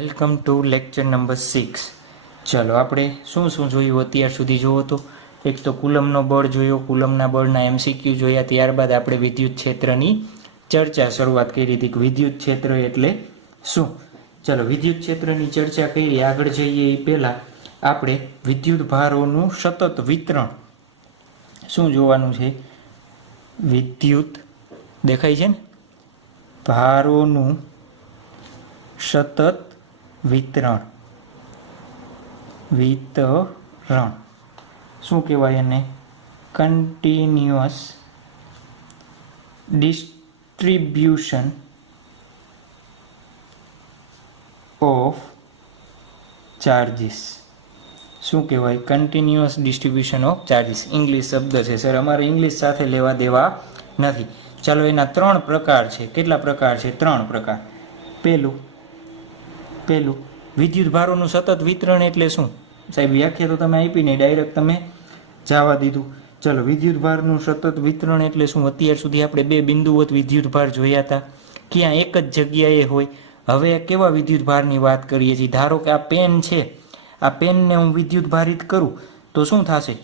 Welcome to lecture number 6। ચાલો આપણે શું શું જોયું અત્યાર સુધી જોવો તો એક તો કુલમનો બળ જોયો, કુલમના બળના એમસીક્યુ જોયા, ત્યારબાદ આપણે વિદ્યુત ક્ષેત્રની ચર્ચા શરૂઆત કરી હતી કે વિદ્યુત ક્ષેત્ર એટલે શું। ચાલો વિદ્યુત ક્ષેત્રની ચર્ચા કરી આગળ જઈએ એ પહેલાં આપણે વિદ્યુત ભારોનું સતત વિતરણ શું જોવાનું છે। વિદ્યુત દેખાય છે ને, ભારોનું સતત વિતરણ શું કહેવાય એને? Continuous distribution of charges. શું કહેવાય? Continuous distribution of charges. English શબ્દ છે સર, અમારે ઇંગ્લિશ સાથે લેવા દેવા નથી। ચાલો એના ત્રણ પ્રકાર છે। કેટલા પ્રકાર છે? ત્રણ પ્રકાર। પહેલું વિદ્યુત ભારોનું સતત વિતરણ એટલે શું? સાહેબ વ્યાખ્યા તો તમે આપી નહીં, ડાયરેક્ટ તમે જવા દીધું। ચલો વિદ્યુત ભારનું સતત વિતરણ એટલે શું? અત્યાર સુધી આપણે બે બિંદુવત વિદ્યુત ભાર જોયા હતા, ક્યાં એક જ જગ્યાએ હોય। હવે કેવા વિદ્યુત ભારની વાત કરીએ છીએ? ધારો કે આ પેન છે, આ પેનને હું વિદ્યુત ભારિત કરું તો શું થશે?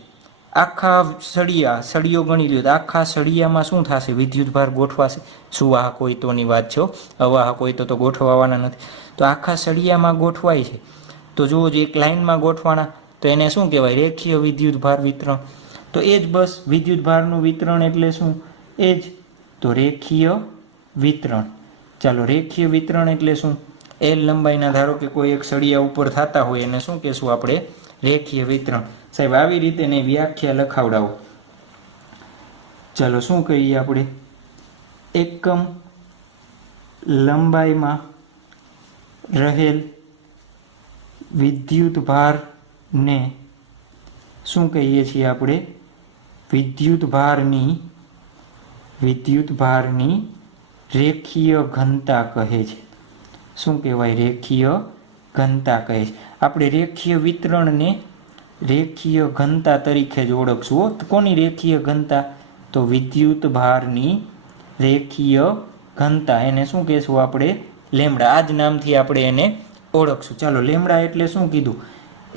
આખા સળીઓ ગણી લ્યો તો આખા સળિયામાં શું થશે? વિદ્યુત ભાર ગોઠવાશે। સુવાહક હોય તોની વાત છે, અવાહક હોય તો ગોઠવાવાના નથી। તો આખા સળિયામાં ગોઠવાય છે તો જુઓ જો એક લાઇનમાં ગોઠવાના તો એને શું કહેવાય? રેખીય વિદ્યુત ભાર વિતરણ। તો એ જ બસ વિદ્યુત ભારનું વિતરણ એટલે શું? એ જ તો રેખીય વિતરણ। ચાલો રેખીય વિતરણ એટલે શું? એલ લંબાઈના ધારો કે કોઈ એક સળિયા ઉપર થતા હોય એને શું કહેશું આપણે? રેખીય વિતરણ। સાહેબ આવી રીતે ને વ્યાખ્યા લખાવડાવો। ચાલો શું કહીએ આપણે? એકમ લંબાઈમાં રહેલ વિદ્યુત ભારને શું કહીએ છીએ આપણે? વિદ્યુત ભારની રેખીય ઘનતા કહે છે। શું કહેવાય? રેખીય ઘનતા કહે છે। આપણે રેખીય વિતરણને રેખીય ઘનતા તરીકે જ ઓળખશું। કોની રેખીય ઘનતા? તો વિદ્યુત ભારની રેખીય ઘનતા, એને શું કહેશું આપણે? લેમડા। આ જ નામથી આપણે એને ઓળખશું। ચાલો લેમડા એટલે શું કીધું?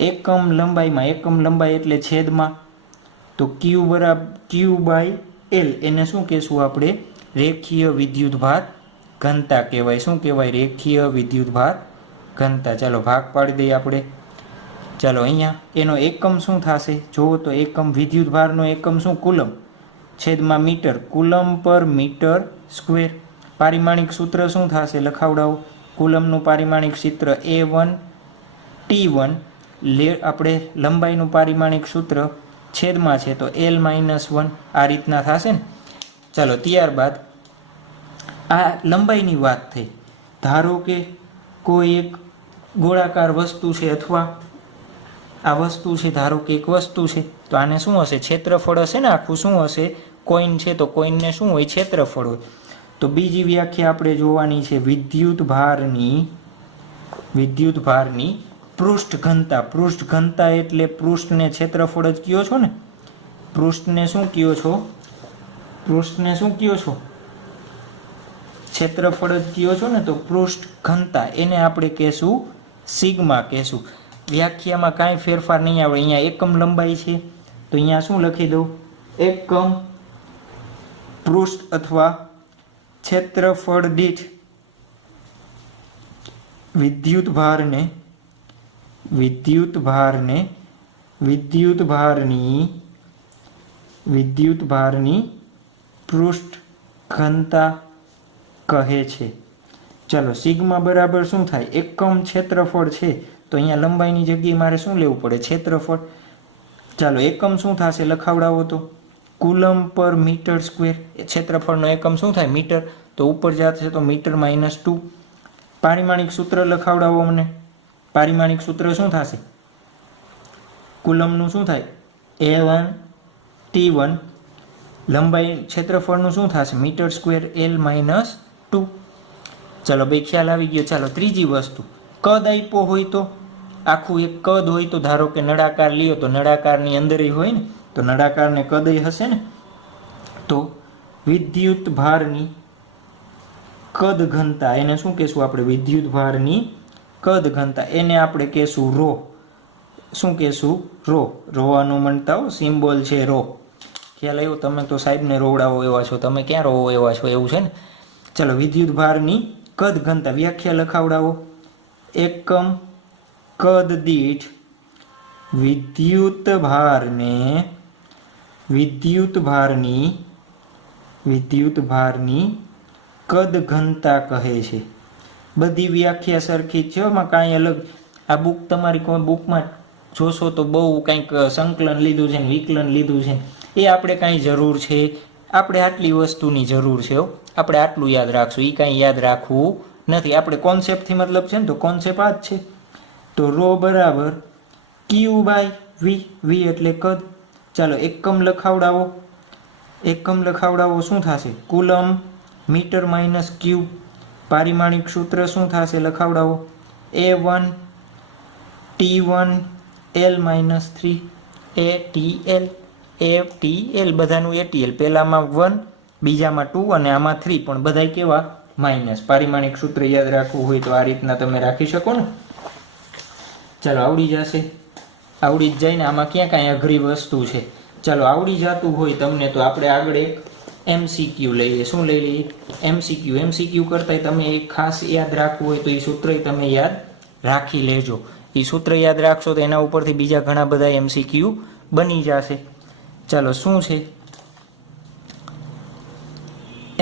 એકમ લંબાઈમાં, એકમ લંબાઈ એટલે છેદમાં, તો ક્યુ બાય એલ એને શું કહેશું આપણે? રેખીય વિદ્યુત ભાર ઘનતા કહેવાય। શું કહેવાય? રેખીય વિદ્યુત ભાર ઘનતા। ચાલો ભાગ પાડી દઈએ આપણે। ચાલો અહીંયા એનો એકમ શું થશે? જુઓ તો એકમ વિદ્યુત ભારનો એકમ શું? કુલમ છેદમાં મીટર, કુલમ પર મીટર સ્ક્વેર। પારિમાણિક સૂત્ર શું થશે? લખાવડાવો। કુલમનું પારિમાણિક સૂત્ર A1 T1, આપણે લંબાઈનું પારિમાણિક સૂત્ર છેદમાં છે તો L-1 આ રીતના થશે ને। ચાલો ત્યારબાદ આ લંબાઈની વાત થઈ। ધારો કે કોઈ એક ગોળાકાર વસ્તુ છે અથવા આ વસ્તુ છે, ધારો કે એક વસ્તુ છે તો આને શું હશે? ક્ષેત્રફળ હશે ને આખું। શું હશે? કોઈન છે તો કોઈનને શું હોય? ક્ષેત્રફળ હોય। તો બીજી વ્યાખ્યા આપણે જોવાની છે વિદ્યુત ભારની પૃષ્ઠ ઘનતા। પૃષ્ઠ ઘનતા એટલે પૃષ્ઠને ક્ષેત્રફળ જ કયો છો ને? પૃષ્ઠને શું કયો છો? પૃષ્ઠને શું કયો છો? ક્ષેત્રફળ જ કયો છો ને। તો પૃષ્ઠ ઘનતા એને આપણે કહેશું સિગ્મા કહેશું। વ્યાખ્યામાં કાંઈ ફેરફાર નહીં આવે। અહીંયા એકમ લંબાઈ છે તો અહીંયા શું લખી દઉં? એકમ પૃષ્ઠ અથવા ક્ષેત્રફળ દીઠ વિદ્યુત ભારની પૃષ્ઠ ઘનતા કહે છે। ચાલો સિગ્મા બરાબર શું થાય? એકમ ક્ષેત્રફળ છે તો અહીંયા લંબાઈની જગ્યાએ મારે શું લેવું પડે? ક્ષેત્રફળ। ચાલો એકમ શું થશે? લખાવડાવો તો કુલમ પર મીટર સ્ક્વેર। ક્ષેત્રફળનો એકમ શું થાય? મીટર, તો ઉપર જશે તો મીટર -2। પારિમાણિક સૂત્ર લખાવડાવો મને। પારિમાણિક સૂત્ર શું થશે? કુલમનું શું થાય? A1 T1, લંબાઈ ક્ષેત્રફળનું શું થશે? Metre square L-2। ચાલો બે ખ્યાલ આવી ગયો। ચાલો ત્રીજી વસ્તુ, કદ આપ્યો હોય તો, આખું એક કદ હોય તો ધારો કે નળાકાર લ્યો તો નળાકારની અંદર હોય ને, તો નળાકારને કદ હશે ને। તો વિદ્યુત ભારની કદ ઘનતા, એને શું કહેશું આપણે? વિદ્યુત ભારની કદ ઘનતા, એને આપણે કહેશું રો. શું કહેશું? રો. રોવાનું મળતા હો, સિમ્બોલ છે રો. ખ્યાલ આવ્યો? તમે તો સાહેબને રોવડાવો એવા છો, તમે ક્યાં રોવો એવા છો, એવું છે ને. ચલો, વિદ્યુત ભારની કદ ઘનતા વ્યાખ્યા લખાવડાવો. એકમ કદ દીઠ વિદ્યુત ભારની કદ ઘનતા કહે છે. બધી વ્યાખ્યા સરખી જ છે, એમાં કાંઈ અલગ. આ બુક તમારી કોઈ બુકમાં જોશો તો બહુ કંઈક સંકલન લીધું છે ને વિકલન લીધું છે, એ આપણે કાંઈ જરૂર છે? આપણે આટલી વસ્તુની જરૂર છે. આપણે આટલું યાદ રાખશું, એ કાંઈ યાદ રાખવું નથી. આપણે કોન્સેપ્ટથી મતલબ છે ને, તો કોન્સેપ્ટ આ જ છે. તો રો બરાબર ક્યુ બાય વી. વી એટલે કદ. ચાલો, એકમ લખાવડાવો. એકમ લખાવડાવો. શું થશે? Coulomb metre minus cube. પારિમાણિક સૂત્ર શું થશે? લખાવડાવો. A1 T1 L-3 ATL. ATL બધાનું ATL. પહેલામાં 1, બીજામાં 2 અને આમાં 3, પણ બધાય કેવા? માઇનસ. પારિમાણિક સૂત્ર યાદ રાખવું હોય તો આ રીતના તમે રાખી શકો ને. ચાલો, આવડી જશે. આવડી જ જાય ને. આમાં ક્યાં કાંઈ અઘરી વસ્તુ છે? ચાલો, આવડી જતું હોય તમને તો આપણે આગળ એક MCQ લઈએ. શું લઈ લઈએ? MCQ. MCQ કરતાં તમે એક ખાસ યાદ રાખવું હોય તો એ સૂત્ર તમે યાદ રાખી લેજો. એ સૂત્ર યાદ રાખશો તો એના ઉપરથી બીજા ઘણા બધા MCQ બની જશે. ચાલો, શું છે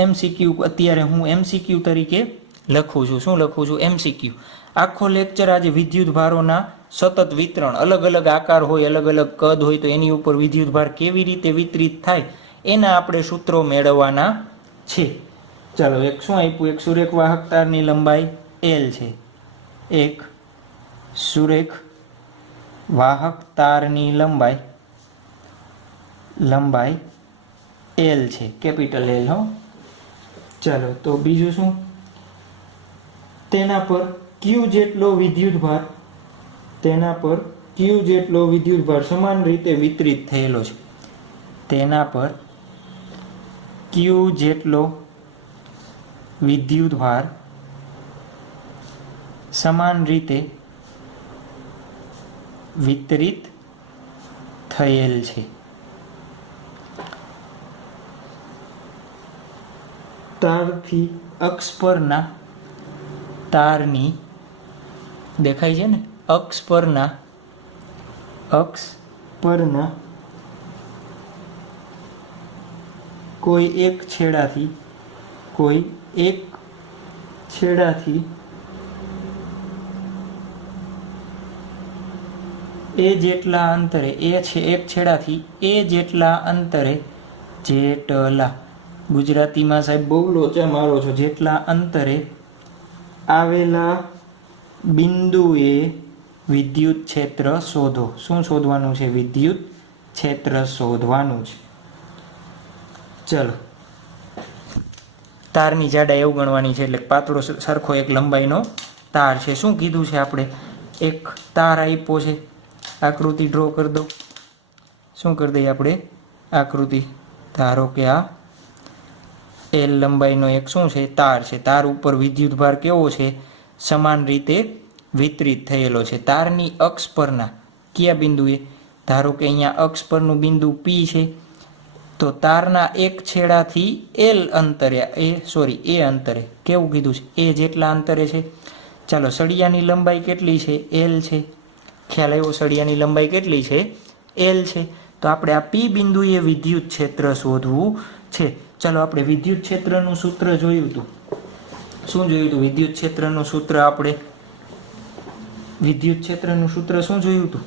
MCQ? અત્યારે હું MCQ તરીકે લખું છું. શું લખું છું? MCQ. આખો લેક્ચર આજે વિદ્યુત ભારોના સતત વિતરણ, અલગ અલગ આકાર હોય, અલગ અલગ કદ હોય, તો એની ઉપર વિદ્યુત ભાર કેવી રીતે વિતરિત થાય એના આપણે સૂત્રો મેળવવાના છે. ચાલો, એક શું આપ્યું? એક સુરેખ વાહક તારની લંબાઈ L છે. એક સુરેખ વાહક તારની લંબાઈ L છે, કેપિટલ L. હો. ચાલો, તો બીજું શું? તેના પર Q જેટલો વિદ્યુત ભાર સમાન રીતે વિતરિત થયેલો છે. તેના પર Q જેટલો વિદ્યુત ભાર સમાન રીતે વિતરિત થયેલ છે. તારથી અક્ષ પરના તારની દેખાય છે ને, અક્ષ પરના કોઈ એક છેડાથી એ જેટલા અંતરે જેટલા, ગુજરાતીમાં સાહેબ બહુ લોચા મારો છો, જેટલા અંતરે આવેલા બિંદુએ વિદ્યુત ક્ષેત્ર શોધો. શું શોધવાનું છે? વિદ્યુત ક્ષેત્ર શોધવાનું છે. ચલો, તારની જાડાઈ એવું ગણવાની છે, એટલે પાતળો સરખો એક લંબાઈનો તાર છે. શું કીધું છે આપણે? એક તાર આપ્યો છે. આકૃતિ ડ્રો કરી દો. શું કરી દઈએ આપણે? આકૃતિ. ધારો કે આ L લંબાઈનો એક શું છે? તાર છે. તાર ઉપર વિદ્યુત ભાર કેવો છે? સમાન રીતે વિતરિત થયેલો છે. તારની અક્ષ પરના કયા બિંદુએ? ધારો કે અહીંયા અક્ષ પરનું બિંદુ P છે, તો તારના એક છેડાથી એ અંતરે કેવું કીધું છે? એ જેટલા અંતરે છે. ચાલો, સળિયાની લંબાઈ કેટલી છે? L છે. ખ્યાલ આવ્યો? સળિયાની લંબાઈ કેટલી છે? L છે. તો આપણે આ P બિંદુએ વિદ્યુત ક્ષેત્ર શોધવું છે. ચાલો, આપણે વિદ્યુત ક્ષેત્રનું સૂત્ર જોયું હતું. શું જોયું હતું? વિદ્યુત ક્ષેત્રનું સૂત્ર શું જોયું હતું?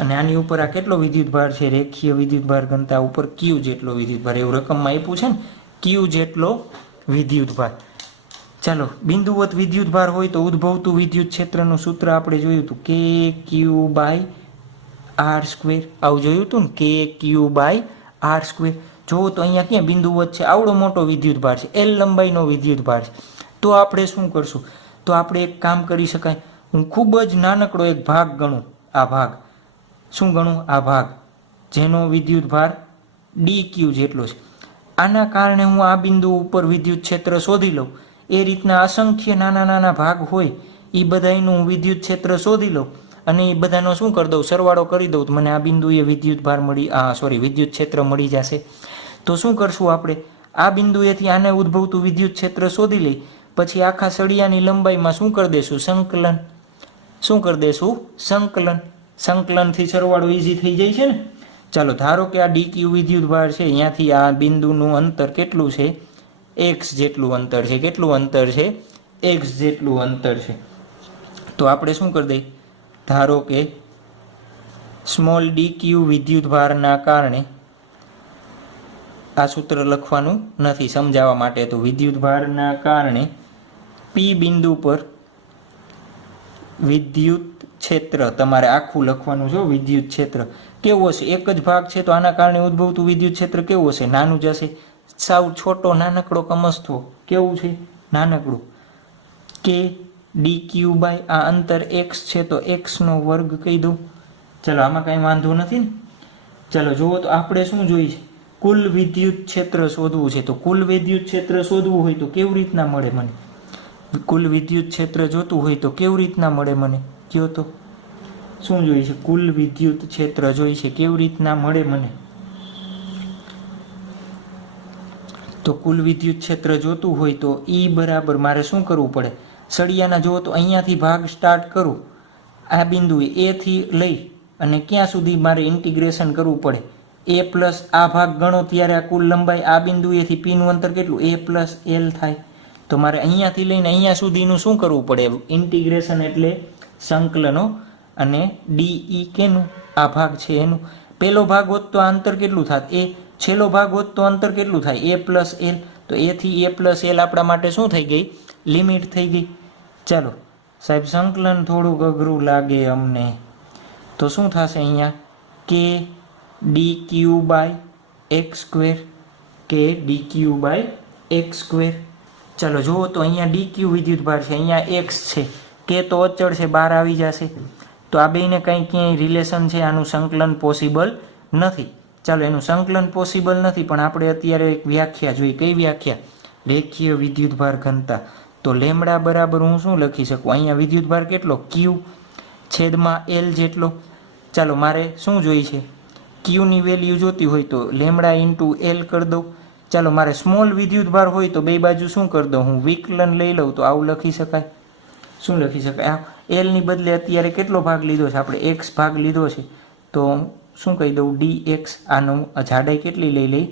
અને આની ઉપર આ કેટલો વિદ્યુત ભાર છે? રેખીય વિદ્યુત ભાર ઘનતા ઉપર Q જેટલો વિદ્યુત ભાર, એવું રકમમાં આપ્યું છે ને, Q જેટલો વિદ્યુત ભાર. ચાલો, બિંદુવત વિદ્યુત ભાર હોય તો ઉદ્ભવતું વિદ્યુત ક્ષેત્રનું સૂત્ર આપણે જોયું હતું, KQ/R². આવું જોયું હતું ને, KQ/R². જોવો તો અહીંયા ક્યાં બિંદુવત છે? આવડો મોટો વિદ્યુત ભાર છે, L લંબાઈનો વિદ્યુત ભાર છે. તો આપણે શું કરશું? તો આપણે એક કામ કરી શકાય. હું ખૂબ જ નાનકડો એક ભાગ ગણું. આ ભાગ શું ગણું? આ ભાગ જેનો વિદ્યુત ભાર dq જેટલો છે. આના કારણે હું આ બિંદુ ઉપર વિદ્યુત ક્ષેત્ર શોધી લઉં. એ રીતના અસંખ્ય નાના નાના ભાગ હોય એ બધાનું વિદ્યુત ક્ષેત્ર શોધી લઉં અને એ બધાનો શું કરી દઉં, સરવાળો કરી દઉં, તો મને આ બિંદુએ વિદ્યુત ભાર વિદ્યુત ક્ષેત્ર મળી જશે. તો શું કરશું આપણે, આ બિંદુએથી આને ઉદ્ભવતું વિદ્યુત ક્ષેત્ર શોધી લઈ, પછી આખા સળિયાની લંબાઈમાં શું કરી દઈશું, સંકલન. શું કરી દઈશું, સંકલન. સંકલનથી સરવાળો ઇઝી થઈ જાય છે ને. ચાલો ધારો કે આ ડીક્યુ વિદ્યુત ભાર છે, અહીંયાથી આ બિંદુનું અંતર કેટલું છે, એક્સ જેટલું અંતર છે. કેટલું અંતર છે, એક્સ જેટલું અંતર છે. તો આપણે શું કરી દઈએ, ધારો કે સ્મોલ ડીક્યુ વિદ્યુત ભારના કારણે, આ સૂત્ર લખવાનું નથી સમજાવવા માટે, તો વિદ્યુત ભારના કારણે પી બિંદુ પર વિદ્યુત ક્ષેત્ર, તમારે આખું લખવાનું છે. વિદ્યુત ક્ષેત્ર કેવું હશે, એક જ ભાગ છે તો આના કારણે ઉદ્ભવતું વિદ્યુત ક્ષેત્ર કેવું હશે, નાનું જ હશે. સાવ છોટો નાનકડો કમસ્તો કેવું છે, નાનકડું. કે ડી ક્યુ બાય આ અંતર એક્સ છે તો એક્સનો વર્ગ કહી દઉં. ચલો આમાં કાંઈ વાંધો નથી ને. ચલો જુઓ તો આપણે શું જોઈએ છે, કુલ વિદ્યુત ક્ષેત્ર શોધવું છે. તો કુલ વિદ્યુત ક્ષેત્ર શોધવું હોય તો કેવી રીતના મળે મને, કુલ વિદ્યુત ક્ષેત્ર જોતું હોય તો કેવી રીતના મળે મને કયો તો. શું જોઈએ છે, કુલ વિદ્યુત ક્ષેત્ર જોઈએ છે, કેવી રીતના મળે મને. તો કુલ વિદ્યુત ક્ષેત્ર જોતું હોય તો ઈ બરાબર મારે શું કરવું પડે, સળિયાના જુઓ તો અહીંયાથી ભાગ સ્ટાર્ટ કરું, આ બિંદુએ એ થી લઈ અને ક્યાં સુધી મારે ઇન્ટિગ્રેશન કરવું પડે, એ પ્લસ આ ભાગ ગણો ત્યારે આ કુલ લંબાઈ આ બિંદુએથી પીનું અંતર કેટલું, એ પ્લસ એલ થાય. તો મારે અહીંયાથી લઈને અહીંયા સુધીનું શું કરવું પડે, ઇન્ટિગ્રેશન એટલે સંકલનો. અને ડી ઈ કેનું, આ ભાગ છે એનું. પહેલો ભાગ હોત તો આ અંતર કેટલું થાત, એ. છેલ્લો ભાગ હોત તો અંતર કેટલું થાય, એ પ્લસ એલ. તો એથી એ પ્લસ એલ આપણા માટે શું થઈ ગઈ, લિમિટ થઈ ગઈ. ચાલો સાહેબ સંકલન થોડુંક અઘરું લાગે અમને, તો શું થશે અહીંયા, K D Q by X square, K D Q by X square. ચાલો જુઓ તો અહીંયા ડી ક્યુ વિદ્યુત ભાર છે, અહીંયા એક્સ છે, કે તો અચળ છે, બહાર આવી જશે. તો આ બેને કંઈ ક્યાંય રિલેશન છે, આનું સંકલન પોસિબલ નથી. ચાલો એનું સંકલન પોસિબલ નથી, પણ આપણે અત્યારે એક વ્યાખ્યા જોઈ. કઈ વ્યાખ્યા, રેખીય વિદ્યુત ભાર ઘનતા. તો લેમડા બરાબર હું શું લખી શકું, અહીંયા વિદ્યુત ભાર કેટલો, ક્યુ છેદમાં એલ જેટલો. ચાલો મારે શું જોઈ છે, ક્યુની વેલ્યુ જોતી હોય તો લેમડા ઇન્ટુ એલ કરી દઉં. ચાલો મારે સ્મોલ વિદ્યુત ભાર હોય તો બે બાજુ શું કરી દઉં, હું વિકલન લઈ લઉં તો આવું લખી શકાય. શું લખી શકાય, એલની બદલે અત્યારે કેટલો ભાગ લીધો છે આપણે, એક્સ ભાગ લીધો છે, તો શું કહી દઉં, ડી એક્સ. આનો જાડાઈ કેટલી લઈ લઈ,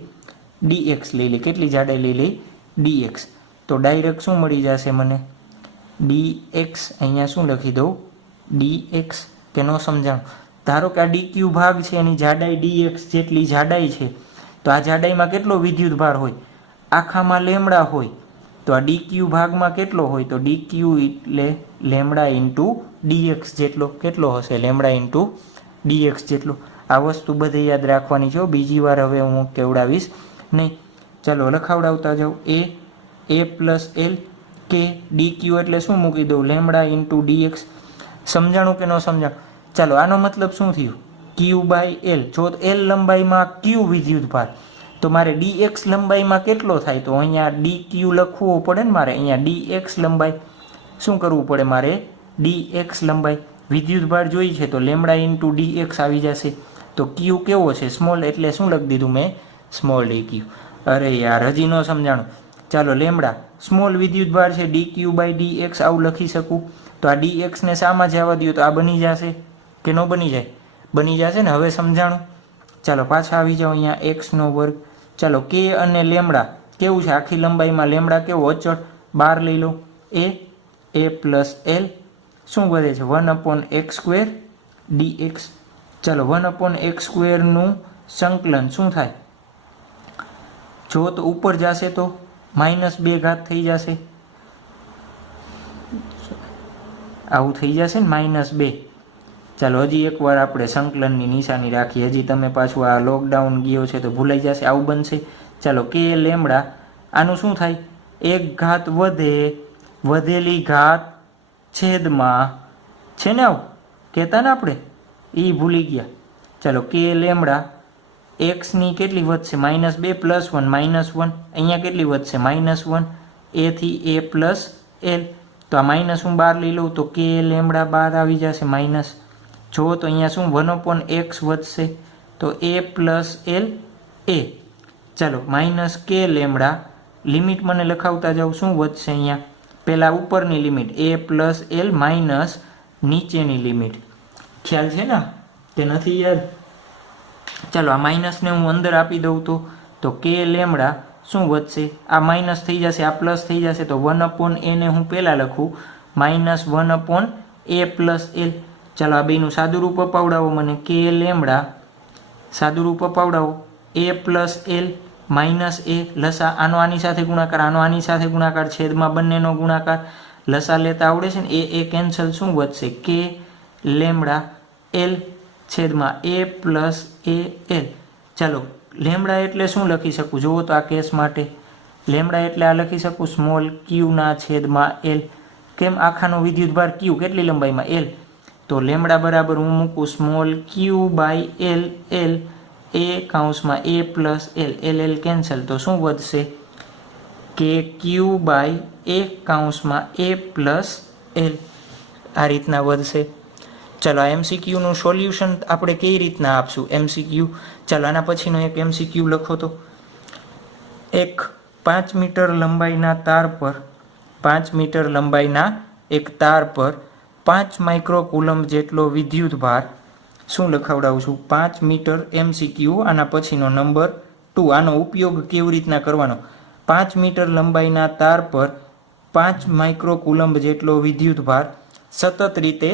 ડી એક્સ લઈ લઈ. કેટલી જાડાઈ લઈ લઈ, ડી એક્સ. તો ડાયરેક્ટ શું મળી જશે મને, ડી એક્સ. અહીંયા શું લખી દઉં, ડી એક્સ. કે ન સમજાણું, ધારો કે આ ડી ક્યુ ભાગ છે એની જાડાઈ ડી એક્સ જેટલી જાડાઈ છે, તો આ જાડાઈમાં કેટલો વિદ્યુત ભાર હોય, આખામાં લેમડા હોય. તો આ ડી ક્યુ ભાગમાં કેટલો હોય, તો ડી ક્યુ એટલે લેમડા ઇન્ટુ ડી એક્સ જેટલો. કેટલો હશે, લેમડા ઇન્ટુ ડી એક્સ જેટલો. આ વસ્તુ બધે યાદ રાખવાની છે, બીજી વાર હવે હું કેવડાવીશ નહીં. ચાલો લખાવડાવતા જાઉં, એ પ્લસ એલ, કે ડી ક્યુ એટલે શું મૂકી દઉં, લેમડા ઇન્ટુ ડી એક્સ. સમજાણું કે ન સમજાણું. ચાલો આનો મતલબ શું થયું, ક્યુ બાય એલ. જો એલ લંબાઈમાં ક્યુ વિદ્યુત ભાર, તો મારે ડી એક્સ લંબાઈમાં કેટલો થાય, તો અહીંયા ડી ક્યુ લખવું પડે ને મારે. અહીંયા ડી એક્સ લંબાઈ શું કરવું પડે મારે, ડી એક્સ લંબાઈ. વિદ્યુત ભાર જોઈ છે તો લેમડા ઇન્ટુ ડી એક્સ આવી જશે. તો ક્યુ કેવો છે, સ્મોલ, એટલે શું લખી દીધું મેં, સ્મોલ ડી ક્યુ. અરે યાર હજી ન સમજાણું. ચાલો લેમડા સ્મોલ વિદ્યુત ભાર છે, D Q by D X આવું લખી શકું. તો આ ડી એક્સને શામાં જવા દો તો આ બની જશે કે ન બની જાય, બની જશે ને. હવે સમજાણું. ચાલો પાછા આવી જાઓ અહીંયા, એક્સનો વર્ગ. ચાલો કે અને લેમડા કેવું છે, આખી લંબાઈમાં લેમડા કેવો, અચળ. બાર લઈ લો, એ પ્લસ એલ. શું વધે છે, 1/x સ્ક્વેર ડી એક્સ. ચાલો 1/x સ્ક્વેરનું સંકલન શું થાય, જો તો ઉપર જશે તો -2 થઈ જશે, આવું થઈ જશે ને -2. ચાલો હજી એકવાર આપણે સંકલનની નિશાની રાખીએ. હજી તમે પાછું આ લોકડાઉન ગયો છે તો ભૂલાઈ જશે, આવું બનશે. ચાલો કે લેમડા, આનું શું થાય, 1 ઘાત વધે, વધેલી ઘાત છેદમાં છે ને, આવું કહેતા ને આપણે, એ ભૂલી ગયા. ચાલો કે લેમડા એક્સની કેટલી વધશે, -2 + 1 -1. અહીંયા કેટલી વધશે, -1. એ થી એ પ્લસ એલ. તો આ માઇનસ હું બહાર લઈ લઉં તો કે લેમડા બહાર આવી જશે માઇનસ. જુઓ તો અહીંયા શું 1/x વધશે તો a પ્લસ એલ એ. ચાલો માઇનસ કે લેમડા લિમિટ મને લખાવતા જાઉં શું વધશે અહીંયા પહેલાં ઉપરની limit a plus L minus નીચેની લિમિટ. ખ્યાલ છે ને કે નથી યાદ? ચાલો આ માઇનસને હું અંદર આપી દઉં તો કે લેમડા શું વધશે આ માઇનસ થઈ જશે આ પ્લસ થઈ જશે તો 1/a ને હું પહેલાં લખું માઇનસ 1/a પ્લસ એલ. ચાલો આ બેનું સાદુરૂપ અપાવડાવો મને કે લેમડા સાદુરૂપ અપાવડાવો a પ્લસ એલ માઇનસ એ લસા આનો આની સાથે ગુણાકાર આનો આની સાથે ગુણાકાર છેદમાં બંનેનો ગુણાકાર લસા લેતા આવડે છે ને એ કેન્સલ શું વધશે કે લેમડા એલ છેદમાં a પ્લસ એ એલ. ચાલો લેમડા એટલે શું લખી શકું જુઓ તો આ કેસ માટે લેમડા એટલે આ લખી શકું સ્મોલ ક્યુના છેદમાં એલ. કેમ આખાનો વિદ્યુતભાર ક્યુ કેટલી લંબાઈમાં એલ તો લેમડા બરાબર હું મૂકું small Q by L L A કાઉન્સમાં a plus L L L cancel તો શું વધશે કે ક્યુ બાય એ કાઉન્સમાં a પ્લસ એલ આ રીતના વધશે. ચાલો આ એમસીક્યુનું સોલ્યુશન આપણે કઈ રીતના આપશું એમસીક્યુ. ચાલો આના પછીનો એક એમસીક્યુ લખો તો એક 5 મીટર લંબાઈના તાર પર 5 મીટર લંબાઈના એક તાર પર 5 માઇક્રોકુલમ્બ જેટલો વિદ્યુતભાર શું લખાવડાવું છું 5 મીટર એમસીક્યુ આના પછીનો નંબર 2 આનો ઉપયોગ કેવી રીતના કરવાનો 5 મીટર લંબાઈના તાર પર 5 માઇક્રોકુલમ્બ જેટલો વિદ્યુતભાર સતત રીતે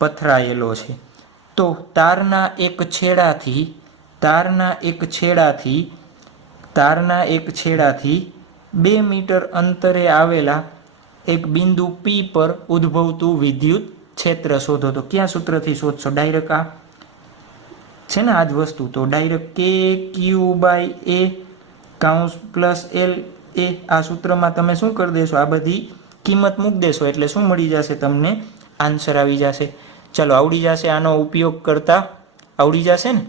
પથરાયેલો છે તો તારના એક છેડાથી 2 મીટર અંતરે આવેલા એક બિંદુ P પર ઉદ્ભવતું વિદ્યુત ક્ષેત્ર શોધો. તો ક્યાં સૂત્રથી શોધશો ડાયરેક્ટ આ છે ને આ જ વસ્તુ તો direct K Q by A કાઉન્સ પ્લસ એલ એ આ સૂત્રમાં તમે શું કરી દેશો આ બધી કિંમત મૂકી દેશો એટલે શું મળી જશે તમને આન્સર આવી જશે. ચાલો આવડી જશે આનો ઉપયોગ કરતા આવડી જશે ને.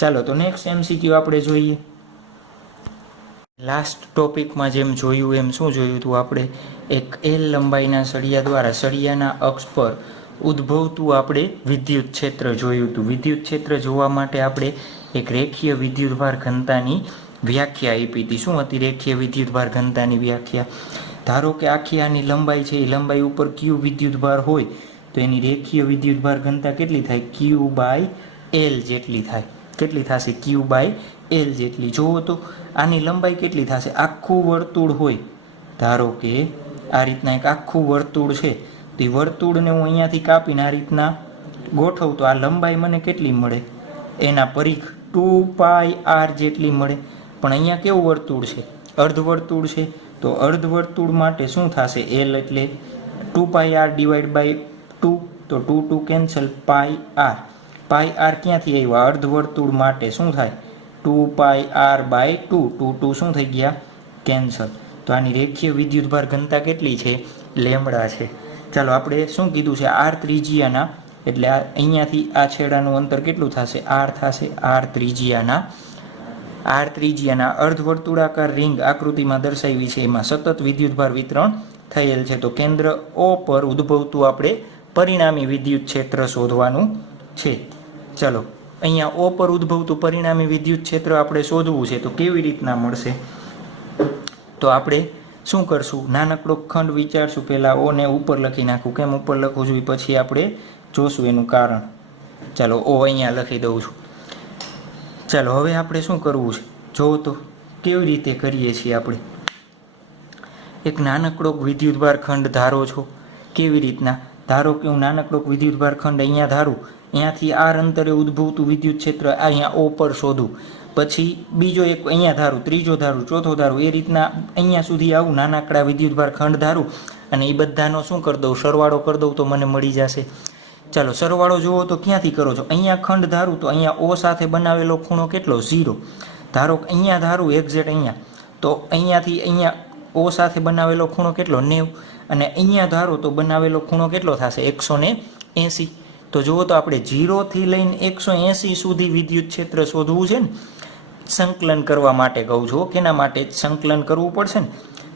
ચાલો તો નેક્સ્ટ એમસીક્યુ આપણે જોઈએ. લાસ્ટ ટોપિકમાં જેમ જોયું એમ શું જોયું હતું આપણે એક એલ લંબાઈના સળિયા દ્વારા સળિયાના અક્ષ પર ઉદ્ભવતું આપણે વિદ્યુત ક્ષેત્ર જોયું હતું. વિદ્યુત ક્ષેત્ર જોવા માટે આપણે એક રેખીય વિદ્યુતભાર ઘનતાની વ્યાખ્યા આપી હતી. શું હતી રેખીય વિદ્યુતભાર ઘનતાની વ્યાખ્યા? ધારો કે આખી આની લંબાઈ છે એ લંબાઈ ઉપર ક્યુ વિદ્યુતભાર હોય તો એની રેખીય વિદ્યુતભાર ઘનતા કેટલી થાય ક્યુ બાય એલ જેટલી થાય. કેટલી થશે ક્યુ બાય એલ જેટલી. જુઓ તો આની લંબાઈ કેટલી થશે આખું વર્તુળ હોય ધારો કે આ રીતના એક આખું વર્તુળ છે તો એ વર્તુળને હું અહીંયાથી કાપીને આ રીતના ગોઠવું તો આ લંબાઈ મને કેટલી મળે એના પરિઘ 2πr જેટલી મળે. પણ અહીંયા કેવું વર્તુળ છે અર્ધવર્તુળ છે તો અર્ધવર્તુળ માટે શું થશે એલ એટલે 2πr ડિવાઈડ બાય 2 તો 2 કેન્સલ πr ક્યાંથી આવ્યા અર્ધવર્તુળ માટે શું થાય 2πr બાય 2 શું થઈ ગયા કેન્સલ. તો આની રેખીય વિદ્યુતભાર ઘનતા કેટલી છે લેમડા છે. ચાલો આપણે શું કીધું છે આર ત્રિજ્યાના એટલે અહીંયાથી આ છેડાનું અંતર કેટલું થશે આર થશે. આર ત્રિજ્યાના અર્ધવર્તુળાકાર રિંગ આકૃતિમાં દર્શાવી છે એમાં સતત વિદ્યુતભાર વિતરણ થયેલ છે તો કેન્દ્ર ઓ પર ઉદ્ભવતું આપણે પરિણામી વિદ્યુત ક્ષેત્ર શોધવાનું છે. ચલો અહીંયા ઓ પર ઉદ્ભવતું પરિણામી વિદ્યુત ક્ષેત્ર આપણે શોધવું છે તો કેવી રીતના મળશે તો આપણે શું કરશું નાનકડો ખંડ વિચારશું પહેલાં ઓને ઉપર લખી નાખું. કેમ ઉપર લખું છું પછી આપણે જોશું એનું કારણ. ચાલો ઓ અહીંયા લખી દઉં છું. ચાલો હવે આપણે શું કરવું છે જોવો તો કેવી રીતે કરીએ છીએ આપણે એક નાનકડો વિદ્યુતભાર ખંડ ધારો છો કેવી રીતના ધારો કે હું નાનકડો વિદ્યુતભાર ખંડ અહીંયા ધારું અહીંયાથી આર અંતરે ઉદ્ભવતું વિદ્યુત ક્ષેત્ર અહીંયા ઓ પર શોધું પછી બીજો એક અહીંયા ધારું ત્રીજો ધારું ચોથો ધારું એ રીતના અહીંયા સુધી આવું નાનકડા વિદ્યુતભાર ખંડ ધારું અને એ બધાનો શું કરી દઉં સરવાળો કરી દઉં તો મને મળી જશે. ચાલો સરવાળો જુઓ તો ક્યાંથી કરો છો અહીંયા ખંડ ધારું તો અહીંયા ઓ સાથે બનાવેલો ખૂણો કેટલો 0 ધારો કે અહીંયા ધારું એક્ઝેક્ટ અહીંયા તો અહીંયાથી અહીંયા ઓ સાથે બનાવેલો ખૂણો કેટલો 90 અને અહીંયા ધારો તો બનાવેલો ખૂણો કેટલો થશે 180. તો જુઓ તો આપણે 0 થી લઈને 180 સુધી વિદ્યુત ક્ષેત્ર શોધવું છે ને સંકલન કરવા માટે કહું છું કેના માટે સંકલન કરવું પડશે ને.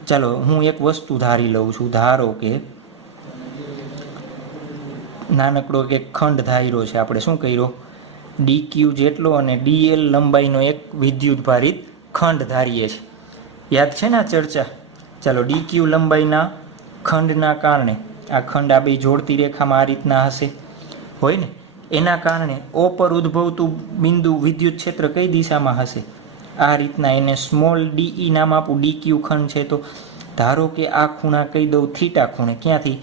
ચાલો હું એક વસ્તુ ધારી લઉં છું ધારો કે નાનકડો એક ખંડ ધાર્યો છે, આપણે શું કર્યો, ડીક્યુ જેટલો અને ડીએલ લંબાઈનો એક વિદ્યુત ભારિત ખંડ ધારીએ છીએ. યાદ છે ને આ ચર્ચા? ચાલો, ડીક્યુ લંબાઈના ખંડના કારણે આ ખંડ આ બે જોડતી રેખામાં આ રીતના હશે, હોય ને, એના કારણે ઓ પર ઉદ્ભવતું બિંદુ વિદ્યુત ક્ષેત્ર કઈ દિશામાં હશે? આ રીતના. એને સ્મોલ ડીઈ નામ આપું. ડીક્યુ ખંડ છે તો ધારો કે આ ખૂણા કહી દઉં થીટા ખૂણે. ક્યાંથી?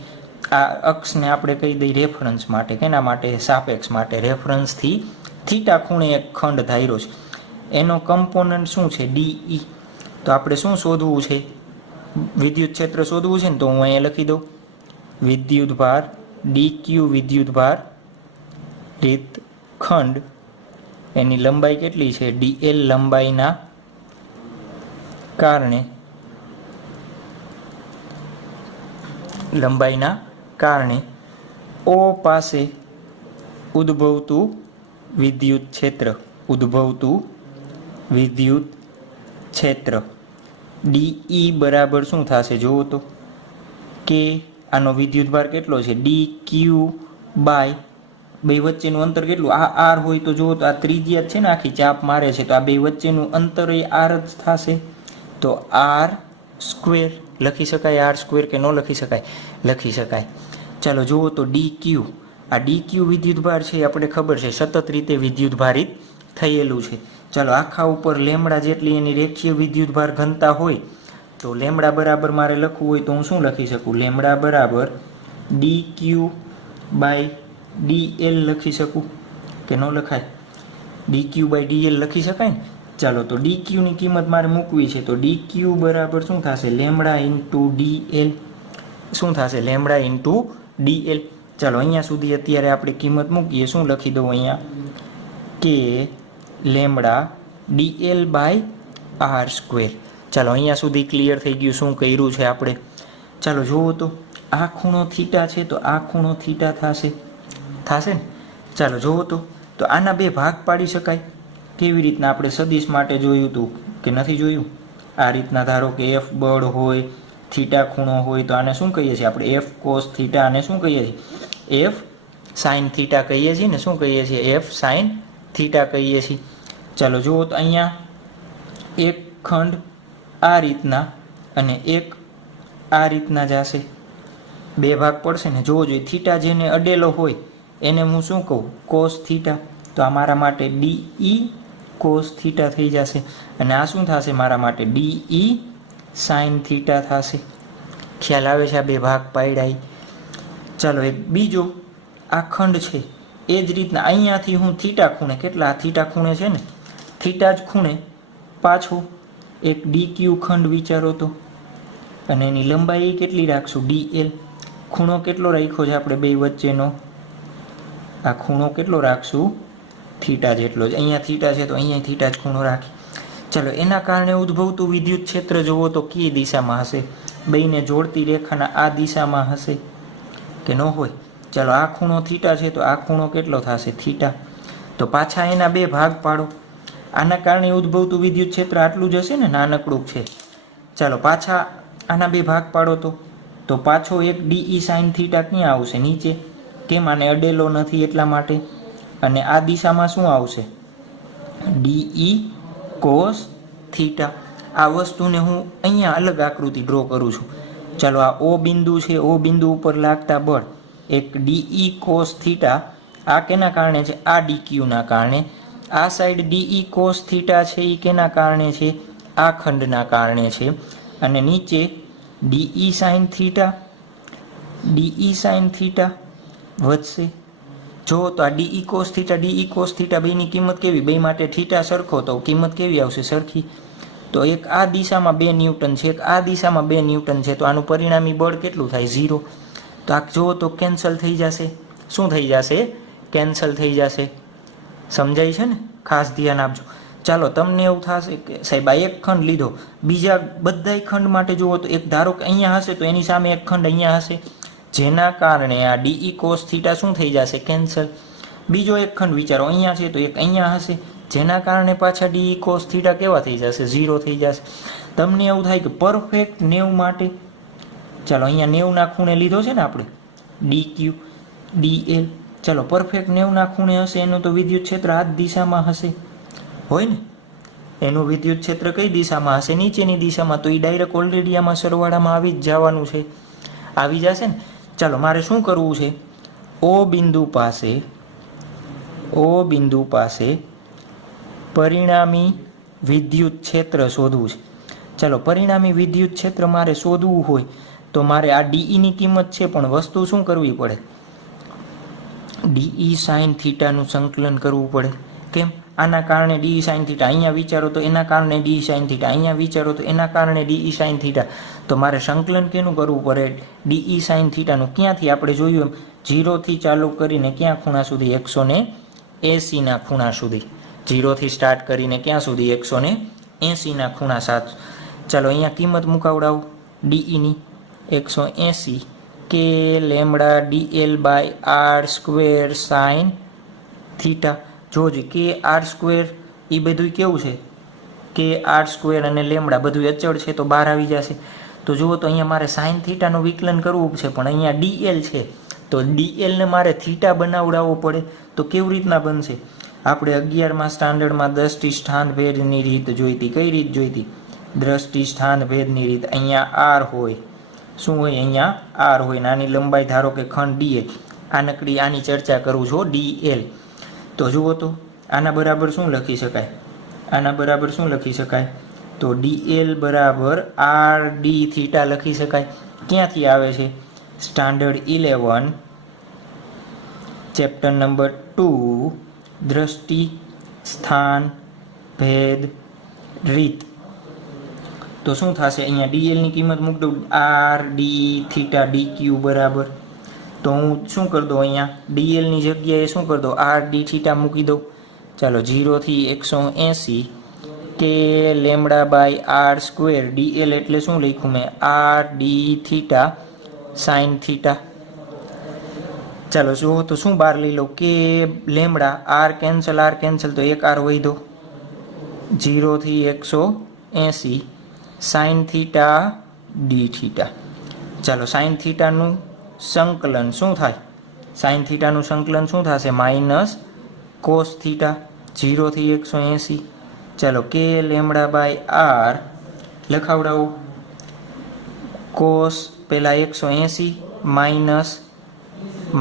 આ અક્ષને આપણે કહી દઈએ રેફરન્સ માટે. કેના માટે? સાપેક્ષ માટે. રેફરન્સથી થીટા ખૂણે એક ખંડ ધાર્યો છે. એનો કમ્પોનન્ટ શું છે? ડીઈ. તો આપણે શું શોધવું છે? વિદ્યુત ક્ષેત્ર શોધવું છે ને, તો હું અહીંયા લખી દઉં વિદ્યુત ભાર, ડીક્યુ વિદ્યુત ભાર રીત ખંડ, એની લંબાઈ કેટલી છે? ડીએલ લંબાઈના કારણે ઓ પાસે ઉદ્ભવતું વિદ્યુત ક્ષેત્ર ડીઈ બરાબર શું થશે? જુઓ તો કે આનો વિદ્યુત ભાર કેટલો છે? ડી ક્યુ બાય બે વચ્ચેનું અંતર કેટલું? આ આર હોય તો જુઓ તો આ ત્રિજ્યા છે ને, આખી ચાપ મારે છે, તો આ બે વચ્ચેનું અંતર એ આર જ થશે. તો આર સ્ક્વેર લખી શકાય. આર સ્ક્વેર કે ન લખી શકાય? લખી શકાય. ચાલો જુઓ તો ડી ક્યુ, આ ડી ક્યુ વિદ્યુત ભાર છે, આપણે ખબર છે સતત રીતે વિદ્યુત ભારિત થયેલું છે. ચાલો, આખા ઉપર લેમડા જેટલી એની રેખીય વિદ્યુત ભાર ઘનતા હોય તો લેમડા બરાબર મારે લખવું હોય તો હું શું લખી શકું? લેમડા બરાબર ડી ક્યુ બાય ડીએલ લખી શકું કે ન લખાય? ડી ક્યુ બાય ડીએલ લખી શકાય ને. ચાલો, તો ડી ક્યુની કિંમત મારે મૂકવી છે તો ડી ક્યુ બરાબર શું થશે? Lambda into DL. શું થશે? Lambda into DL. ચાલો, અહીંયા સુધી અત્યારે આપણે કિંમત મૂકીએ. શું લખી દઉં અહીંયા? K lambda DL by R square. ચાલો, અહીંયા સુધી ક્લિયર થઈ ગયું શું કર્યું છે આપણે? ચાલો જુઓ તો આ ખૂણો થીટા છે તો આ ખૂણો થીટા થશે ને. ચાલો જુઓ તો આના બે ભાગ પાડી શકાય. કેવી રીતના? આપણે સદિશ માટે જોયું હતું કે નથી જોયું? આ રીતના ધારો કે એફ બળ હોય, થીટા ખૂણો હોય તો આને શું કહીએ છીએ આપણે? F cos theta. આને શું કહીએ છીએ? એફ સાઇન થીટા કહીએ છીએ ને. શું કહીએ છીએ? એફ સાઇન થીટા કહીએ છીએ. ચાલો જુઓ તો અહીંયા એક ખંડ આ રીતના અને એક આ રીતના જશે. બે ભાગ પડશે ને. જોવો જોઈએ, થીટા જેને અડેલો હોય એને હું શું કહું? Cos theta. તો આ મારા માટે ડીઈ કોસ થીટા થઈ જશે. અને આ શું થશે મારા માટે? ડીઈ સાઇન થીટા થશે. ખ્યાલ આવે છે? આ બે ભાગ પાડ્યા. ચાલો, એક બીજો આ ખંડ છે એ જ રીતના અહીંયાથી હું થીટા ખૂણે, કેટલા થીટા ખૂણે છે ને, થીટા જ ખૂણે પાછો એક ડીક્યુ ખંડ વિચારો તો, અને એની લંબાઈ કેટલી રાખશું? ડીએલ. ખૂણો કેટલો રાખ્યો છે આપણે બે વચ્ચેનો? આ ખૂણો કેટલો રાખશું? થીટા જેટલો જ. અહીંયા થીટા છે તો અહીંયા થીટા જ ખૂણો રાખી. ચાલો, એના કારણે ઉદ્ભવતું વિદ્યુત ક્ષેત્ર જુઓ તો કઈ દિશામાં હશે? બેને જોડતી રેખાના આ દિશામાં હશે કે ન હોય? ચાલો, આ ખૂણો થીટા છે તો આ ખૂણો કેટલો થશે? થીટા. તો પાછા એના બે ભાગ પાડો. આના કારણે ઉદ્ભવતું વિદ્યુત ક્ષેત્ર આટલું જ હશે ને, નાનકડું છે. ચાલો, પાછા આના બે ભાગ પાડો તો પાછો એક ડીઈ સાઇન થીટા ક્યાં આવશે? નીચે. કેમ? આને અડેલો નથી એટલા માટે. અને આ દિશામાં શું આવશે? DE cos theta. આ વસ્તુને હું અહીંયા અલગ આકૃતિ ડ્રો કરું છું. ચાલો, આ ઓ બિંદુ છે. ઓ બિંદુ ઉપર લાગતા બળ એક ડીઈ કોસ થીટા. આ કેના કારણે છે? આ ડીક્યુના કારણે. આ સાઈડ ડીઈ કોસ થીટા છે એ કેના કારણે છે? આ ખંડના કારણે છે. અને નીચે DE sine theta. DE sine theta વધશે. જો તો આ ડીઈ કોસ થીટા બેની કિંમત કેવી? બે માટે થીટા સરખો તો કિંમત કેવી આવશે? સરખી. તો એક આ દિશામાં 2 ન્યૂટન છે, એક આ દિશામાં 2 ન્યૂટન છે, તો આનું પરિણામી બળ કેટલું થાય? 0. તો આ જુઓ તો કેન્સલ થઈ જશે. શું થઈ જશે? કેન્સલ થઈ જશે. સમજાય છે ને? ખાસ ધ્યાન આપજો. ચાલો, તમને એવું થશે કે સાહેબ આ એક ખંડ લીધો, બીજા બધાય ખંડ માટે જુઓ તો એક ધારો કે અહીંયા હશે તો એની સામે એક ખંડ અહીંયા હશે, જેના કારણે આ ડીઈ કોસ થીટા શું થઈ જશે? કેન્સલ. બીજો એક ખંડ વિચારો અહીંયા છે તો એક અહીંયા હશે, જેના કારણે પાછા ડીઈ કોસ થીટા કેવા થઈ જશે? 0 થઈ જશે. તમને એવું થાય કે પરફેક્ટ 90 માટે, ચાલો અહીંયા 90 ના ખૂણે લીધો છે ને આપણે ડી ક્યુ, DL. ચાલો પરફેક્ટ 90 ખૂણે હશે એનું તો વિદ્યુત ક્ષેત્ર આ જ દિશામાં હશે, હોય ને? એનું વિદ્યુત ક્ષેત્ર કઈ દિશામાં હશે? નીચેની દિશામાં. તો એ ડાયરેક્ટ ઓલરેડી આમાં સરવાળામાં આવી જ જવાનું છે, આવી જશે ને. ચાલો મારે શું કરવું છે? O બિંદુ પાસે પરિણામી વિદ્યુત ક્ષેત્ર શોધવું છે. ચાલો પરિણામી વિદ્યુત ક્ષેત્ર મારે શોધવું હોય તો મારે આ DEની કિંમત છે, પણ વસ્તુ શું કરવી પડે? DE sin થીટાનું સંકલન કરવું પડે. કેમ? આના કારણે DE sin થીટા, અહીંયા વિચારો તો એના કારણે DE sin થીટા, અહીંયા વિચારો તો એના કારણે DE sin થીટા. તો મારે સંકલન કેનું કરવું પડે? DE sin થીટાનું. ક્યાંથી? આપણે જોયું એમ 0થી ચાલુ કરીને ક્યાં ખૂણા સુધી? 180ના ખૂણા સુધી. 0થી સ્ટાર્ટ કરીને ક્યાં સુધી? 180ના ખૂણા 7. ચાલો અહીંયા કિંમત મુકાવડાવો DEની. 180 K lambda DL by R square sine theta. જોજો કે આર સ્ક્વેર એ બધું કેવું છે? કે આર સ્ક્વેર અને લેમડા બધું અચળ છે, તો બહાર આવી જશે. તો જુઓ તો અહીંયા મારે સાઇન થીટાનું વિકલન કરવું છે, પણ અહીંયા DL છે, તો DLને મારે થીટા બનાવડાવવો પડે. તો કેવી રીતના બનશે? આપણે 11મા સ્ટાન્ડર્ડમાં દ્રષ્ટિ સ્થાન ભેદની રીત જોઈતી. કઈ રીત જોઈતી? દ્રષ્ટિ સ્થાન ભેદની રીત. અહીંયા આર હોય, શું હોય? અહીંયા આર હોય. નાની લંબાઈ ધારો કે ખંડ DL. આ નકડી આની ચર્ચા કરું છું, DL. તો જુઓ તો આના બરાબર શું લખી શકાય? આના બરાબર શું લખી શકાય? તો DL બરાબર આર ડી થીટા લખી શકાય. ક્યાંથી આવે છે? સ્ટાન્ડર્ડ 11 ચેપ્ટર નંબર 2 દ્રષ્ટિ સ્થાન ભેદ રીત. તો શું થશે? અહીંયા DLની કિંમત મૂક દઉં, આર ડી થીટા DQ બરાબર. તો હું શું કરી દઉં? અહીંયા DLની જગ્યાએ શું કરી દઉં? આર ડી થીટા મૂકી દઉં. ચાલો 0થી 180 K lambda by R square. DL એટલે શું લખ્યું મેં? R D theta sine theta. ચાલો જુઓ તો શું બહાર લઈ લો? કે લેમડા, આર કેન્સલ, તો એક આર વધ્યો. 0થી 180 સાઇન થીટા ડી થીટા. ચાલો સાઇન થીટાનું સંકલન શું થાય? સાઇન થીટાનું સંકલન શું થશે? Minus cos theta. 0થી 180. ચાલો કે લેમડા બાય આર લખાવડાવો. કોસ પહેલા 180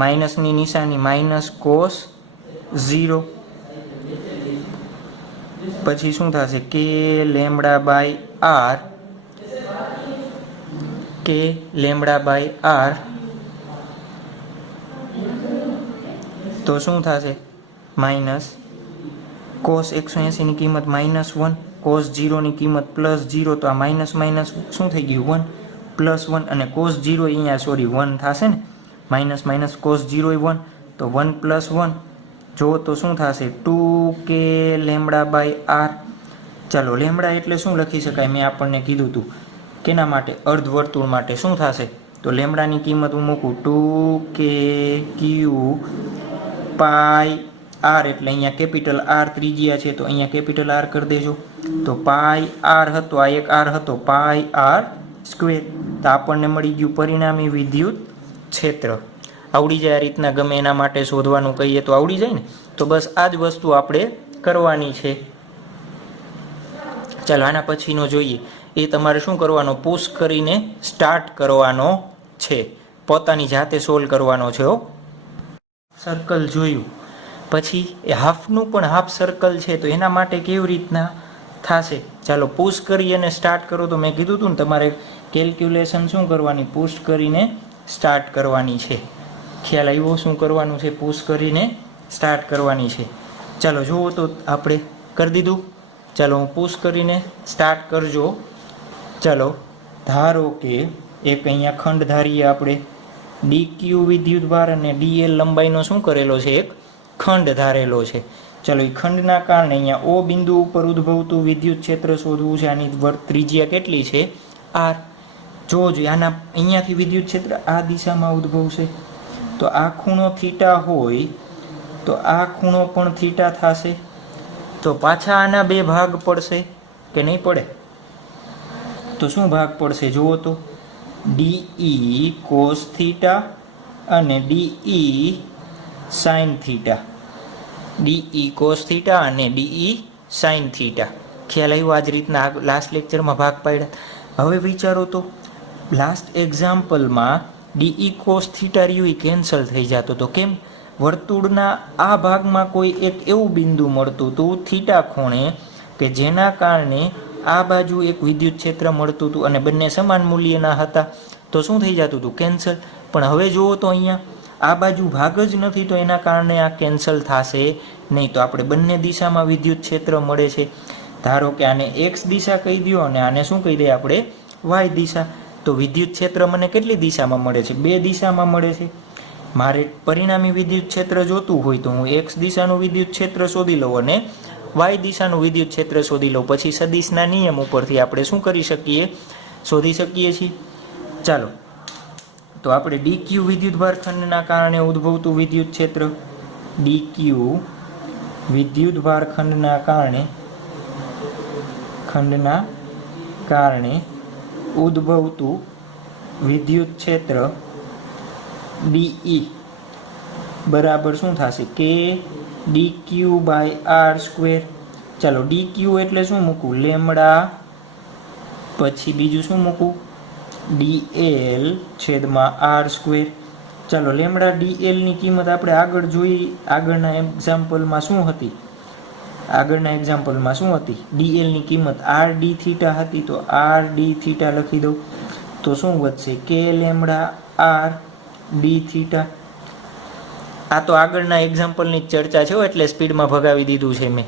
માઇનસની નિશાની માઇનસ કોસ 0. પછી શું થશે? કે લેમડા બાય આર તો શું થશે? માઇનસ કોસ 180ની કિંમત -1, કોસ 0ની કિંમત +0. તો આ માઇનસ શું થઈ ગયું? 1 +1. અને કોસ 0 અહીંયા 1 થશે ને? માઇનસ કોસ 0 1, તો 1 + 1. જો તો શું થશે? 2 કે લેમડા બાય આર. ચાલો લેમડા એટલે શું લખી શકાય? મેં આપણને કીધું હતું કેના માટે? અર્ધવર્તુળ માટે. શું થશે? તો લેમડાની કિંમત હું મૂકું 2 કે ક્યુ પાઈ આર. એટલે અહીંયા કેપિટલ આર ત્રિજ્યા છે, તો અહીંયા કેપિટલ આર કરી દેજો. તો પાઈ આર હતો, આ એક આર હતો, પાઈ આર સ્ક્વેર. તો આપણને મળી ગયું પરિણામી વિદ્યુત ક્ષેત્ર. આવડી જાય આ રીતના, ગમે એના માટે શોધવાનું કહીએ તો આવડી જાય ને. તો બસ આ જ વસ્તુ આપણે કરવાની છે. ચાલો આના પછીનો જોઈએ. એ તમારે શું કરવાનો? પુશ કરીને સ્ટાર્ટ કરવાનો છે, પોતાની જાતે સોલ્વ કરવાનો છે. સર્કલ જોયું પછી એ હાફનું પણ હાફ સર્કલ છે, તો એના માટે કેવી રીતના થશે? ચાલો પુશ કરી અને સ્ટાર્ટ કરો. તો મેં કીધું હતું ને તમારે કેલ્ક્યુલેશન શું કરવાની? પુશ કરીને સ્ટાર્ટ કરવાની છે. ખ્યાલ આવ્યો શું કરવાનું છે? પુશ કરીને સ્ટાર્ટ કરવાની છે. ચાલો જુઓ તો આપણે કરી દીધું. ચાલો હું પુશ કરીને સ્ટાર્ટ કરજો. ચાલો ધારો કે એક અહીંયા ખંડ ધારીએ આપણે. DQ વિદ્યુતભાર અને DL લંબાઈનો શું કરેલો છે? એક ખંડ ધારેલો છે. ચાલો એ ખંડના કારણે અહીંયા O બિંદુ ઉપર ઉદ્ભવતું વિદ્યુત ક્ષેત્ર શોધવું છે. આની ત્રિજ્યા કેટલી છે? R. જોજો આના અહીંયાથી વિદ્યુત ક્ષેત્ર આ દિશામાં ઉદ્ભવશે, તો આ ખૂણો થીટા હોય તો આ ખૂણો પણ થીટા થશે. તો પાછા આના બે ભાગ પડશે કે નહીં પડે? તો શું ભાગ પડશે? જુઓ તો DE cos થીટા અને DE sine theta, DE cos theta અને ડીઈ સાઇન થીટા. ખ્યાલ આવ્યો? આ જ રીતના લાસ્ટ લેક્ચરમાં ભાગ પાડ્યા. હવે વિચારો તો લાસ્ટ એક્ઝામ્પલમાં ડીઈ કોસ થીટા રહ્યું એ કેન્સલ થઈ જતો તો. કેમ? વર્તુળના આ ભાગમાં કોઈ એક એવું બિંદુ મળતું હતું થીટા ખૂણે કે જેના કારણે આ બાજુ એક વિદ્યુત ક્ષેત્ર મળતું હતું અને બંને સમાન મૂલ્યના હતા. તો શું થઈ જતું હતું? કેન્સલ. પણ હવે જુઓ તો અહીંયા આ બાજુ ભાગ જ નથી, તો એના કારણે આ કેન્સલ થશે નહીં. તો આપણે બંને દિશામાં વિદ્યુત ક્ષેત્ર મળે છે. ધારો કે આને એક્સ દિશા કહી દો અને આને શું કહી દઈએ આપણે? વાય દિશા. તો વિદ્યુત ક્ષેત્ર મને કેટલી દિશામાં મળે છે? બે દિશામાં મળે છે. મારે પરિણામી વિદ્યુત ક્ષેત્ર જોતું હોય તો હું એક્સ દિશાનું વિદ્યુત ક્ષેત્ર શોધી લઉં અને વાય દિશાનું વિદ્યુત ક્ષેત્ર શોધી લઉં. પછી સદિશના નિયમ ઉપરથી આપણે શું કરી શકીએ? શોધી શકીએ છીએ. ચાલો, તો આપણે ડીક્યુ વિદ્યુતભાર ખંડના કારણે ઉદ્ભવતું વિદ્યુત ક્ષેત્ર, ડીક્યુ વિદ્યુતભાર ખંડના કારણે ઉદ્ભવતું વિદ્યુત ક્ષેત્ર ડીઈ બરાબર શું થશે? કે ડીક્યુ બાય આર સ્ક્વેર. ચાલો, ડીક્યુ એટલે શું મૂકું? લેમડા, પછી બીજું શું મૂકું? ડીએલ છેદમાં આર સ્ક્વેર. ચાલો, લેમડા ડીએલની કિંમત આપણે આગળ જોઈ. આગળના એક્ઝામ્પલમાં શું હતી? ડીએલની કિંમત આર ડી થીટા હતી. તો આર ડી થીટા લખી દઉં તો શું વધશે? K lambda R D theta. આ તો આગળના એક્ઝામ્પલની ચર્ચા છે, એટલે સ્પીડમાં ભગાવી દીધું છે મેં.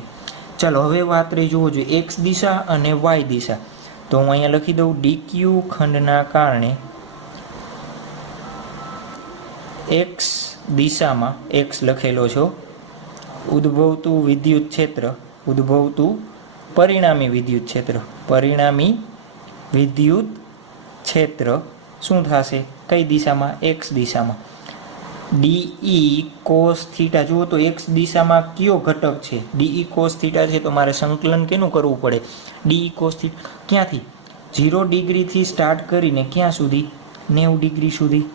ચાલો, હવે વાત રહી જોવો જોઈએ એક્સ દિશા અને વાય દિશા. તો હું અહીંયા લખી દઉં ડીક્યુ ખંડના કારણે એક્સ દિશામાં, એક્સ લખેલો છો, ઉદ્ભવતું વિદ્યુત ક્ષેત્ર, ઉદ્ભવતું પરિણામી વિદ્યુત ક્ષેત્ર શું થશે? કઈ દિશામાં? એક્સ દિશામાં. DE cos theta. જુઓ તો એક્સ દિશામાં કયો ઘટક છે? ડીઈ કોસ થીટા છે. તો મારે સંકલન કેનું કરવું પડે? ડીઈ કોસ થીટા ક્યાંથી? 0 ડિગ્રીથી સ્ટાર્ટ કરીને ક્યાં સુધી? 90 ડિગ્રી સુધી.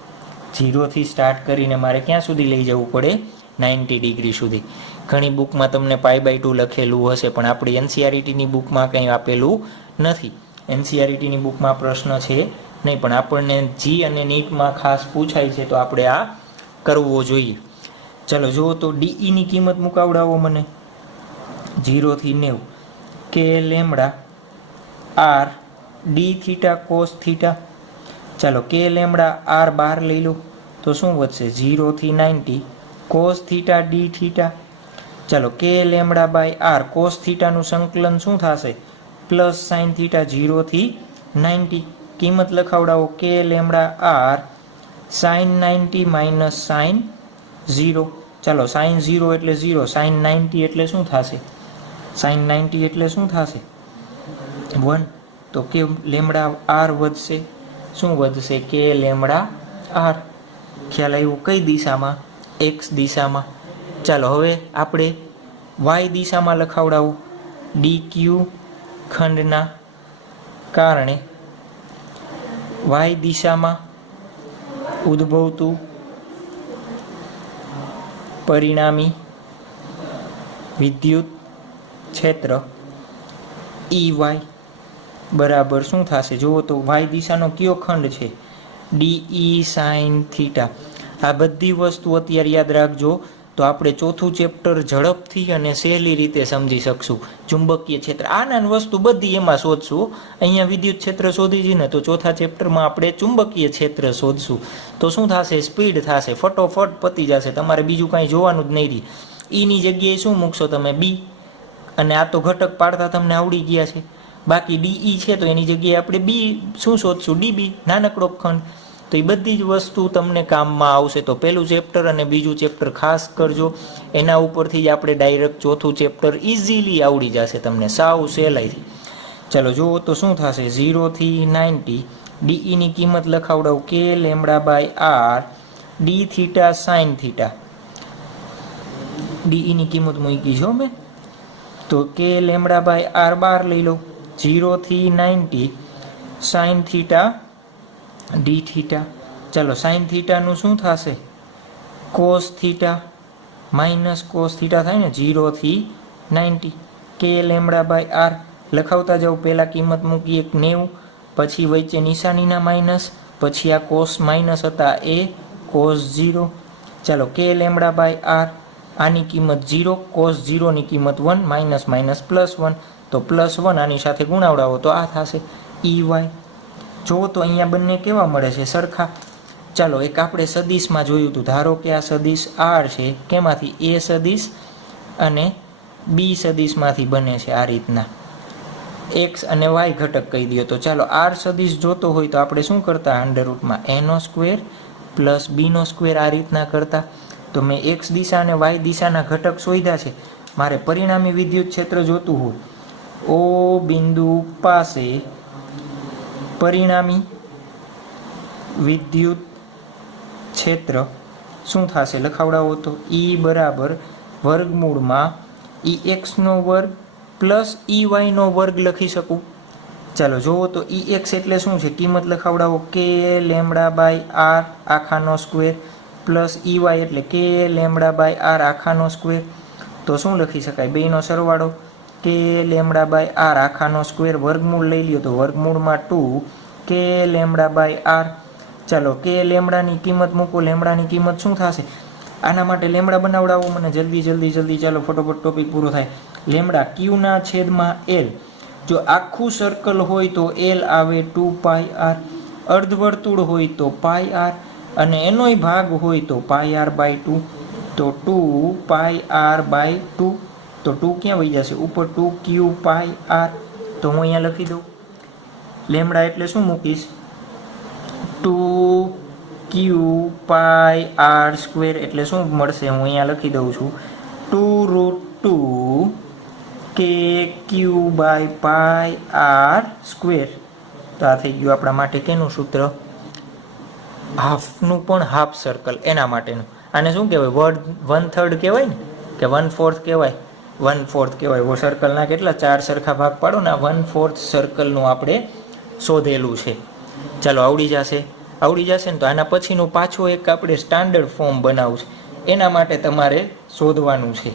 0થી સ્ટાર્ટ કરીને મારે ક્યાં સુધી લઈ જવું પડે? 90 ડિગ્રી સુધી. ઘણી બુકમાં તમને π/2 લખેલું હશે, પણ આપણી એનસીઆરટીની બુકમાં કંઈ આપેલું નથી. એનસીઆરટીની બુકમાં પ્રશ્ન છે નહીં, પણ આપણને જી અને નીટમાં ખાસ પૂછાય છે, તો આપણે આ કરવો જોઈએ. ચલો જુઓ તો ડીઈની કિંમત મુકાવડાવો મને. 0 થી 90. K lambda R D theta cos theta. ચાલો, કે લેમડા આર 12 લઈ લો તો શું વધશે? 0 થી 90 કોસ થીટા ડી થીટા. ચાલો, K lambda by R cos થીટાનું સંકલન શું થશે? Plus sine theta. 0 થી 90 કિંમત લખાવડાવો. K lambda R sine 90 minus sine 0. ચાલો, સાઇન 0 એટલે 0, સાઇન 90 એટલે શું થશે? સાઇન 90 એટલે શું થશે? 1. તો કે લેમડા આર વધશે. શું વધશે? K lambda R. ખ્યાલ આવ્યો? કઈ દિશામાં? એક્સ દિશામાં. ચાલો, હવે આપણે વાય દિશામાં લખાવડાવું. ડીક્યુ ખંડના કારણે વાય દિશામાં ઉદ્ભવતું પરિણામી વિદ્યુત ક્ષેત્ર ઈ વાય બરાબર શું થશે? જુઓ તો વાય દિશાનો કયો ખંડ છે? DE sine theta. આ બધી વસ્તુ અત્યારે યાદ રાખજો, તો આપણે ચોથું ચેપ્ટર ઝડપથી અને સહેલી રીતે સમજી શકશું. ચુંબકીય ક્ષેત્ર આના વસ્તુ બધી એમાં શોધશું. અહીંયા વિદ્યુત ક્ષેત્ર શોધી છે ને, તો ચોથા ચેપ્ટરમાં આપણે ચુંબકીય ક્ષેત્ર શોધશું. તો શું થશે? સ્પીડ થશે, ફટોફટ પતી જશે. તમારે બીજું કાંઈ જોવાનું જ નહીં રહી. ઈની જગ્યાએ શું મૂકશો તમે? બી. અને આ તો ઘટક પાડતા તમને આવડી ગયા છે. બાકી ડીઈ છે, તો એની જગ્યાએ આપણે બી શું શોધશું? ડીબી, નાનકડો ખંડ. તો એ બધી જ વસ્તુ તમને કામમાં આવશે. તો પહેલું ચેપ્ટર અને બીજું ચેપ્ટર ખાસ કરજો. એના ઉપરથી જ આપણે ડાયરેક્ટ ચોથું ચેપ્ટર ઇઝીલી આવડી જશે તમને, સાવ સહેલાઈથી. ચલો જુઓ તો શું થશે? 0 થી 90 ડીઈની કિંમત લખાવડાવું. K lambda by R D theta sine theta. ડીઈની કિંમત મૂકી છો મેં. તો કે લેમડા બાય આર 12 લઈ લો. 0 થી 90 સાઇન થીટા ડી થીટા. ચાલો, સાઇન થીટાનું શું થશે? Cos theta minus cos theta થાય ને 0 થી 90 કે લેમડા બાય આર લખાવતા જાઓ. પહેલાં કિંમત મૂકી 90, પછી વચ્ચે નિશાનીના માઇનસ, પછી આ કોસ માઇનસ હતા એ કોસ 0. ચાલો કે લેમડા બાય આર, આની કિંમત 0, કોસ 0ની કિંમત 1, માઇનસ માઇનસ પ્લસ 1, તો પ્લસ 1 આની સાથે ગુણાવડાવો તો આ થશે EY. જુઓ તો અહીંયા બંને કેવા મળે છે? સરખા. ચાલો એક આપણે સદિશમાં જોયું હતું. ધારો કે આ સદિશ R છે, કેમાંથી? A સદિશ અને B સદિશમાંથી બને છે આ રીતના. x અને y ઘટક કહી દો. તો ચાલો R સદિશ જોતો હોય તો આપણે શું કરતા? અંડરરૂટમાં a² પ્લસ b² આ રીતના કરતા. તો મેં x દિશા અને y દિશાના ઘટક શોધ્યા છે. મારે પરિણામી વિદ્યુત ક્ષેત્ર જોતું હોય, O બિંદુ પાસે પરિણામી વિદ્યુત ક્ષેત્ર શું થશે? લખાવડાવો તો E બરાબર વર્ગમૂળમાં EX² પ્લસ EY² લખી શકું. ચાલો જુઓ તો EX એટલે શું છે? કિંમત લખાવડાવો કે લેમડા બાય આર આખાનો સ્ક્વેર પ્લસ EY એટલે કે લેમડા બાય આર આખાનો સ્ક્વેર. તો શું લખી શકાય? બેનો સરવાળો કે લેમડા બાય આર આખાનો સ્ક્વેર, વર્ગમૂળ લઈ લ્યો તો વર્ગમૂળમાં 2 કે લેમડા બાય આર. ચાલો કે લેમડાની કિંમત મૂકો. લેમડાની કિંમત શું થશે? આના માટે લેમડા બનાવડાવો મને જલ્દી. ચાલો ફટોફટ ટોપિક પૂરો થાય. લેમડા ક્યુના છેદમાં L. જો આખું સર્કલ હોય તો L આવે 2πr, અર્ધવર્તુળ હોય તો πr, અને એનોય ભાગ હોય તો πr/2. તો 2πr/2. તો 2 ક્યાં વહી જશે? ઉપર 2q/r. તો હું અહીંયા લખી દઉં. લેમડા એટલે શું મૂકીશ? 2q/r² એટલે શું મળશે? હું અહીંયા લખી દઉં છું 2√2 kq/πr². તો આ થઈ ગયું આપણા માટે કેનું સૂત્ર? હાફનું પણ હાફ સર્કલ એના માટેનું. આને શું કહેવાય? 1/3 કહેવાય ને, કે 1/4 કહેવાય? 1/4 કહેવાય. વો સર્કલના કેટલા 4 સરખા ભાગ પાડો ને, 1/4 સર્કલનું આપણે શોધેલું છે. ચાલો આવડી જશે ને. તો આના પછીનું પાછું એક આપણે સ્ટાન્ડર્ડ ફોર્મ બનાવવું છે. એના માટે તમારે શોધવાનું છે.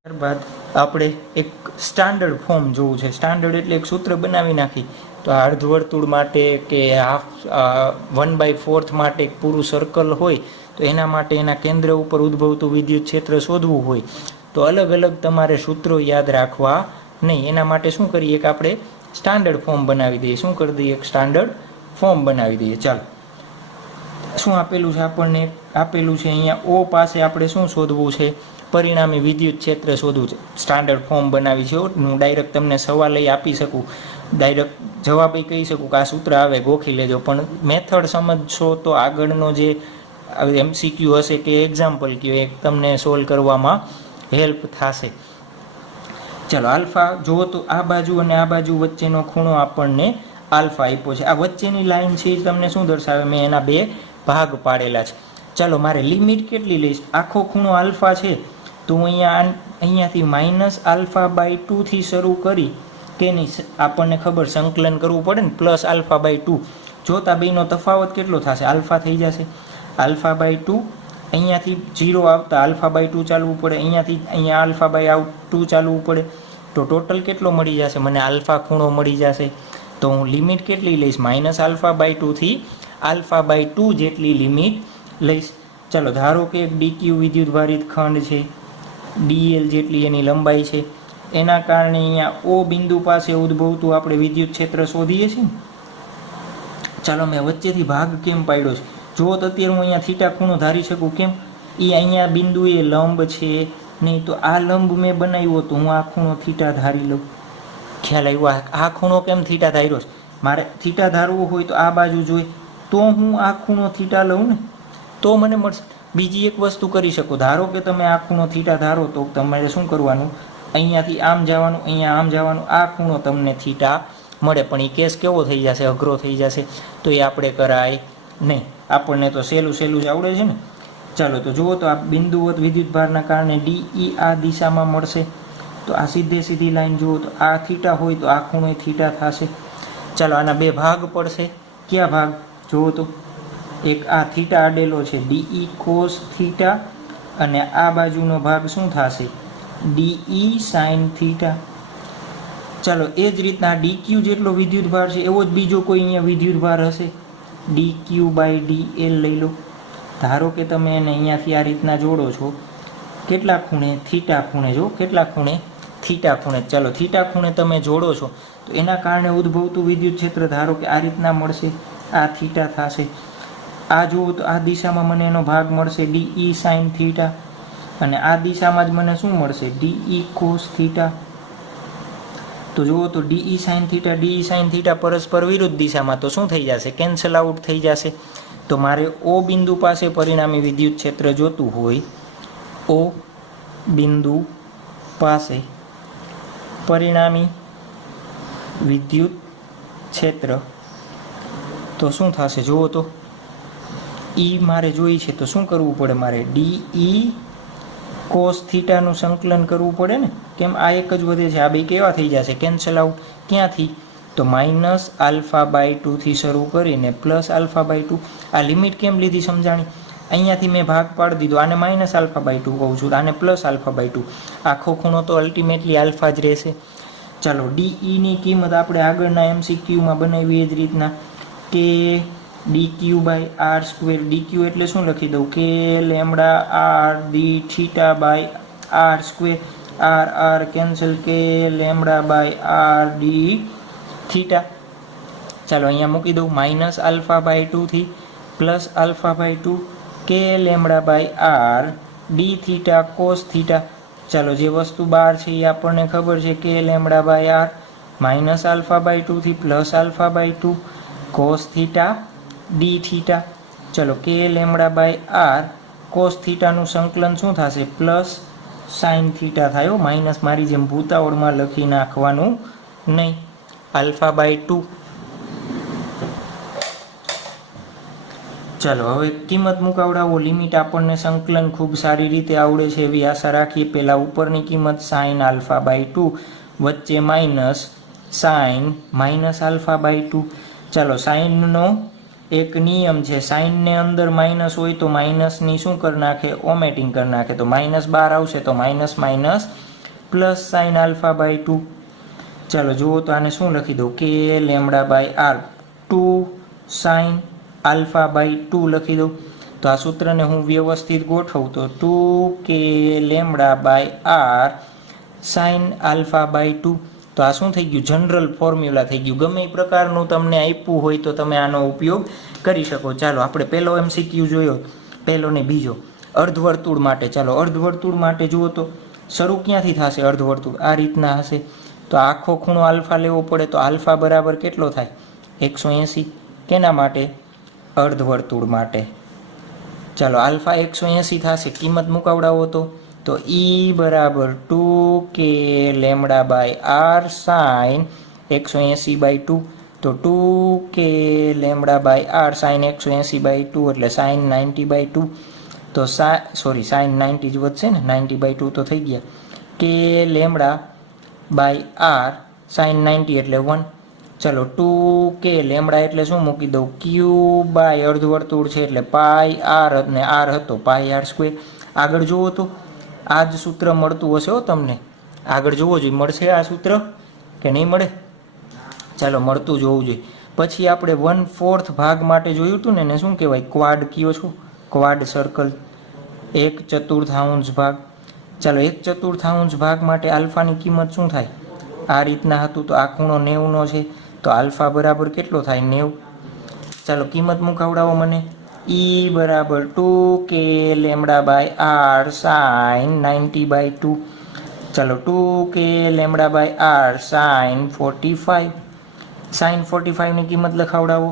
ત્યારબાદ આપણે એક સ્ટાન્ડર્ડ ફોર્મ જોવું છે. સ્ટાન્ડર્ડ એટલે એક સૂત્ર બનાવી નાખી. તો આ અર્ધવર્તુળ માટે કે હાફ 1/4 માટે એક પૂરું સર્કલ હોય તો એના માટે એના કેન્દ્ર ઉપર ઉદ્ભવતું વિદ્યુત ક્ષેત્ર શોધવું હોય તો અલગ અલગ તમારે સૂત્રો યાદ રાખવા નહીં. એના માટે શું કરીએ કે આપણે સ્ટાન્ડર્ડ ફોર્મ બનાવી દઈએ. શું કરી દઈએ? એક સ્ટાન્ડર્ડ ફોર્મ બનાવી દઈએ. ચાલો શું આપેલું છે? આપણને આપેલું છે અહીંયા O પાસે આપણે શું શોધવું છે? પરિણામી વિદ્યુત ક્ષેત્ર શોધવું છે. સ્ટાન્ડર્ડ ફોર્મ બનાવી છે. હું ડાયરેક્ટ તમને સવાલ આપી શકું, ડાયરેક્ટ જવાબ કહી શકું કે આ સૂત્ર આવે ગોખી લેજો, પણ મેથડ સમજશો તો આગળનો જે MCQ હશે કે એક્ઝામ્પલ કયો એક તમને સોલ્વ કરવામાં હેલ્પ થશે. ચાલો આલ્ફા જુઓ તો આ બાજુ અને આ બાજુ વચ્ચેનો ખૂણો આપણને આલ્ફા આપ્યો છે. આ વચ્ચેની લાઈન છે એ તમને શું દર્શાવે? મેં એના 2 ભાગ પાડેલા છે. ચાલો મારે લિમિટ કેટલી લઈશ? આખો ખૂણો આલ્ફા છે તો હું અહીંયાથી -α/2 થી શરૂ કરી કે નહીં, આપણને ખબર સંકલન કરવું પડે ને, +α/2. જોતા બેનો તફાવત કેટલો થશે? આલ્ફા થઈ જશે. α/2 અહીંયાથી 0 આવતા α/2 ચાલવું પડે, અહીંયાથી અહીંયા α/2 ચાલવું પડે. તો ટોટલ કેટલો મળી જશે? મને આલ્ફા ખૂણો મળી જશે. તો હું લિમિટ કેટલી લઈશ? -α/2 થી α/2 જેટલી લિમિટ લઈશ. ચાલો ધારો કે એક DQ વિદ્યુતભારિત ખંડ છે, DL જેટલી એની લંબાઈ છે. એના કારણે અહીંયા O બિંદુ પાસે ઉદ્ભવતું આપણે વિદ્યુત ક્ષેત્ર શોધીએ છીએ ને. ચાલો મેં વચ્ચેથી ભાગ કેમ પાડ્યો છે? જુઓ તો અત્યારે હું અહીંયા થીટા ખૂણો ધારી શકું. કેમ? એ અહીંયા બિંદુએ લંબ છે નહીં, તો આ લંબ મેં બનાવ્યો તો હું આ ખૂણો થીટા ધારી લઉં. ખ્યાલ આવ્યો? આ ખૂણો કેમ થીટા ધાર્યો છે? મારે થીટા ધારવો હોય તો આ બાજુ જોઈ તો હું આ ખૂણો થીટા લઉં ને તો મને મળશે. બીજી એક વસ્તુ કરી શકો. ધારો કે તમે આ ખૂણો થીટા ધારો તો તમારે શું કરવાનું? અહીંયાથી આમ જવાનું, અહીંયા આમ જવાનું, આ ખૂણો તમને થીટા મળે. પણ એ કેસ કેવો થઈ જશે? અઘરો થઈ જશે. તો એ આપણે કરાય નહીં. આપણને તો સહેલું જ આવડે છે ને. ચાલો તો જુઓ તો આ બિંદુવત વિદ્યુતભારના કારણે DE આ દિશામાં મળશે. તો આ સીધી લાઈન જુઓ તો આ થીટા હોય તો આ ખૂણો થીટા થશે. ચાલો આના 2 ભાગ પડશે. કયા ભાગ? જુઓ તો એક આ થીટા આડેલો છે ડીઈ કોસ થીટા, અને આ બાજુનો ભાગ શું થશે ડીઈ સાઇન થીટા. ચાલો એ જ રીતના ડી ક્યુ જેટલો વિદ્યુતભાર છે એવો જ બીજો કોઈ અહીંયા વિદ્યુતભાર હશે, D Q by D L લઈ લો. ધારો કે તમે એને અહીંયાથી આ રીતના જોડો છો, કેટલા ખૂણે થીટા ખૂણે, જો કેટલા ખૂણે થીટા ખૂણે. ચાલો થીટા ખૂણે તમે જોડો છો તો એના કારણે ઉદ્ભવતું વિદ્યુત ક્ષેત્ર ધારો કે આ રીતના મળશે, આ થીટા થશે. આ જુઓ તો આ દિશામાં મને એનો ભાગ મળશે ડીઈ સાઇન થીટા, અને આ દિશામાં જ મને શું મળશે ડીઈ કોસ થીટા. તો જુઓ તો ડીઈ સાઇન થીટા પરસ્પર વિરુદ્ધ દિશામાં, તો શું થઈ જશે કેન્સલ આઉટ થઈ જશે. તો મારે ઓ બિંદુ પાસે પરિણામી વિદ્યુત ક્ષેત્ર જોતું હોય, ઓ બિંદુ પાસે પરિણામી વિદ્યુત ક્ષેત્ર, તો શું થશે જુઓ તો ઈ મારે જોઈ છે તો શું કરવું પડે, મારે ડીઈ કોસ થીટાનું સંકલન કરવું પડે ને. કેમ આ એક જ વધે છે, આ બે કેવા થઈ જશે કેન્સલ આઉટ. ક્યાંથી તો માઇનસ આલ્ફા બાય 2થી શરૂ કરીને પ્લસ આલ્ફા બાય 2. આ લિમિટ કેમ લીધી સમજાણી, અહીંયાથી મેં ભાગ પાડી દીધો, આને માઇનસ આલ્ફા બાય 2 કહું છું, આને પ્લસ આલ્ફા બાય 2. આખો ખૂણો તો અલ્ટિમેટલી આલ્ફા જ રહેશે. ચાલો ડીઈની કિંમત આપણે આગળના એમસીક્યુમાં બનાવી એ જ રીતના K D Q by R square. D Q એટલે શું લખી દઉં K lambda R D theta by R square, R R cancel, K lambda by R D theta. ચાલો અહીંયા મૂકી દઉં માઇનસ આલ્ફા બાય 2થી plus alpha by 2 K lambda by R D theta cos theta. ચાલો જે વસ્તુ બહાર છે એ આપણને ખબર છે કે lambda by R, minus alpha by 2થી plus alpha by 2 cos theta D theta. ચલો K lambda by R cos થીટાનું સંકલન શું થશે પ્લસ સાઇન થીટા થાય. માઇનસ મારી જેમ ભૂતાવળમાં લખી નાખવાનું નહીં. Alpha by 2. ચાલો હવે કિંમત મુકાવડાવો. લિમિટ આપણને સંકલન ખૂબ સારી રીતે આવડે છે એવી આશા રાખીએ. પહેલાં ઉપરની કિંમત સાઇન આલ્ફા બાય 2, વચ્ચે minus sine minus alpha by 2. ચાલો સાઇનનો એક નિયમ છે, સાઇનને અંદર માઇનસ હોય તો માઇનસની શું કરી નાખે ઓમેટિંગ કરી નાખે. તો માઇનસ બહાર આવશે તો minus minus plus sine alpha by 2. ચાલો જુઓ તો આને શું લખી દઉં K lambda by R 2 sine alpha by 2 લખી દઉં. તો આ સૂત્રને હું વ્યવસ્થિત ગોઠવું તો 2 K lambda by R sine alpha by 2. તો આ શું થઈ ગયું જનરલ ફોર્મ્યુલા થઈ ગયું. ગમે એ પ્રકારનું તમને આપ્યું હોય તો તમે આનો ઉપયોગ કરી શકો. ચાલો આપણે પહેલો એમસીક્યુ જોયો, પહેલો ને બીજો અર્ધવર્તુળ માટે. ચાલો અર્ધવર્તુળ માટે જુઓ તો શરૂ ક્યાંથી થશે અર્ધવર્તુળ, આ રીતના હશે. તો આખો ખૂણો આલ્ફા લેવો પડે તો આલ્ફા બરાબર કેટલો થાય 180. કેના માટે અર્ધવર્તુળ માટે. ચાલો આલ્ફા 180 થશે, કિંમત મુકાવડાવો તો ઈ બરાબર 2 K lambda by R sine 180 by 2. તો 2 K lambda by R sine 180 by 2 એટલે સાઇન 90 બાય 2. તો સાઇન 90 જ વધશે ને, 90 બાય 2 તો થઈ ગયા. કે લેમડા બાય આર સાઇન 90 એટલે 1. ચલો 2 કે લેમડા એટલે શું મૂકી દઉં ક્યુ બાય અર્ધવર્તુળ છે એટલે પાઈ આર, અને આર હતો પાઈ આર સ્ક્વેર. આગળ જુઓ તો આ જ સૂત્ર મળતું હશે તમને, આગળ જોવો જોઈએ મળશે આ સૂત્ર કે નહીં મળે. ચાલો મળતું જોવું જોઈએ. પછી આપણે 1/4 ભાગ માટે જોયું હતું ને, એને શું કહેવાય ક્વાડ કયો છો, ક્વાડ સર્કલ 1/4 ભાગ. ચાલો 1/4 ભાગ માટે આલ્ફાની કિંમત શું થાય આ રીતના હતું. તો આ ખૂણો 90નો છે તો આલ્ફા બરાબર કેટલો થાય 90. ચાલો કિંમત મુકાવડાવો મને. ઈ બરાબર 2 K lambda by R sine 90 by 2. ચાલો 2 K lambda by R sine 45. Sine 45ની કિંમત લખાવડાવો.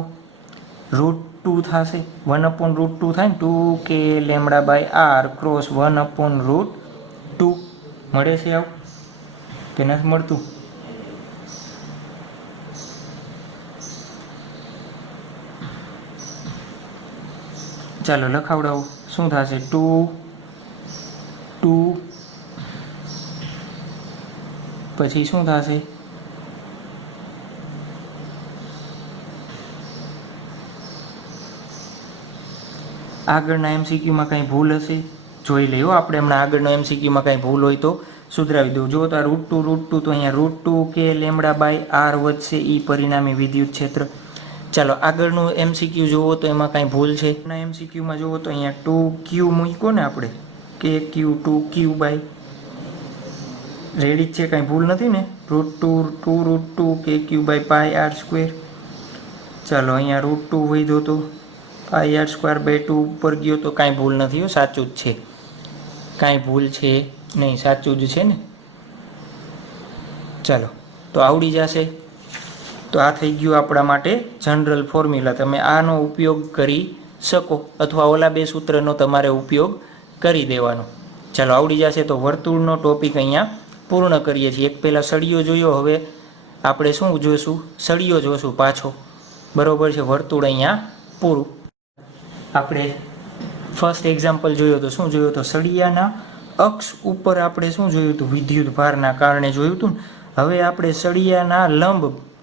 √2 થશે, 1/√2 થાય ને. 2 K lambda by R cross 1/√2 મળે છે આવું કે નથી મળતું. ચાલો લખાવડાવો શું થશે 2 પછી શું થશે આગળના એમસીક્યુમાં કાંઈ ભૂલ હશે જોઈ લઈએ આપણે. હમણાં આગળનો એમસીક્યુમાં કાંઈ ભૂલ હોય તો સુધરાવી દઉં. જો તો આ √2 તો અહીંયા √2 કે λ/r વધશે એ પરિણામી વિદ્યુત ક્ષેત્ર. ચાલો આગળનું એમસીક્યુ જુઓ તો એમાં કાંઈ ભૂલ છે. એમસીક્યુમાં જુઓ તો અહીંયા 2q મૂક્યો ને આપણે, kq 2q/ રેડી જ છે, કાંઈ ભૂલ નથી ને. √2 kq/πr². ચાલો અહીંયા √2 વધ્યો તો πr²/2 ઉપર ગયો તો કાંઈ ભૂલ નથી હો, સાચું જ છે, કાંઈ ભૂલ છે નહીં, સાચું જ છે ને. ચાલો તો આવડી જશે. તો આ થઈ ગયું આપણા માટે જનરલ ફોર્મ્યુલા. તમે આનો ઉપયોગ કરી શકો અથવા ઓલા બે સૂત્રનો તમારે ઉપયોગ કરી દેવાનો. ચાલો આવડી જશે. તો વર્તુળનો ટોપિક અહીંયા પૂર્ણ કરીએ છીએ. એક પહેલાં સળિયો જોયો, હવે આપણે શું જોઈશું? સળિયો જોઈશું પાછો. બરોબર છે, વર્તુળ અહીંયા પૂરું. આપણે ફર્સ્ટ એક્ઝામ્પલ જોયો તો શું જોયું? તો સળિયાના અક્ષ ઉપર આપણે શું જોયું હતું? વિદ્યુત ભારના કારણે જોયું હતું ને. હવે આપણે સળિયાના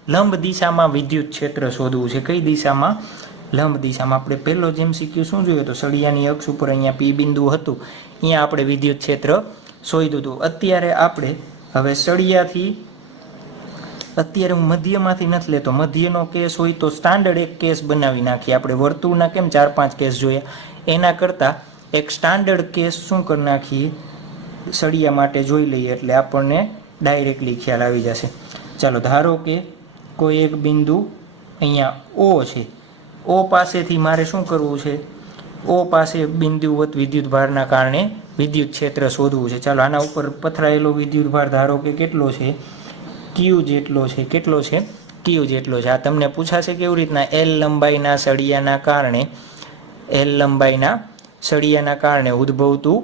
લંબ દિશામાં વિદ્યુત ક્ષેત્ર શોધવું છે. કઈ દિશામાં? લંબ દિશામાં. આપણે પહેલો જ એમસીક્યુ શું જોયો? તો સળિયાની અક્ષ ઉપર અહીંયા પી બિંદુ હતું, અહીંયા આપણે વિદ્યુત ક્ષેત્ર શોધ્યું હતું. અત્યારે આપણે હવે સળિયાથી, અત્યારે હું મધ્યમાંથી નથી લેતો, મધ્યનો કેસ હોય તો સ્ટાન્ડર્ડ એક કેસ બનાવી નાખીએ. આપણે વર્તુળના કેમ 4-5 કેસ જોયા, એના કરતાં એક સ્ટાન્ડર્ડ કેસ શું કરી નાખીએ, સળિયા માટે જોઈ લઈએ, એટલે આપણને ડાયરેક્ટલી ખ્યાલ આવી જશે. ચાલો ધારો કે કોઈ એક બિંદુ અહીંયા O છે. O પાસેથી મારે શું કરવું છે? O પાસે બિંદુવત વિદ્યુત ભારના કારણે વિદ્યુત ક્ષેત્ર શોધવું છે. ચાલો આના ઉપર પથરાયેલો વિદ્યુત ભાર ધારો કે કેટલો છે? Q જેટલો છે. કેટલો છે? Q જેટલો છે. આ તમને પૂછાશે કેવી રીતના? L લંબાઈના સળિયાના કારણે ઉદ્ભવતું,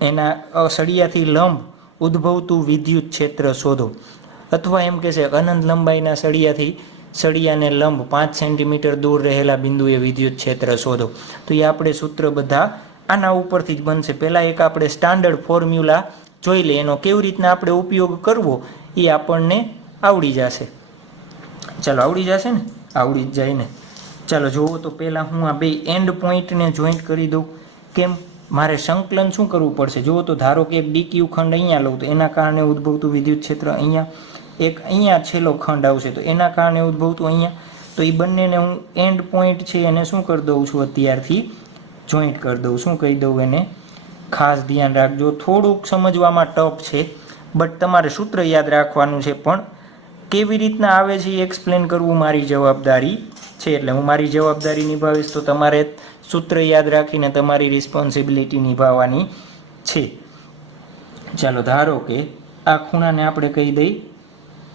એના સળિયાથી લંબ ઉદ્ભવતું વિદ્યુત ક્ષેત્ર શોધો. અથવા એમ કહેશે અનંત લંબાઈના સળિયાને લંબ 5 સેન્ટીમીટર દૂર રહેલા બિંદુએ વિદ્યુત ક્ષેત્ર શોધો. તો એ આપણે સૂત્ર બધા આના ઉપરથી જ બનશે. પહેલાં એક આપણે સ્ટાન્ડર્ડ ફોર્મ્યુલા જોઈ લઈએ, એનો કેવી રીતના આપણે ઉપયોગ કરવો એ આપણને આવડી જશે. ચાલો આવડી જશે ને? આવડી જ જાય ને. ચાલો જુઓ તો પહેલાં હું આ બે એન્ડ પોઈન્ટને જોઈન્ટ કરી દઉં. કેમ? મારે સંકલન શું કરવું પડશે? જુઓ તો ધારો કે એક DQ ખંડ અહીંયા લઉં તો એના કારણે ઉદ્ભવતું વિદ્યુત ક્ષેત્ર અહીંયા, એક અહીંયા છેલ્લો ખંડ આવશે તો એના કારણે ઉદ્ભવતું અહીંયા. તો એ બંનેને હું એન્ડ પોઈન્ટ છે એને શું કરી દઉં છું? અત્યારથી જોઈન્ટ કરી દઉં. શું કહી દઉં એને? ખાસ ધ્યાન રાખજો, થોડુંક સમજવામાં ટફ છે, બટ તમારે સૂત્ર યાદ રાખવાનું છે. પણ કેવી રીતના આવે છે એ એક્સપ્લેન કરવું મારી જવાબદારી છે. એટલે હું મારી જવાબદારી નિભાવીશ, તો તમારે સૂત્ર યાદ રાખીને તમારી રિસ્પોન્સિબિલિટી નિભાવવાની છે. ચાલો ધારો કે આ ખૂણાને આપણે કહી દઈ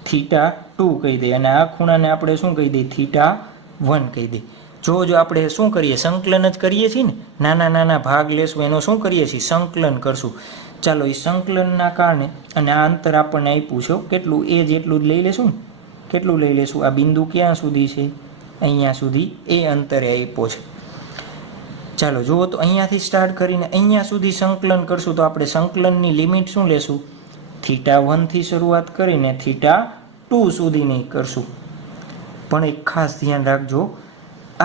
θ2 કહી દઈએ, અને આ ખૂણાને આપણે શું કહી દઈએ? θ1 કહી દઈએ. જો આપણે શું કરીએ? સંકલન જ કરીએ છીએ ને. નાના નાના ભાગ લેશું, એનો શું કરીએ છીએ? સંકલન કરશું. ચાલો એ સંકલનના કારણે, અને આ અંતર આપણને આપ્યું છે કેટલું? એ જેટલું જ લઈ લેશું ને. કેટલું લઈ લેશું? આ બિંદુ ક્યાં સુધી છે? અહીંયા સુધી એ અંતરે આપ્યો છે. ચાલો જુઓ તો અહીંયાથી સ્ટાર્ટ કરીને અહીંયા સુધી સંકલન કરશું તો આપણે સંકલનની લિમિટ શું લેશું? θ1 થી શરૂઆત કરીને θ2 સુધીની કરશું. પણ એક ખાસ ધ્યાન રાખજો,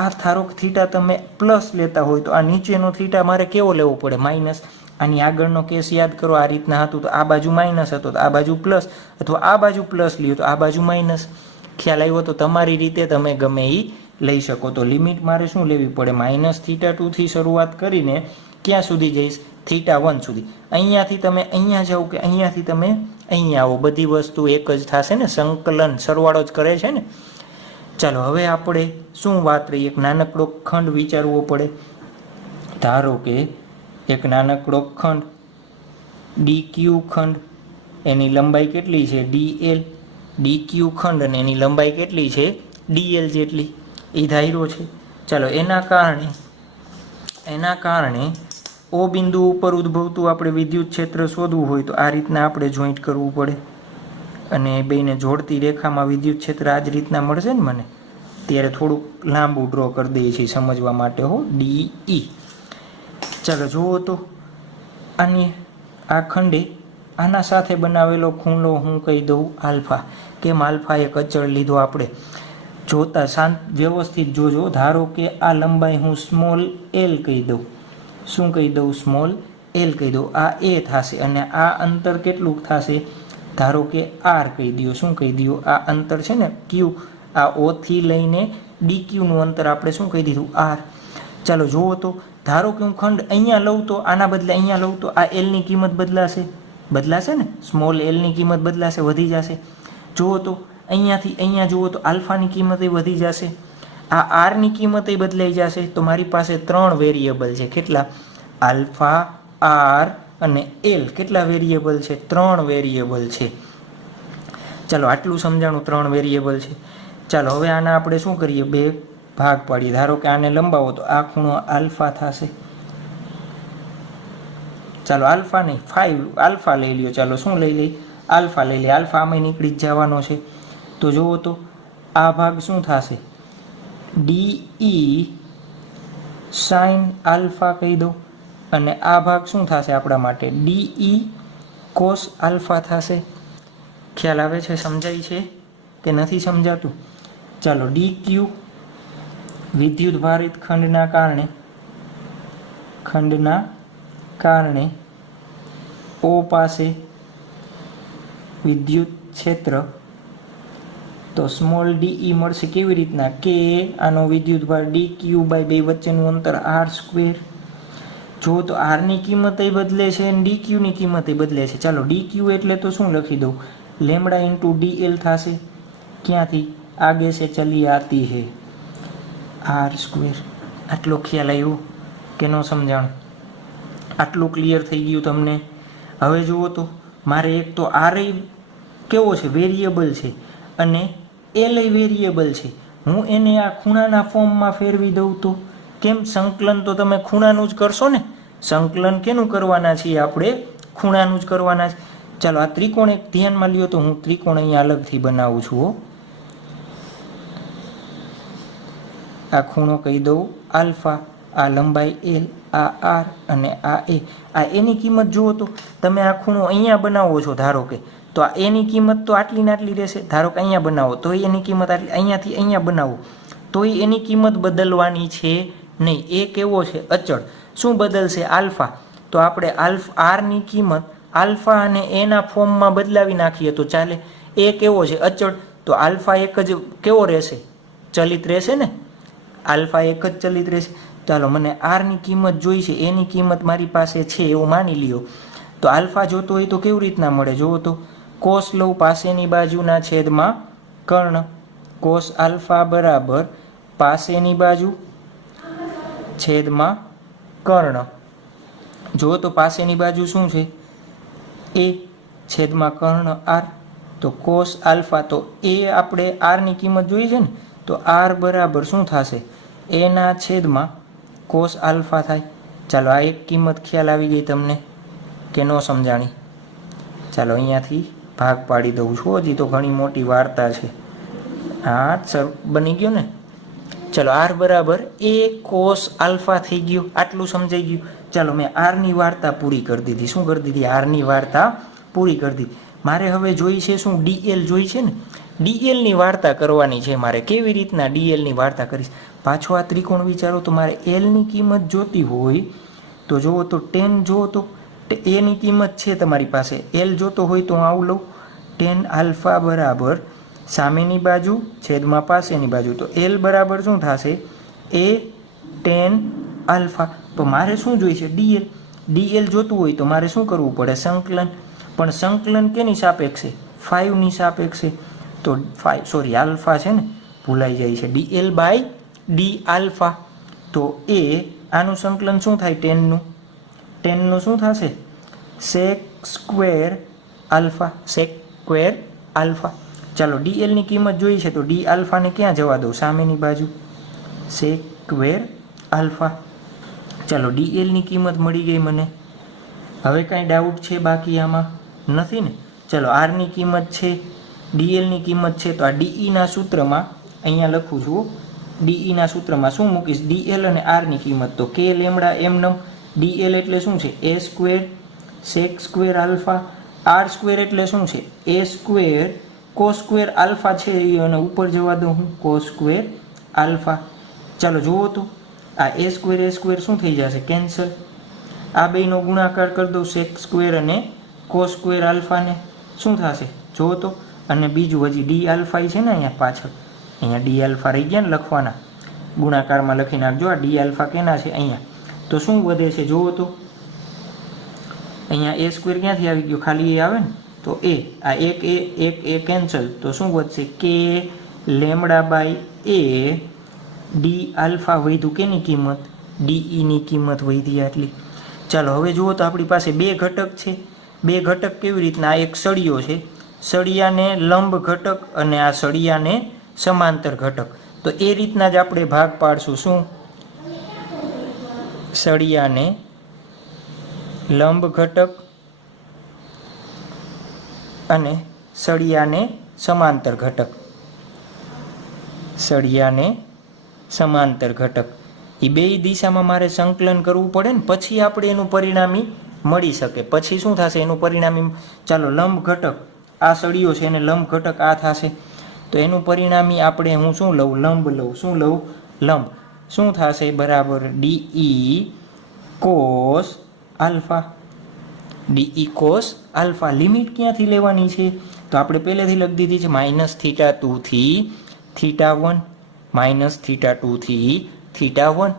આ ધારો કે θ તમે પ્લસ લેતા હોય તો આ નીચેનો θ મારે કેવો લેવો પડે? માઇનસ. આની આગળનો કેસ યાદ કરો, આ રીતના હતું તો આ બાજુ માઇનસ હતો તો આ બાજુ પ્લસ, અથવા આ બાજુ પ્લસ લ્યો તો આ બાજુ માઇનસ. ખ્યાલ આવ્યો? તો તમારી રીતે તમે ગમે એ લઈ શકો. તો લિમિટ મારે શું લેવી પડે? -θ2 થી શરૂઆત કરીને ક્યાં સુધી જઈશ? θ1 સુધી. અહીંયાથી તમે અહીંયા જાઓ કે અહીંયાથી તમે અહીંયા આવો, બધી વસ્તુ એક જ થશે ને. સંકલન સરવાળો જ કરે છે ને. ચાલો હવે આપણે શું વાત રહી? એક નાનકડો ખંડ વિચારવો પડે. ધારો કે એક નાનકડો ખંડ DQ ખંડ, એની લંબાઈ કેટલી છે? DL. DQ ખંડ અને એની લંબાઈ કેટલી છે? DL જેટલી. એ ધાર્યો છે. ચાલો એના કારણે O બિંદુ ઉપર ઉદ્ભવતું આપણે વિદ્યુત ક્ષેત્ર શોધવું હોય તો આ રીતના આપણે જોઈન્ટ કરવું પડે, અને બેને જોડતી રેખામાં વિદ્યુત ક્ષેત્ર આ જ રીતના મળશે ને મને. ત્યારે થોડુંક લાંબુ ડ્રો કરી દઈએ છીએ સમજવા માટે હો. DE. ચાલો જુઓ તો આ ખંડે આના સાથે બનાવેલો ખૂણો હું કહી દઉં આલ્ફા. કેમ આલ્ફા? એક અચળ લીધો આપણે. જોતા શાંત વ્યવસ્થિત જોજો. ધારો કે આ લંબાઈ હું સ્મોલ એલ કહી દઉં. શું કહી દઉં? સ્મોલ એલ કહી દઉં. આ એ થશે અને આ અંતર કેટલું થશે? ધારો કે આર કહી દો. શું કહી દો? આ અંતર છે ને ક્યુ, આ ઓથી લઈને ડી ક્યુનું અંતર આપણે શું કહી દીધું? આર. ચાલો જુઓ તો, ધારો કે હું ખંડ અહીંયા લઉં તો આના બદલે અહીંયા લઉં તો આ એલની કિંમત બદલાશે ને, સ્મોલ એલની કિંમત બદલાશે, વધી જશે. જુઓ તો અહીંયાથી અહીંયા જુઓ તો આલ્ફાની કિંમત વધી જશે, આ આરની કિંમત બદલાઈ જશે. તો મારી પાસે 3 વેરિયેબલ છે. કેટલા? આલ્ફા, આર અને એલ. કેટલા વેરિયેબલ છે? 3 વેરિયેબલ છે. ચાલો આટલું સમજાણું, 3 વેરિયેબલ છે. ચાલો હવે આના આપણે શું કરીએ? 2 ભાગ પાડીએ. ધારો કે આને લંબાવો તો આ ખૂણો આલ્ફા થશે. ચાલો આલ્ફા નહીં, 5 આલ્ફા લઈ લ્યો. ચાલો શું લઈ લઈ? આલ્ફા લઈ લઈએ. આલ્ફા આમાં નીકળી જ જવાનો છે. તો જુઓ તો આ ભાગ શું થશે? ડીઈ સાઇન આલ્ફા કહી દો અને આ ભાગ શું થશે આપણા માટે? ડીઈ કોસ આલ્ફા થશે. ખ્યાલ આવે છે? સમજાય છે કે નથી સમજાતું? ચાલો ડી ક્યુ વિદ્યુત ભારિત ખંડના કારણે ઓ પાસે વિદ્યુત ક્ષેત્ર, તો સ્મોલ ડીઈ મળશે કેવી રીતના? કે આનો વિદ્યુત ભાર ડી ક્યુ બાય 2 વચ્ચેનું અંતર આર સ્ક્વેર. જો તો આરની કિંમત બદલે છે અને ડી ક્યુની કિંમત બદલે છે. ચાલો ડી ક્યુ એટલે તો શું લખી દઉં? લેમડા ઇન્ટુ ડી એલ થશે. ક્યાંથી? આગે से ચલી આતી હે આર સ્ક્વેર. આટલો ખ્યાલ આવ્યો કે ન સમજાણ? આટલું ક્લિયર થઈ ગયું તમને? હવે જુઓ તો મારે એક તો આર કેવો છે? વેરિયેબલ છે અને એલ વેરિયેબલ છે. હું એને આ ખૂણાના ફોર્મમાં ફેરવી દઉં તો કેમ? સંકલન તો તમે ખૂણાનું જ કરશો ને. સંકલન કેનું કરવાના છીએ આપણે? ખૂણાનું જ કરવાના છે. ચાલો આ ત્રિકોણ એક ધ્યાનમાં લ્યો તો હું ત્રિકોણ અહીંયા અલગથી બનાવું છું. આ ખૂણો કહી દઉં આલ્ફા, આ લંબાઈ એલ, આ આર અને આ એ. આ એની કિંમત જુઓ તો તમે આ ખૂણો અહીંયા બનાવો છો ધારો કે, તો આ એની કિંમત તો આટલી ને આટલી રહેશે. ધારો કે અહીંયા બનાવો તો એની કિંમત આટલી, અહીંયાથી અહીંયા બનાવો તો એની કિંમત બદલવાની છે નહીં. એ કેવો છે? અચળ. શું બદલશે? આલ્ફા. તો આપણે આરની કિંમત આલ્ફા અને એના ફોર્મમાં બદલાવી નાખીએ તો ચાલે. એ કેવો છે? અચળ. તો આલ્ફા એક જ કેવો રહેશે? ચલિત રહેશે ને. આલ્ફા એક જ ચલિત રહેશે. ચાલો મને આરની કિંમત જોઈ છે, એની કિંમત મારી પાસે છે એવું માની લ્યો. તો આલ્ફા જોતો હોય તો કેવી રીતના મળે? જુઓ તો કોસ લઉં પાસેની બાજુના છેદમાં કર્ણ. કોસ આલ્ફા બરાબર પાસેની બાજુ છેદમાં કર્ણ. જુઓ તો પાસેની બાજુ શું છે? એ છેદમાં કર્ણ આર. તો કોસ આલ્ફા, તો એ આપણે આરની કિંમત જોઈ છે ને, તો આર બરાબર શું થશે? એના છેદમાં કોસ આલ્ફા થાય. ચાલો આ એક કિંમત ખ્યાલ આવી ગઈ તમને કે ન સમજાણી? ચાલો અહીંયાથી ભાગ પાડી દઉં છું. હજી તો ઘણી મોટી વાર્તા છે. હા સર બની ગયો ને. ચાલો આર બરાબર એ કોસ આલ્ફા થઈ ગયું. આટલું સમજાઈ ગયું. ચાલો મેં આરની વાર્તા પૂરી કરી દીધી. શું કરી દીધી? આરની વાર્તા પૂરી કરી દીધી. મારે હવે જોઈ છે શું? ડીએલ જોઈ છે ને. ડીએલની વાર્તા કરવાની છે મારે. કેવી રીતના ડીએલની વાર્તા કરીશ? પાછો આ ત્રિકોણ વિચારો તો મારે એલની કિંમત જોતી હોય તો જુઓ તો ટેન જુઓ તો એની કિંમત છે તમારી પાસે. એલ જોતો હોય તો હું આવું લઉં. ટેન આલ્ફા બરાબર સામેની બાજુ છેદમાં પાસેની બાજુ. તો એલ બરાબર શું થશે? એ ટેન આલ્ફા. તો મારે શું જોઈએ છે? ડીએલ. ડીએલ જોતું હોય તો મારે શું કરવું પડે? સંકલન. પણ સંકલન કેની સાપેક્ષે? 5ની સાપેક્ષે. તો 5 સોરી આલ્ફા છે ને, ભૂલાઈ જાય છે. DL by D alpha. તો એ આનું સંકલન શું થાય? ટેનનું શું થશે? Sec square alpha. Sec square alpha. ચાલો ડીએલની કિંમત જોઈ છે તો ડી આલ્ફાને ક્યાં જવા દઉં? સામેની બાજુ. Sec square alpha. ચાલો ડીએલની કિંમત મળી ગઈ મને. હવે કાંઈ ડાઉટ છે બાકી આમાં? નથી ને. ચાલો આરની કિંમત છે, ડીએલની કિંમત છે. તો આ ડીઈના સૂત્રમાં અહીંયા લખું છું. ડીઈના સૂત્રમાં શું મૂકીશ? ડીએલ અને આરની કિંમત. તો કે લેમડા એમ નમ. ડીએલ એટલે શું છે? A square sec square alpha. R square એટલે શું છે? A square cos square alpha છે અને ઉપર જવા દઉં હું કોસ સ્ક્વેર આલ્ફા. ચાલો જુઓ તો આ એ સ્ક્વેર શું થઈ જશે? કેન્સલ. આ બેનો ગુણાકાર કરી દઉં સેક સ્ક્વેર અને કોસ સ્ક્વેર આલ્ફાને, શું થશે જુઓ તો. અને બીજું હજી ડી આલ્ફા છે ને અહીંયા પાછળ, અહીંયા ડી આલ્ફા રહી ગયા ને લખવાના, ગુણાકારમાં લખી નાખજો. આ ડી આલ્ફા કેના છે અહીંયા, તો શું વધે છે જુઓ તો. અહીંયા એ સ્ક્વેર ક્યાંથી આવી ગયો? ખાલી એ આવે ને, તો એ આ એક કેન્સલ, તો શું વધશે? K lambda by A D alpha વધ્યું, કેની કિંમત? ડીઈની કિંમત વધી આટલી. ચાલો હવે જુઓ તો આપણી પાસે બે ઘટક છે. બે ઘટક કેવી રીતના? આ એક સળિયો છે, સળિયાને લંબ ઘટક અને આ સળિયાને સમાંતર ઘટક. તો એ રીતના જ આપણે ભાગ પાડશું. શું? સળિયાને લંબ ઘટક અને સળિયાને સમાંતર ઘટક. સળિયાને સમાંતર ઘટક એ બે દિશામાં મારે સંકલન કરવું પડે ને, પછી આપણે એનું પરિણામી મળી શકે. પછી શું થશે એનું પરિણામી? ચાલો લંબ ઘટક આ સળિયો છે અને લંબ ઘટક આ થશે, તો એનું પરિણામી આપણે હું શું લઉં? લંબ લઉં. શું લઉં? લંબ. શું થશે? બરાબર DE cos alpha. DE cos alpha. Limit ક્યાંથી લેવાની છે? તો આપણે પહેલેથી લખી દીધી છે -θ2 થી θ1, -θ2 થી θ1.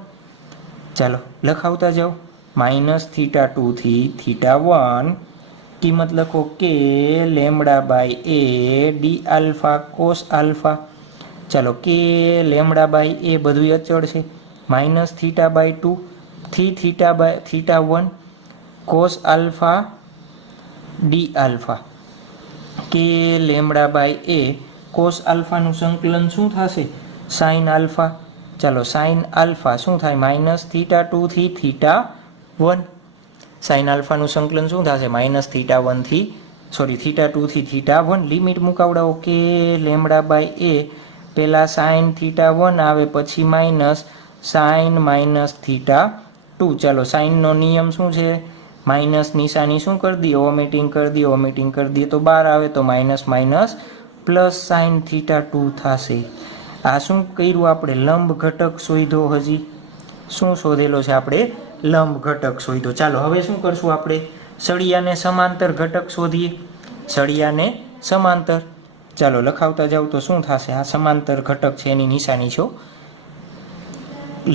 ચાલો લખાવતા જાઓ. -θ2 થી θ1 કિંમત લખો K lambda by A D alpha cos alpha. ચાલો કે લેમડા બાય એ બધું અચળ છે. -θ/2 થી θ1 કોસ આલ્ફા ડી આલ્ફા. કે લેમડા બાય એ કોસ આલ્ફાનું સંકલન શું થશે? Sine alpha. ચાલો સાઇન આલ્ફા શું થાય? -θ2 થી θ1. સાઇન આલ્ફાનું સંકલન શું થશે? -θ2 થી θ1. લિમિટ મુકાવડાવો કે લેમડા બાય એ પહેલાં સાઇન θ1 આવે, પછી માઇનસ સાઇન -θ2. ચાલો સાઇનનો નિયમ શું છે? માઇનસ નિશાની શું કરી દઈએ? ઓમિટિંગ કરી દઈએ. ઓમિટિંગ કરી દઈએ તો 12 આવે, તો માઇનસ માઇનસ પ્લસ સાઇન θ2 થશે. આ શું કર્યું આપણે? લંબ ઘટક શોધ્યો. હજી શું શોધેલો છે આપણે? લંબ ઘટક શોધ્યો. ચાલો હવે શું કરશું આપણે? સળિયાને સમાંતર ઘટક શોધીએ. સળિયાને સમાંતર. ચાલો લખાવતા જાવ તો શું થશે? આ સમાંતર ઘટક છે એની નિશાની છો.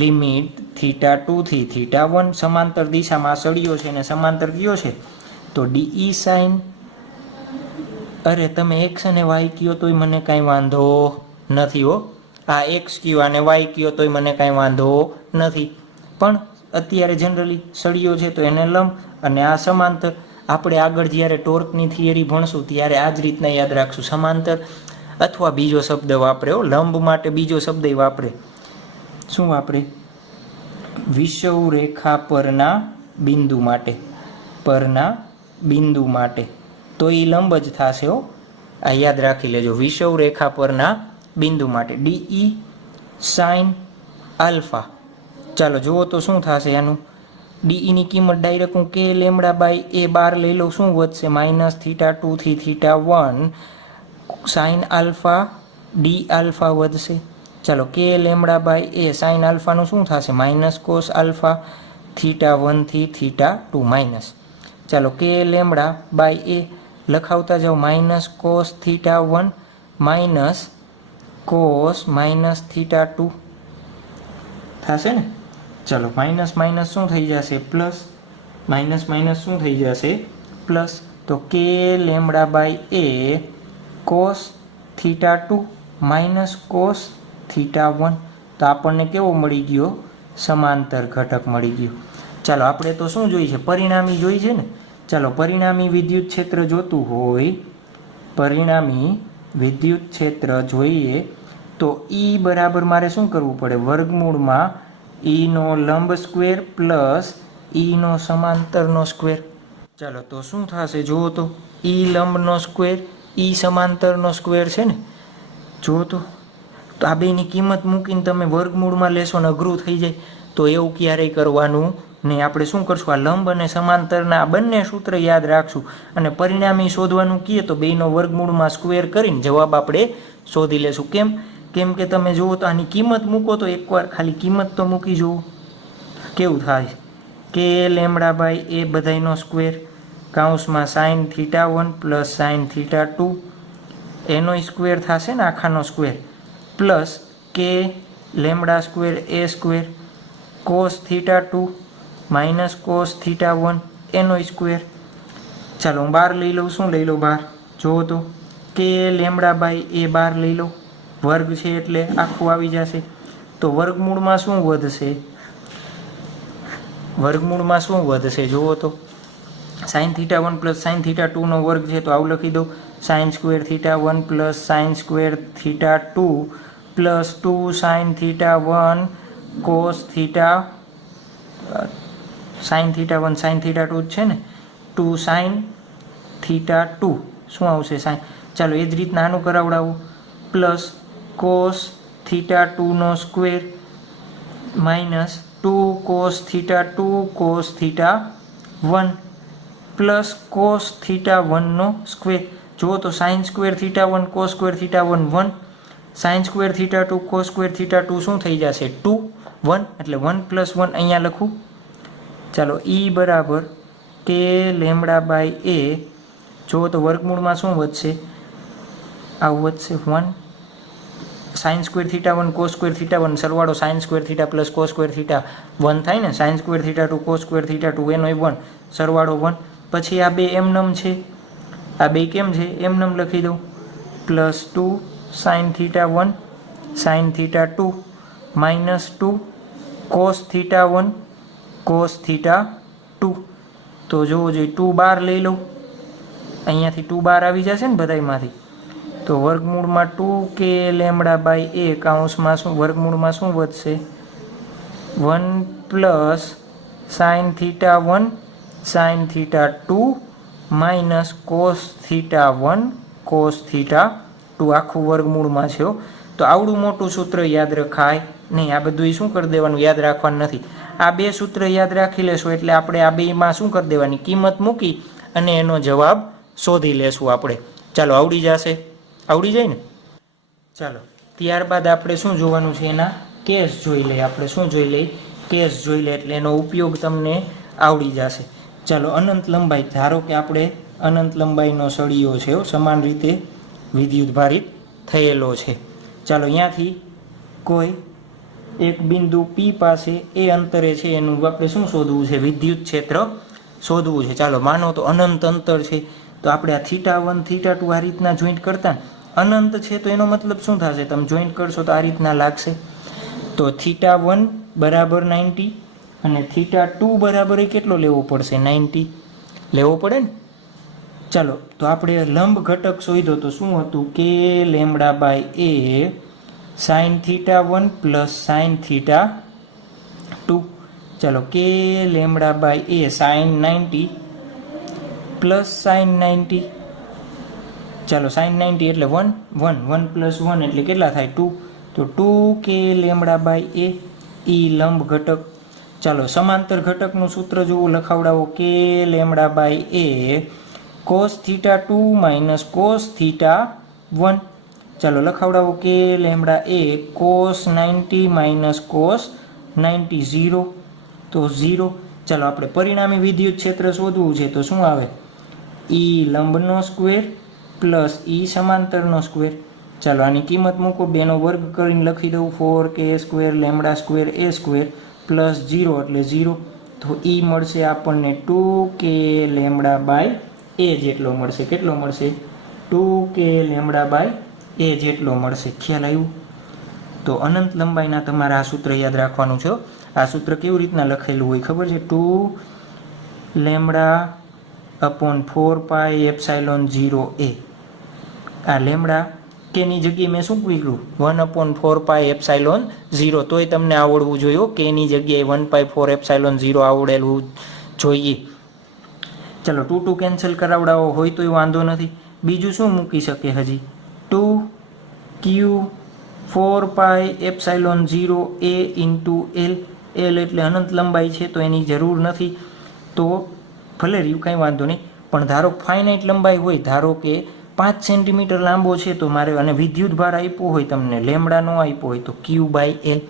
લિમિટ θ2 થી θ1. સમાંતર દિશામાં આ સળિયો છે અને સમાંતર કયો છે? તો ડીઈ સાઇન. અરે તમે એક્સ અને વાય કયો તોય મને કાંઈ વાંધો નથી હો. આ એક્સ કયો અને વાય કયો તોય મને કાંઈ વાંધો નથી. પણ અત્યારે જનરલી સળિયો છે તો એને લંબ અને આ સમાંતર. આપણે આગળ જ્યારે ટોર્કની થિયરી ભણશું ત્યારે આ જ રીતના યાદ રાખશું. સમાંતર અથવા બીજો શબ્દ વાપરે. લંબ માટે બીજો શબ્દ વાપરે. શું વાપરે? વિષુવ રેખા પરના બિંદુ માટે. પરના બિંદુ માટે તો એ લંબ જ થશે હો. આ યાદ રાખી લેજો. વિષુવ રેખા પરના બિંદુ માટે ડીઈ સાઇન આલ્ફા. ચાલો જુઓ તો શું થશે આનું? ડીઈની કિંમત ડાયરેક્ટ હું કે લેમડા બાય એ 12 લઈ લઉં. શું વધશે? -θ2 થી θ1 સાઇન આલ્ફા ડી આલ્ફા વધશે. ચાલો K lambda by A sign આલ્ફાનું શું થશે? માઇનસ કોસ આલ્ફા θ1 થી θ2 માઇનસ. ચાલો કે લેમડા બાય એ લખાવતા જાઓ. માઇનસ કોસ θ1 માઇનસ કોસ -θ2 થશે ને. ચાલો માઇનસ માઇનસ શું થઈ જશે? પ્લસ. માઇનસ માઇનસ શું થઈ જશે? પ્લસ. તો K lambda by A cos θ2 minus cos θ1. તો આપણને કેવો મળી ગયો? સમાંતર ઘટક મળી ગયો. ચાલો આપણે તો શું જોઈ છે? પરિણામી જોઈ છે ને. ચાલો પરિણામી વિદ્યુત ક્ષેત્ર જોતું હોય, પરિણામી વિદ્યુત ક્ષેત્ર જોઈએ તો ઈ બરાબર મારે શું કરવું પડે? વર્ગમૂળમાં ઈનો લંબ સ્ક્વેર પ્લસ ઈનો સમાંતરનો સ્ક્વેર. ચાલો તો શું થશે જુઓ તો. ઈ લંબનો સ્ક્વેર ઈ સમાંતરનો સ્ક્વેર છે ને. જુઓ તો આ બેની કિંમત મૂકીને તમે વર્ગમૂળમાં લેશો ને અઘરું થઈ જાય. તો એવું ક્યારેય કરવાનું ને આપણે શું કરશું, આ લંબ અને સમાંતરના આ બંને સૂત્ર યાદ રાખશું અને પરિણામી શોધવાનું કહીએ તો બેયનો વર્ગમૂળમાં સ્ક્વેર કરીને જવાબ આપણે શોધી લેશું. કેમ કે તમે જુઓ તો આની કિંમત મૂકો તો એકવાર ખાલી કિંમત તો મૂકી જુઓ કેવું થાય. કે લેમડા બાય એ બધાયનો સ્ક્વેર કૌંસમાં sine theta 1 plus sine theta 2 એનો સ્ક્વેર થશે ને આખાનો square plus K lambda square A square cos theta 2 minus cos theta 1 એનો સ્ક્વેર. ચાલો હું 12 લઈ લઉં. શું લઈ લઉં 12? જુઓ તો કે લેમડા બાય એ 12 લઈ લો, વર્ગ છે એટલે આખું આવી જશે. તો વર્ગમૂળમાં શું વધશે? વર્ગમૂળમાં શું વધશે જુઓ તો sign theta 1 plus sine theta 2 નો વર્ગ છે તો આવું લખી દો sign square theta 1 plus sign square theta 2 plus 2 sign theta 1 cos theta sine theta 1 sign theta 2 છે ને 2 સાઇન થીટા 2 શું આવશે સાઇન. ચાલો એ જ રીતના આનું કરાવડાવું પ્લસ કોસ થીટા 2 નો square minus 2 cos theta 2 cos theta 1 plus cos theta 1 નો સ્ક્વેર. જુઓ તો sine square theta 1 cos square theta 1 1 sine square theta 2 cos square theta 2 શું થઈ જશે 2 1 એટલે 1 પ્લસ 1 અહીંયા લખું. ચાલો ઈ બરાબર કે લેમડા બાય એ જુઓ તો વર્ગમૂળમાં શું વધશે, આવું વધશે 1 sine square theta 1 cos square theta 1 સરવાળો sign square theta plus cos square theta 1 થાય ને sign square theta 2 cos square theta 2 એનો 1 સરવાળો 1. પછી આ બે એમનમ છે, આ બે કેમ છે એમનમ લખી દઉં plus 2 sign theta 1 sign theta 2 minus 2 cos theta 1 cos theta 2. તો જોવો જોઈએ 2 12 લઈ લઉં, અહીંયાથી 2 12 આવી જશે ને બધાયમાંથી. તો વર્ગમૂળમાં 2 કે લેમડા બાય એ કૌંસમાં શું વર્ગમૂળમાં શું વધશે 1 plus sine theta 1 sign theta 2 minus cos theta 1 cos theta 2 આખું વર્ગમૂળમાં છે. તો આવડું મોટું સૂત્ર યાદ રખાય નહીં, આ બધું શું કરી દેવાનું યાદ રાખવાનું નથી. આ બે સૂત્ર યાદ રાખી લેશો એટલે આપણે આ બેમાં શું કરી દેવાની કિંમત મૂકી અને એનો જવાબ શોધી લેશું આપણે. ચાલો આવડી જશે, આવડી જાય ને. ચાલો ત્યારબાદ આપણે શું જોવાનું છે એના કેસ જોઈ લઈએ. આપણે શું જોઈ લઈએ કેસ જોઈ લઈએ એટલે એનો ઉપયોગ તમને આવડી જશે. ચાલો અનંત લંબાઈ, ધારો કે આપણે અનંત લંબાઈનો સળિયો છે સમાન રીતે વિદ્યુત ભારિત થયેલો છે. ચાલો અહીંયાથી કોઈ એક બિંદુ P પાસે એ અંતરે છે એનું આપણે શું શોધવું છે વિદ્યુત ક્ષેત્ર શોધવું છે. ચાલો માનો તો અનંત અંતર છે તો આપણે આ થીટા 1 થીટા 2 આ રીતના જોઈન્ટ કરતા અનંત છે તો એનો મતલબ શું થશે તમે જોઈન્ટ કરશો તો આ રીતના લાગશે. તો થીટા 1 બરાબર 90 અને થીટા 2 બરાબર કેટલો લેવો પડશે 90 લેવો પડે ને. ચાલો તો આપણે લંબ ઘટક શોધ્યો તો શું હતું K lambda by A sine theta 1 plus sine theta 2. ચાલો K lambda by A sine 90 plus sine 90. ચાલો સાઇન 90 એટલે 1 1 1 પ્લસ 1 એટલે કેટલા થાય 2. તો 2 કે લેમડા બાય એ ઈ લંબ ઘટક. ચાલો સમાંતર ઘટકનું સૂત્ર જોવું લખાવડાવો K lambda by A cos theta 2 minus cos theta 1. ચાલો લખાવડાવો K lambda A cos 90 minus cos 90 0 તો 0. ચાલો આપણે પરિણામી વિદ્યુત ક્ષેત્ર શોધવું છે તો શું આવે ઈ લંબનો સ્ક્વેર પ્લસ ઈ સમાંતરનો સ્ક્વેર. ચાલો આની કિંમત મૂકો બેનો વર્ગ કરીને લખી દઉં 4k square lambda square A square plus 0 એટલે 0. તો ઈ મળશે આપણને 2k લેમડા બાય એ જેટલો મળશે. કેટલો મળશે 2k લેમડા બાય એ જેટલો મળશે. ખ્યાલ આવ્યું. તો અનંત લંબાઈના તમારે આ સૂત્ર યાદ રાખવાનું છે. આ સૂત્ર કેવી રીતના લખેલું હોય ખબર છે 2 lambda upon 4 pi epsilon 0a. આ લેમડા કેની જગ્યાએ મેં શું કીધું 1/4 પાઈ એપ્સાઇલોન 0. તોય તમને આવડવું જોઈએ કેની જગ્યાએ 1/4 એપ્સાઇલોન 0 આવડેલું જોઈએ. ચલો 2 2 કેન્સલ કરાવડાવો હોય તો વાંધો નથી. બીજું શું મૂકી શકે હજી 2q 4 pi epsilon 0a into l. L એટલે અનંત લંબાઈ છે તો એની જરૂર નથી, તો ભલે રહ્યું કાંઈ વાંધો નહીં. પણ ધારો ફાઇનાઇટ લંબાઈ હોય, ધારો કે 5 સેન્ટીમીટર લાંબો છે તો મારે, અને વિદ્યુત ભાર આપ્યો હોય તમને, લેમડા નો આપ્યો હોય તો Q/L.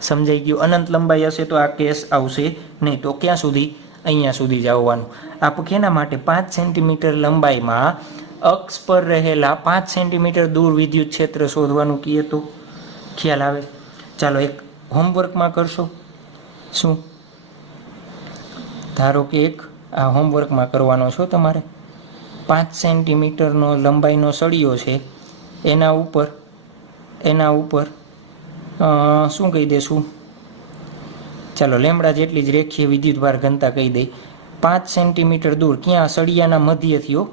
સમજાઈ ગયું? અનંત લંબાઈ હશે તો આ કેસ આવશે નહીં. તો ક્યાં સુધી? અહીંયા સુધી જ આવવાનું. આપણે કેના માટે? 5 સેન્ટીમીટર લંબાઈમાં અક્ષ પર રહેલા 5 સેન્ટીમીટર દૂર વિદ્યુત ક્ષેત્ર શોધવાનું કહીએ તો ખ્યાલ આવે? ચાલો એક હોમવર્કમાં કરશો. શું? ધારો કે એક આ હોમવર્કમાં કરવાનો છો તમારે. 5 સેન્ટીમીટરનો લંબાઈનો સળિયો છે, એના ઉપર શું કહી દેશું? ચાલો લેમડા જેટલી જ રેખીય વિદ્યુતભાર ઘનતા કહી દઈ. 5 સેન્ટીમીટર દૂર, ક્યાં? સળિયાના મધ્યથી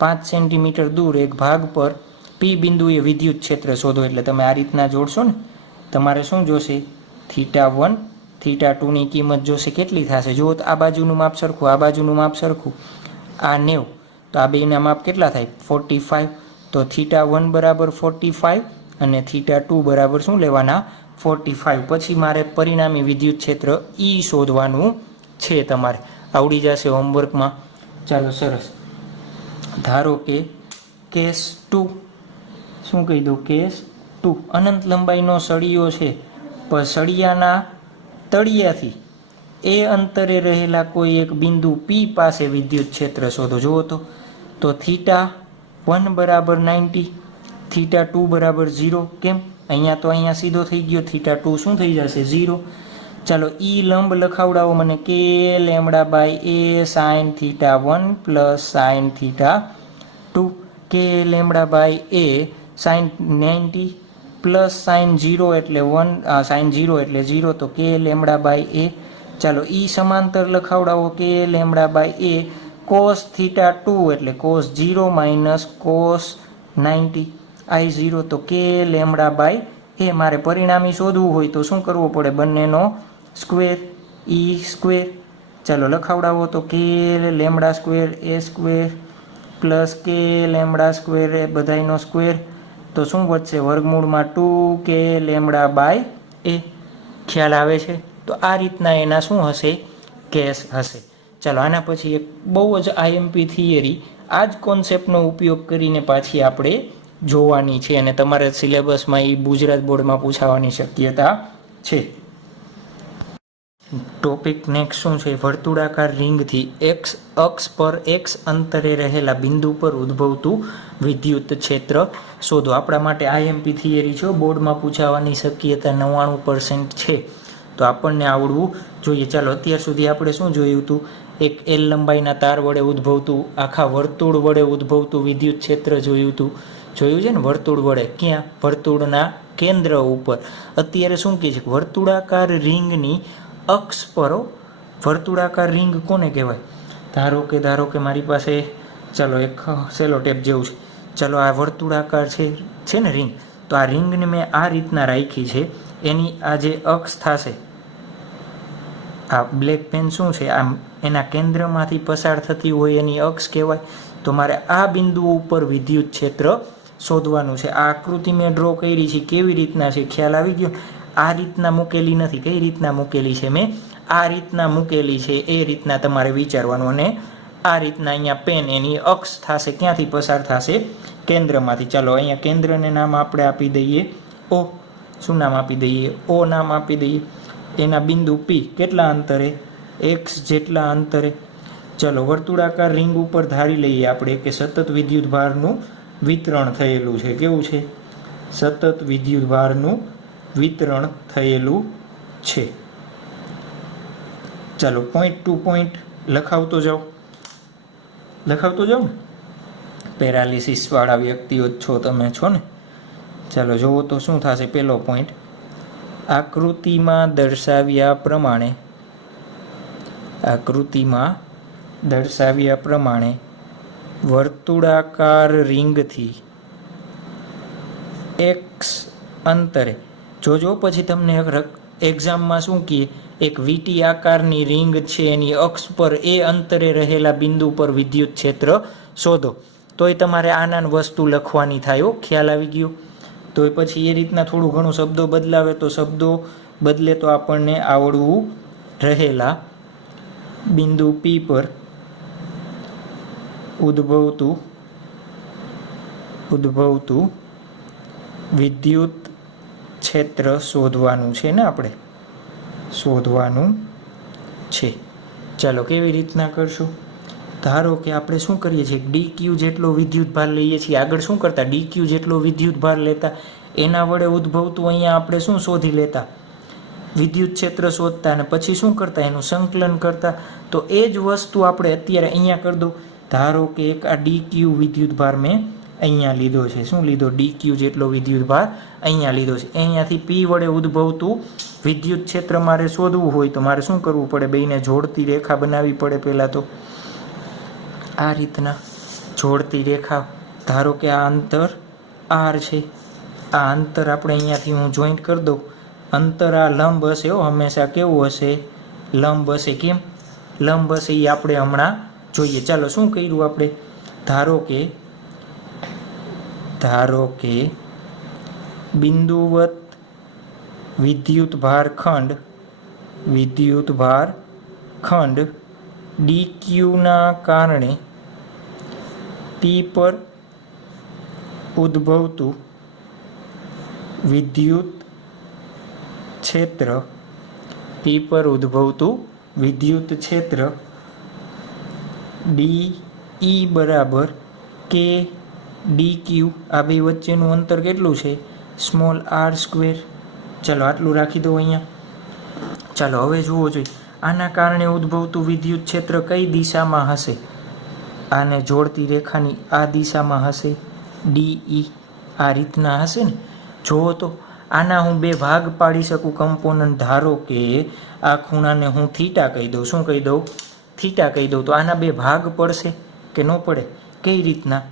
5 સેન્ટીમીટર દૂર એક ભાગ પર P બિંદુએ વિદ્યુત ક્ષેત્ર શોધો. એટલે તમે આ રીતના જોડશો ને, તમારે શું જોશે? θ1 θ2 ની કિંમત જોશે. કેટલી થશે? જુઓ તો આ બાજુનું માપ સરખું, આ બાજુનું માપ સરખું, આ 90, તો આ બેના માપ કેટલા થાય? 45. તો θ1 બરાબર 45 અને θ2 બરાબર શું લેવાના? 45. પછી મારે પરિણામી વિદ્યુત ક્ષેત્ર E શોધવાનું છે. તમારે આવડી જશે હોમવર્કમાં. ચાલો સરસ. ધારો કે કેસ 2, શું કહી દઉં? કેસ 2, અનંત લંબાઈનો સળિયો છે, પણ સળિયાના તળિયાથી એ અંતરે રહેલા કોઈ એક બિંદુ P પાસે વિદ્યુત ક્ષેત્ર શોધો. જુઓ તો θ1 બરાબર 90, θ2 બરાબર 0. કેમ? અહીંયા તો અહીંયા સીધો થઈ ગયો, θ2 શું થઈ જશે? 0. ચાલો E લંબ લખાવડાવો મને. K λ/A sin θ1 plus sin θ2, K λ/A sin 90 plus sin 0 એટલે 1, sin 0 એટલે 0, તો K λ/A. ચાલો E સમાંતર લખાવડાવો. K λ/A cos θ2 એટલે cos 0 માઇનસ cos 90 I0, તો K λ/A. મારે પરિણામી શોધવું હોય તો શું કરવું પડે? બંનેનો સ્ક્વેર, E સ્ક્વેર. ચાલો લખાવડાવો તો K λ² A² પ્લસ K λ² એ બધાનો સ્ક્વેર, તો શું વધશે? વર્ગમૂળમાં 2K λ/A. ખ્યાલ આવે છે? તો આ રીતના એના શું હશે? કેસ હશે. ચાલો આના પછી એક બહુ જ IMP થિયરી આ જ કોન્સેપ્ટનો ઉપયોગ કરીને પાછી આપણે જોવાની છે, અને તમારે સિલેબસમાં એ ગુજરાત બોર્ડમાં પૂછાવાની શક્યતા છે. ટોપિક નેક્સ્ટ શું છે? વર્તુળાકાર રિંગથી x અક્ષ પર x અંતરે રહેલા બિંદુ પર ઉદ્ભવતું વિદ્યુત ક્ષેત્ર શોધો. આપણા માટે IMP થિયરી છે, બોર્ડમાં પૂછાવાની શક્યતા 99% છે, તો આપણને આવડવું જોઈએ. ચાલો અત્યાર સુધી આપણે શું જોયું હતું? એક L લંબાઈના તાર વડે ઉદ્ભવતું, આખા વર્તુળ વડે ઉદ્ભવતું વિદ્યુત ક્ષેત્ર જોયું હતું. જોયું છે ને? વર્તુળ વડે. ક્યાં? વર્તુળના કેન્દ્ર ઉપર. અત્યારે શું કહે છે? વર્તુળાકાર રિંગની અક્ષ પર. વર્તુળાકાર રિંગ કોને કહેવાય? ધારો કે મારી પાસે ચાલો એક સેલો ટેપ જેવું છે. ચાલો આ વર્તુળાકાર છે ને રિંગ, તો આ રિંગને મેં આ રીતના રાખી છે. એની આ જે અક્ષ થશે, આ બ્લેક પેન શું છે? આમ એના કેન્દ્રમાંથી પસાર થતી હોય એની અક્ષ કહેવાય. તો મારે આ બિંદુ ઉપર વિદ્યુત ક્ષેત્ર શોધવાનું છે. આ આકૃતિ મેં ડ્રો કરી છે. કેવી રીતના છે? ખ્યાલ આવી ગયો? આ રીતના મૂકેલી નથી. કઈ રીતના મૂકેલી છે? મેં આ રીતના મૂકેલી છે. એ રીતના તમારે વિચારવાનું. અને આ રીતના અહીંયા પેન એની અક્ષ થશે. ક્યાંથી પસાર થશે? કેન્દ્રમાંથી. ચાલો અહીંયા કેન્દ્રને નામ આપણે આપી દઈએ O. શું નામ આપી દઈએ? O નામ આપી દઈએ. એના બિંદુ P કેટલા અંતરે? x જેટલા અંતરે. ચલો વર્તુળાકાર રિંગ ઉપર ધારી લઈએ આપણે કે સતત વિદ્યુતભારનું વિતરણ થયેલું છે. કેવું છે? સતત વિદ્યુતભારનું વિતરણ થયેલું છે. ચાલો પોઈન્ટ ટુ પોઈન્ટ લખાવતો જાઓ ને. પેરાલિસિસ વાળા વ્યક્તિઓ છો તમે, છો ને? ચાલો જુઓ તો શું થશે? પહેલો પોઈન્ટ, આકૃતિમાં દર્શાવ્યા પ્રમાણે વર્તુળાકાર રિંગથી x અંતરે. જોજો પછી તમને એક્ઝામમાં શું કહે? એક વીટી આકારની રિંગ છે, એની અક્ષ પર એ અંતરે રહેલા બિંદુ પર વિદ્યુત ક્ષેત્ર શોધો. તોય તમારે આના વસ્તુ લખવાની થાય. ખ્યાલ આવી ગયો? તો પછી એ રીતના થોડું ઘણું શબ્દો બદલાવે તો શબ્દો બદલે તો આપણને આવડવું રહેલા બિંદુ P પર ઉદ્ભવતું વિદ્યુત ક્ષેત્ર શોધવાનું છે ને આપણે શોધવાનું છે. ચાલો કેવી રીતના કરશું? ધારો કે આપણે શું કરીએ છીએ, dq જેટલો વિદ્યુત ભાર લઈએ છીએ. આગળ શું કરતા, dq જેટલો વિદ્યુત ભાર લેતા, એના વડે ઉદ્ભવતું અહીંયા આપણે શું શોધી લેતા, વિદ્યુત ક્ષેત્ર શોધતા, અને પછી શું કરતા, એનું સંકલન કરતા. તો એ જ વસ્તુ આપણે અત્યારે અહીંયા કરી દો. ધારો કે એક આ dq વિદ્યુત ભાર મેં અહીંયા લીધો છે. શું લીધો? dq જેટલો વિદ્યુત ભાર અહીંયા લીધો છે. અહીંયાથી P વડે ઉદ્ભવતું વિદ્યુત ક્ષેત્ર મારે શોધવું હોય તો મારે શું કરવું પડે? બેયને જોડતી રેખા બનાવવી પડે. પહેલાં તો આ રીતના જોડતી રેખા. ધારો કે આ અંતર r છે. આ અંતર આપણે અહીંયાથી હું જોઈન્ટ કરી દઉં. અંતર આ લંબ હશે, હંમેશા કેવું હશે? લંબ હશે. કેમ લંબ હશે એ આપણે હમણાં જોઈએ. ચાલો શું કર્યું આપણે? ધારો કે બિંદુવત વિદ્યુત ભાર ખંડ dq ના કારણે P પર ઉદ્ભવતું વિદ્યુત ક્ષેત્ર DE બરાબર K dq. આ બે વચ્ચેનું અંતર કેટલું છે? Small r square. ચાલો આટલું રાખી દો અહીંયા. ચાલો હવે જુઓ જોઈએ, આના કારણે ઉદ્ભવતું વિદ્યુત ક્ષેત્ર કઈ દિશામાં હશે? આને જોડતી રેખાની આ દિશામાં હશે. DE આ રીતના હશે ને. જુઓ તો આના હું બે ભાગ પાડી શકું કમ્પોનન્ટ. ધારો કે આ ખૂણાને હું થીટા કહી દઉં. શું કહી દઉં? થીટા કહી દઉં. તો આના બે ભાગ પડશે કે ન પડે? કઈ રીતના?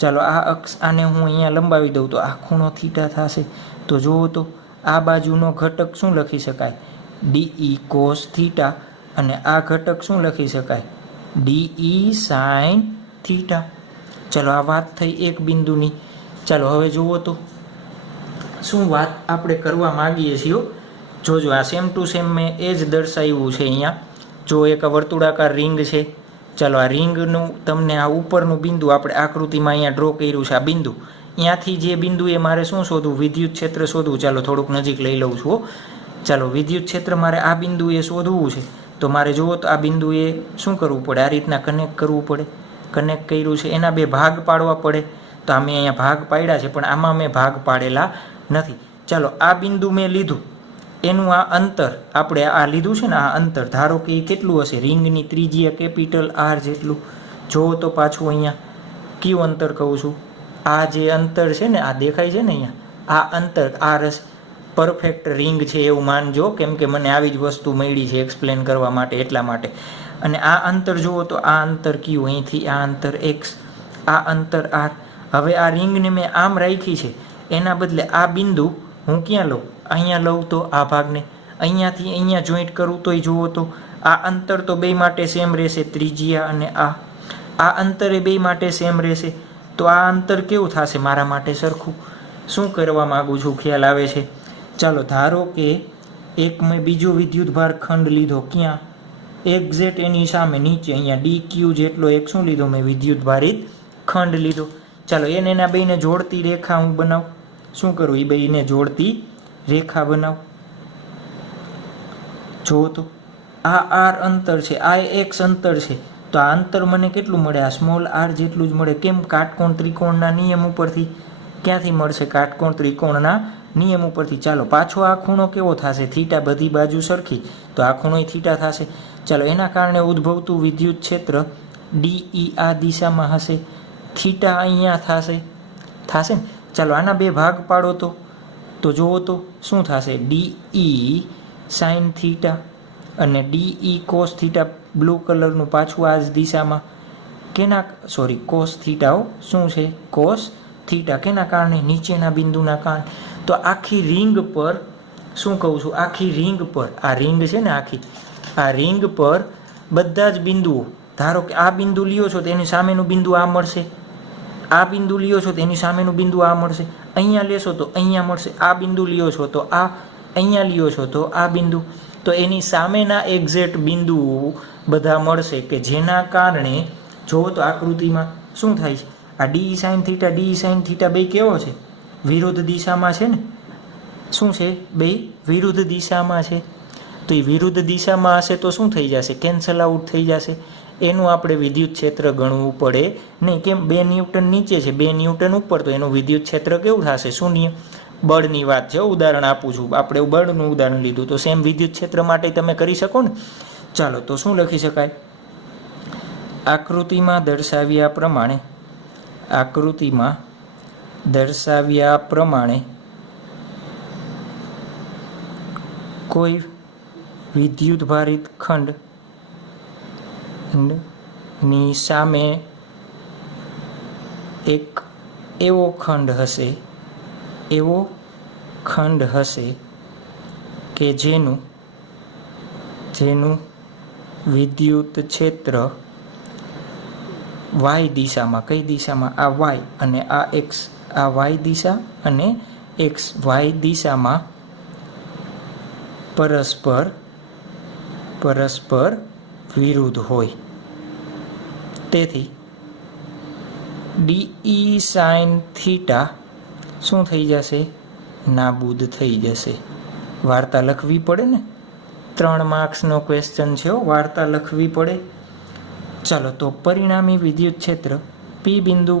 ચાલો આ અક્ષ આને હું અહીંયા લંબાવી દઉં તો આ ખૂણો થીટા થશે. તો જુઓ તો આ બાજુનો ઘટક શું લખી શકાય? DE cos theta. અને આ ઘટક શું લખી શકાય? DE sin theta. ચાલો આ વાત થઈ એક બિંદુની. ચાલો હવે જુઓ તો શું વાત આપણે કરવા માંગીએ છીએ. જોજો આ સેમ ટુ સેમ મેં એ જ દર્શાવ્યું છે અહીંયા. જો એક વર્તુળાકાર રિંગ છે. ચાલો આ રિંગનું તમને આ ઉપરનું બિંદુ આપણે આકૃતિમાં અહીંયા ડ્રો કર્યું છે. આ બિંદુ ત્યાંથી જે બિંદુએ મારે શું શોધવું? વિદ્યુત ક્ષેત્ર શોધવું. ચાલો થોડુંક નજીક લઈ લઉં છું. ચાલો વિદ્યુત ક્ષેત્ર મારે આ બિંદુએ શોધવું છે. તો મારે જુઓ તો આ બિંદુએ શું કરવું પડે? આ રીતના કનેક્ટ કરવું પડે. કનેક્ટ કર્યું છે, એના બે ભાગ પાડવા પડે. તો અમે અહીંયા ભાગ પાડ્યા છે, પણ આમાં મેં ભાગ પાડેલા નથી. ચાલો આ બિંદુ મેં લીધું, એનું આ અંતર આપણે આ લીધું છે ને, આ અંતર ધારો કે એ કેટલું હશે? રિંગની ત્રિજ્યા કેપિટલ R જેટલું. જુઓ તો પાછું અહીંયા કયું અંતર કહું છું? આ જે અંતર છે ને, આ દેખાય છે ને અહીંયા, આ અંતર R હશે. પરફેક્ટ રિંગ છે એવું માનજો, કેમ કે મને આવી જ વસ્તુ મળી છે એક્સપ્લેન કરવા માટે, એટલા માટે. અને આ અંતર જુઓ તો આ અંતર કયું? અહીંથી આ અંતર x, આ અંતર R. હવે આ રિંગને મેં આમ રાખી છે, એના બદલે આ બિંદુ હું ક્યાં લઉં? અહીંયા લઉં. તો આ ભાગને અહીંયાથી અહીંયા જોઈન્ટ કરું તોય જુઓ તો આ અંતર તો બે માટે સેમ રહેશે, ત્રિજ્યા અને આ અંતરે બે માટે સેમ રહેશે. તો આ અંતર કેવું થશે મારા માટે? સરખું. શું કરવા માગું છું ખ્યાલ આવે છે? ચાલો ધારો કે એક મેં બીજો વિદ્યુત ભાર ખંડ લીધો. ક્યાં? એક્ઝેક્ટ એની સામે નીચે અહીંયા dq જેટલો એક શું લીધો મેં? વિદ્યુત ભારિત ખંડ લીધો. ચાલો એના બેને જોડતી રેખા હું બનાવું. શું કરું? એ બેને જોડતી રેખા બનાવું. જો તો આ r અંતર છે, આ x અંતર છે. તો આ અંતર મને કેટલું મળે? આ સ્મોલ r જેટલું જ મળે. કેમ? કાટકોણ ત્રિકોણના નિયમ ઉપરથી. ક્યાંથી મળશે? કાટકોણ ત્રિકોણના નિયમ ઉપરથી. ચાલો પાછો આ ખૂણો કેવો થશે? થીટા. બધી બાજુ સરખી, તો આ ખૂણો થીટા થશે. ચાલો એના કારણે ઉદ્ભવતું વિદ્યુત ક્ષેત્ર DE આ દિશામાં હશે, થીટા અહીંયા થશે ને. ચાલો આના બે ભાગ પાડો તો જુઓ તો શું થશે? DE sin થીટા અને DE cos થીટા. બ્લુ કલરનું પાછું આ જ દિશામાં. cos theta. શું છે? cos theta. કેના કારણે? નીચેના બિંદુના કારણે. તો આખી રિંગ પર શું કહું છું? આખી રિંગ પર, આ રિંગ છે ને આખી, આ રિંગ પર બધા જ બિંદુઓ, ધારો કે આ બિંદુ લ્યો છો તો એની સામેનું બિંદુ આ મળશે. આ બિંદુ લ્યો છો તો એની સામેનું બિંદુ આ મળશે. અહીંયા લેશો તો અહીંયા મળશે. આ બિંદુ લ્યો છો તો આ અહીંયા લ્યો છો તો આ બિંદુ, તો એની સામેના એક્ઝેક્ટ બિંદુઓ બધા મળશે કે જેના કારણે જુઓ તો આકૃતિમાં શું થાય છે, આ ડી સાઇન થીટા બે કેવો છે, વિરુદ્ધ દિશામાં છે ને, શું છે, બે વિરુદ્ધ દિશામાં છે. તો એ વિરુદ્ધ દિશામાં હશે તો શું થઈ જશે, કેન્સલ આઉટ થઈ જશે. એનું આપણે વિદ્યુત ક્ષેત્ર ગણવું પડે નહીં. કેમ, 2 ન્યૂટન નીચે છે, 2 ન્યૂટન ઉપર, તો એનું વિદ્યુત ક્ષેત્ર કેવું થશે, શૂન્ય. બળની વાત છે, ઉદાહરણ આપું છું, આપણે બળનું ઉદાહરણ લીધું, તો સેમ વિદ્યુત ક્ષેત્ર માટે તમે કરી શકો ને. ચાલો તો શું લખી શકાય, આકૃતિમાં દર્શાવ્યા પ્રમાણે કોઈ વિદ્યુત ભારિત ખંડની સામે એક એવો ખંડ હશે કે જેનું વિદ્યુત ક્ષેત્ર વાય દિશામાં, કઈ દિશામાં, આ વાય અને આ એક્સ, આ વાય દિશા અને એક્સ વાય દિશામાં પરસ્પર વિરુદ્ધ હોય. તેથી ડીઈ સાઇન થીટા શું થઈ જશે, નાબૂદ થઈ જશે. વાર્તા લખવી પડે ને, 3 માર્ક્સનો ક્વેશ્ચન છે, વાર્તા લખવી પડે. ચાલો તો પરિણામી વિદ્યુત ક્ષેત્ર પી બિંદુ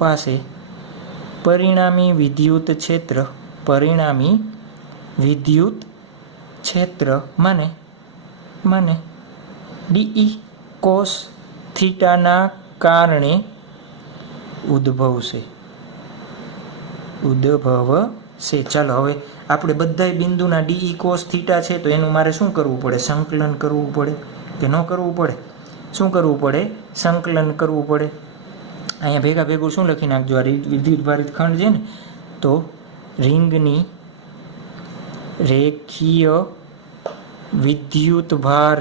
પાસે પરિણામી વિદ્યુત ક્ષેત્ર મને ડીઈ કોસ થીટાના કારણે ઉદ્ભવશે. ચાલો હવે આપણે બધા બિંદુના ડીઈ કોસ થીટા છે, તો એનું મારે શું કરવું પડે, સંકલન કરવું પડે કે ન કરવું પડે, શું કરવું પડે, સંકલન કરવું પડે. અહીંયા ભેગું શું લખી નાખજો, આ વિદ્યુત ભારિત ખંડ છે ને, તો રિંગની રેખીય વિદ્યુતભાર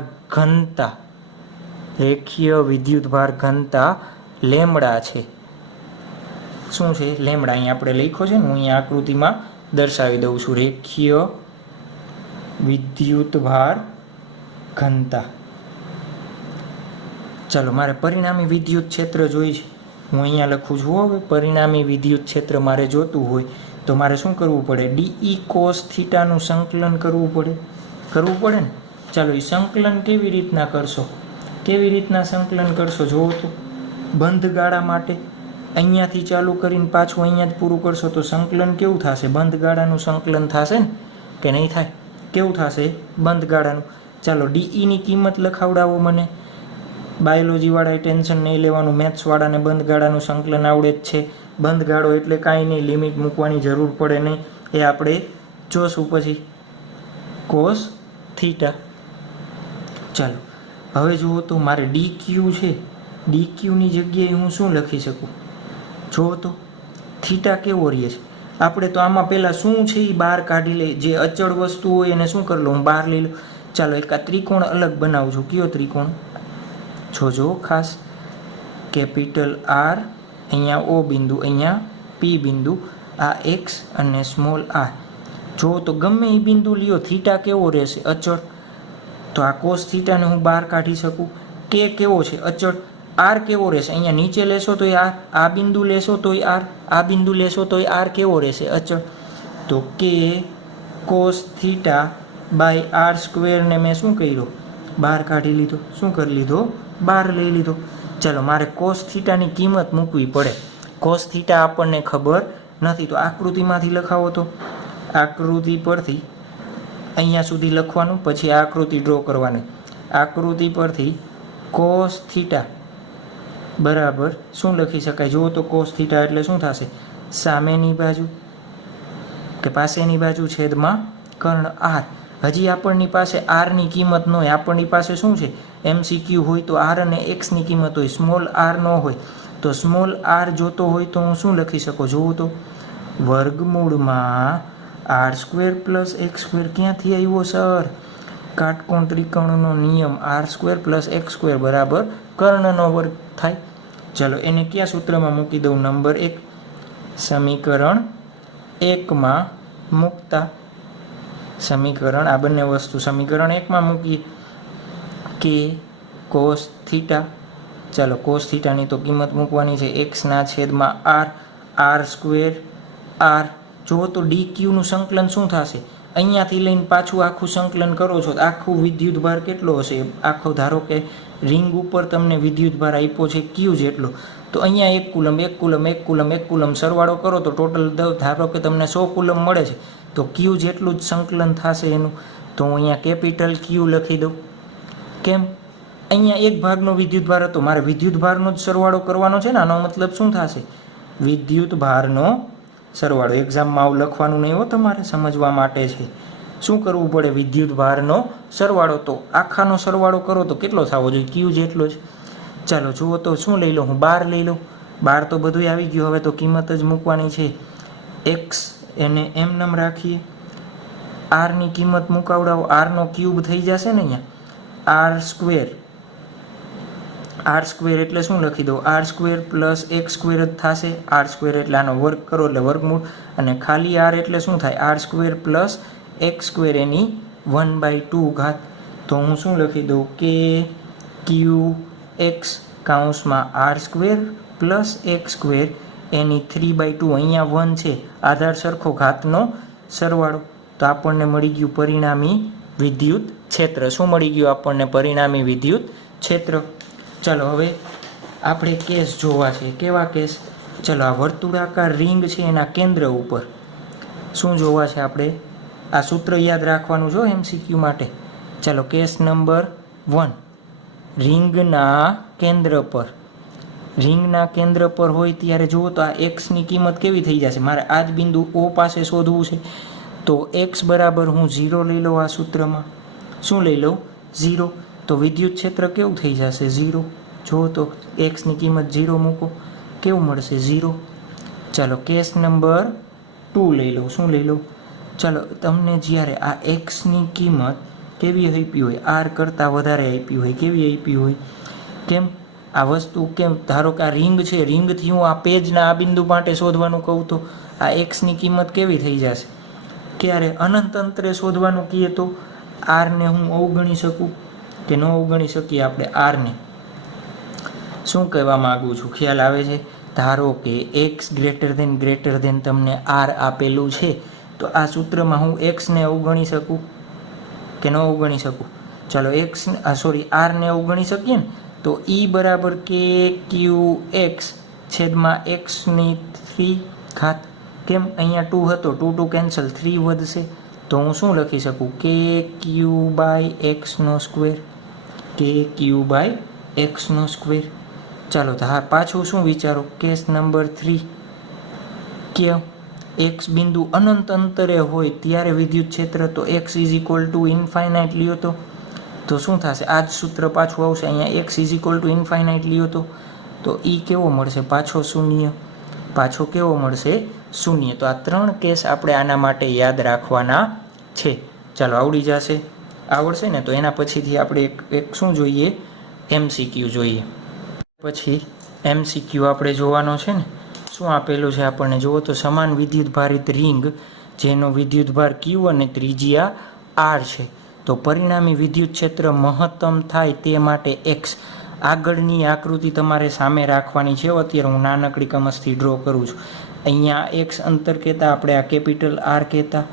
ઘનતા લેમડા છે. શું છે, લેમડા. અહીંયા આપણે લખ્યો છે ને, હું અહીંયા આકૃતિમાં દર્શાવી દઉં છું, રેખીય વિદ્યુતભાર ઘનતા. ચાલો મારે પરિણામી વિદ્યુત ક્ષેત્ર જોઈએ છે, હું અહીંયા લખું છું. હવે પરિણામી વિદ્યુત ક્ષેત્ર મારે જોતું હોય તો મારે શું કરવું પડે, ડીઈ કોસ થીટાનું સંકલન કરવું પડે ને. ચાલો એ સંકલન કેવી રીતના સંકલન કરશો જોવો તો, બંધ ગાળા માટે અહીંયાથી ચાલુ કરીને પાછું અહીંયા જ પૂરું કરશો તો સંકલન કેવું થશે, બંધ ગાળાનું સંકલન થશે ને કે નહીં થાય, કેવું થશે, બંધ ગાળાનું. ચાલો ડીઈની કિંમત લખાવડાવો મને. બાયોલોજીવાળાએ ટેન્શન નહીં લેવાનું, મેથ્સવાળાને બંધ ગાળાનું સંકલન આવડે જ છે. બંધ ગાળો એટલે કાંઈ નહીં, લિમિટ મૂકવાની જરૂર પડે નહીં, એ આપણે જોશું પછી. Cos theta. ચાલો હવે જુઓ તો મારે ડી ક્યુ છે, ડી ક્યુની જગ્યાએ હું શું લખી શકું, જુઓ તો થીટા કેવો રહે છે. આપણે તો આમાં પહેલાં શું છે એ બહાર કાઢી લે, જે અચળ વસ્તુ હોય એને શું કરી લો, હું બહાર લઈ લો. ચાલો એક આ ત્રિકોણ અલગ બનાવું છું. કયો ત્રિકોણ, જોજો ખાસ, કેપિટલ આર, અહીંયા ઓ બિંદુ, અહીંયા પી બિંદુ, આ એક્સ અને સ્મોલ આર. જો તો ગમે એ બિંદુ લ્યો, થીટા કેવો રહેશે, અચળ. તો આ કોસ થીટાને હું બહાર કાઢી શકું. કે કેવો છે, અચળ. આર કેવો રહેશે, અહીંયા નીચે લેશો તો આર, આ બિંદુ લેશો તોય આર, આ બિંદુ લેશો તોય આર કેવો રહેશે, અચળ. તો કે કોસ થીટા બાય આર સ્ક્વેરને મેં શું કર્યો, બહાર કાઢી લીધો. શું કરી લીધો, બહાર લઈ લીધો. ચાલો મારે કોસ થીટાની કિંમત મૂકવી પડે. કોસ થીટા આપણને ખબર નથી, તો આકૃતિમાંથી લખાવો. તો આકૃતિ પરથી અહીંયા સુધી લખવાનું, પછી આકૃતિ ડ્રો કરવાની. આકૃતિ પરથી કોસ થીટા બરાબર શું લખી શકાય, જુઓ તો કોસ થીટા એટલે શું થશે, સામેની બાજુ કે પાસેની બાજુ છેદમાં કર્ણ આર. હજી આપણની પાસે આરની કિંમત ન હોય, આપણની પાસે શું છે, MCQ હોય તો આર અને એક્સની કિંમત હોય, સ્મોલ આર ન હોય. તો સ્મોલ આર જોતો હોય તો હું શું લખી શકું, જુઓ તો વર્ગમૂળમાં R square plus X square. ક્યાંથી આવ્યો સર, કાટકોણ ત્રિકોણનો નિયમ, R square plus X square બરાબર કર્ણનો વર્ગ થાય. ચાલો એને કયા સૂત્રમાં મૂકી દઉં, નંબર 1, સમીકરણ 1માં મૂકતા સમીકરણ આ બંને વસ્તુ સમીકરણ 1 માં મૂકીએ કે કોસ થીટા, ચાલો કોસ થીટાની તો કિંમત મૂકવાની છે x/r r સ્ક્વેર r. જુઓ તો dqનું સંકલન શું થશે, અહીંયાથી લઈને પાછું આખું સંકલન કરો છો તો આખું વિદ્યુતભાર કેટલો હશે, આખો ધારો કે રિંગ ઉપર તમને વિદ્યુતભાર આપ્યો છે q જેટલો, તો અહીંયા 1 કુલમ 1 કુલમ 1 કુલમ 1 કુલમ સરવાળો કરો તો ટોટલ ધારો કે તમને 100 કુલમ મળે છે, તો q જેટલું જ સંકલન થશે એનું. તો હું અહીંયા કેપિટલ q લખી દઉં. કેમ, અહીંયા એક ભાગનો વિદ્યુતભાર હતો, મારે વિદ્યુતભારનો જ સરવાળો કરવાનો છે ને, આનો મતલબ શું થશે, વિદ્યુતભારનો સરવાળો. એક્ઝામમાં આવું લખવાનું નહીં હો, તમારે સમજવા માટે છે. શું કરવું પડે, વિદ્યુતભારનો સરવાળો. તો આખાનો સરવાળો કરો તો કેટલો થવો જોઈએ, q જેટલો જ. ચાલો જુઓ તો શું લઈ લો, હું 12 લઈ લઉં. 12 તો બધું આવી ગયું, હવે તો કિંમત જ મૂકવાની છે. x એને એમ રાખીએ, r ની કિંમત મુકાવડાવો, r નો ક્યુબ થઈ જશે ને અહીંયા, r સ્ક્વેર એટલે શું લખી દો, r square plus x square જ થશે. r સ્ક્વેર એટલે આનો વર્ગ કરો એટલે વર્ગમૂળ, અને ખાલી r એટલે શું થાય, r square plus x square એની 1/2 ઘાત. તો હું શું લખી દઉં કે qx કૌંસમાં r square plus x square એની 3/2, અહીંયા 1 છે, આધાર સરખો ઘાતનો સરવાળો. તો આપણને મળી ગયું પરિણામી વિદ્યુત ક્ષેત્ર. શું મળી ગયું આપણને, પરિણામી વિદ્યુત ક્ષેત્ર. ચાલો હવે આપણે કેસ જોવા છે. કેવા કેસ, ચાલો આ વર્તુળાકાર રિંગ છે એના કેન્દ્ર ઉપર શું જોવા છે આપણે, આ સૂત્ર યાદ રાખવાનું જો MCQ માટે. ચાલો કેસ નંબર 1, રિંગના કેન્દ્ર પર, રિંગના કેન્દ્ર પર હોય ત્યારે જુઓ તો આ એક્સની કિંમત કેવી થઈ જશે, મારે આ જ બિંદુ O પાસે શોધવું છે. તો x બરાબર હું 0 લઈ લઉં, આ સૂત્રમાં શું લઈ લઉં 0, તો વિદ્યુત ક્ષેત્ર કેવું થઈ જશે 0. જુઓ તો x ની કિંમત 0 મૂકો, કેવું મળશે 0. ચાલો કેસ નંબર 2 લઈ લઉં, શું લઈ લઉં, ચાલો તમને જ્યારે આ x ની કિંમત કેવી આપી હોય, r કરતાં વધારે આપી હોય, કેવી આપી હોય, કેમ આ વસ્તુ, કેમ ધારો કે આ રિંગ છે, રિંગથી હું આ પેજના આ બિંદુ માટે શોધવાનું કહું તો આ x ની કિંમત કેવી થઈ જશે, ક્યારે અનંત અંતરે શોધવાનું કહીએ તો r ને હું અવગણી શકું કે ન અવગણી શકીએ આપણે r ને. શું કહેવા માગું છું, ખ્યાલ આવે છે. ધારો કે x ગ્રેટર ધેન તમને r આપેલું છે, તો આ સૂત્રમાં હું x ને અવગણી શકું કે ન અવગણી શકું. ચાલો r ને અવગણી શકીએ ને, તો e બરાબર કે qx છેદમાં x ની 3 ઘાત. કેમ, અહીંયા 2 હતો, 2 કેન્સલ, 3 વધશે, તો હું શું લખી શકું કે q/x નો સ્ક્વેર, કે q/x નો સ્ક્વેર. ચાલો તો હા પાછું શું વિચારો, કેસ નંબર 3 કે x બિંદુ અનંત અંતરે હોય ત્યારે વિદ્યુત ક્ષેત્ર, તો x =ઇન્ફાઇનાઇટ લ્યો તો શું થશે, આ જ સૂત્ર પાછું આવશે. અહીંયા x =ઇન્ફાઇનાઇટ લ્યો તો e કેવો મળશે, પાછો શૂન્ય, પાછો કેવો મળશે શૂન્ય. તો આ 3 કેસ આપણે આના માટે યાદ રાખવાના છે. ચાલો આવડી જશે, આવડશે ને, તો એના પછીથી આપણે એક શું જોઈએ, MCQ જોઈએ. પછી MCQ આપણે જોવાનો છે ને, શું આપેલું છે આપણને, જુઓ તો સમાન વિદ્યુત ભારિત રિંગ જેનો વિદ્યુતભાર q અને ત્રિજ્યા r છે, તો પરિણામી વિદ્યુત ક્ષેત્ર મહત્તમ થાય તે માટે x. આગળની આકૃતિ તમારે સામે રાખવાની છે. અત્યારે હું નાનકડી કમસથી ડ્રો કરું છું. અહીંયા x અંતર કહેતા આપણે આ કેપિટલ R કહેતા,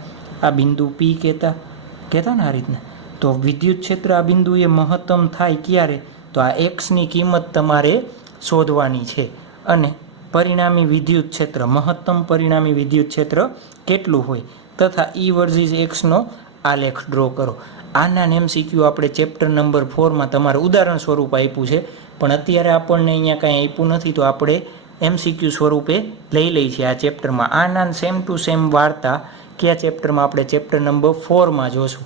આ બિંદુ P કહેતા ને આ રીતના. તો વિદ્યુત ક્ષેત્ર આ બિંદુએ મહત્તમ થાય ક્યારે, તો આ x ની કિંમત તમારે શોધવાની છે, અને પરિણામી વિદ્યુત ક્ષેત્ર, મહત્તમ પરિણામી વિદ્યુત ક્ષેત્ર કેટલું હોય, તથા E વર્સિસ x નો આલેખ ડ્રો કરો. આના MCQ આપણે ચેપ્ટર નંબર 4માં તમારે ઉદાહરણ સ્વરૂપ આપ્યું છે, પણ અત્યારે આપણને અહીંયા કાંઈ આપ્યું નથી, તો આપણે MCQ સ્વરૂપે લઈ લઈ છે આ ચેપ્ટરમાં. આના સેમ ટુ સેમ વાર્તા કયા ચેપ્ટરમાં, આપણે ચેપ્ટર નંબર 4માં જોશું.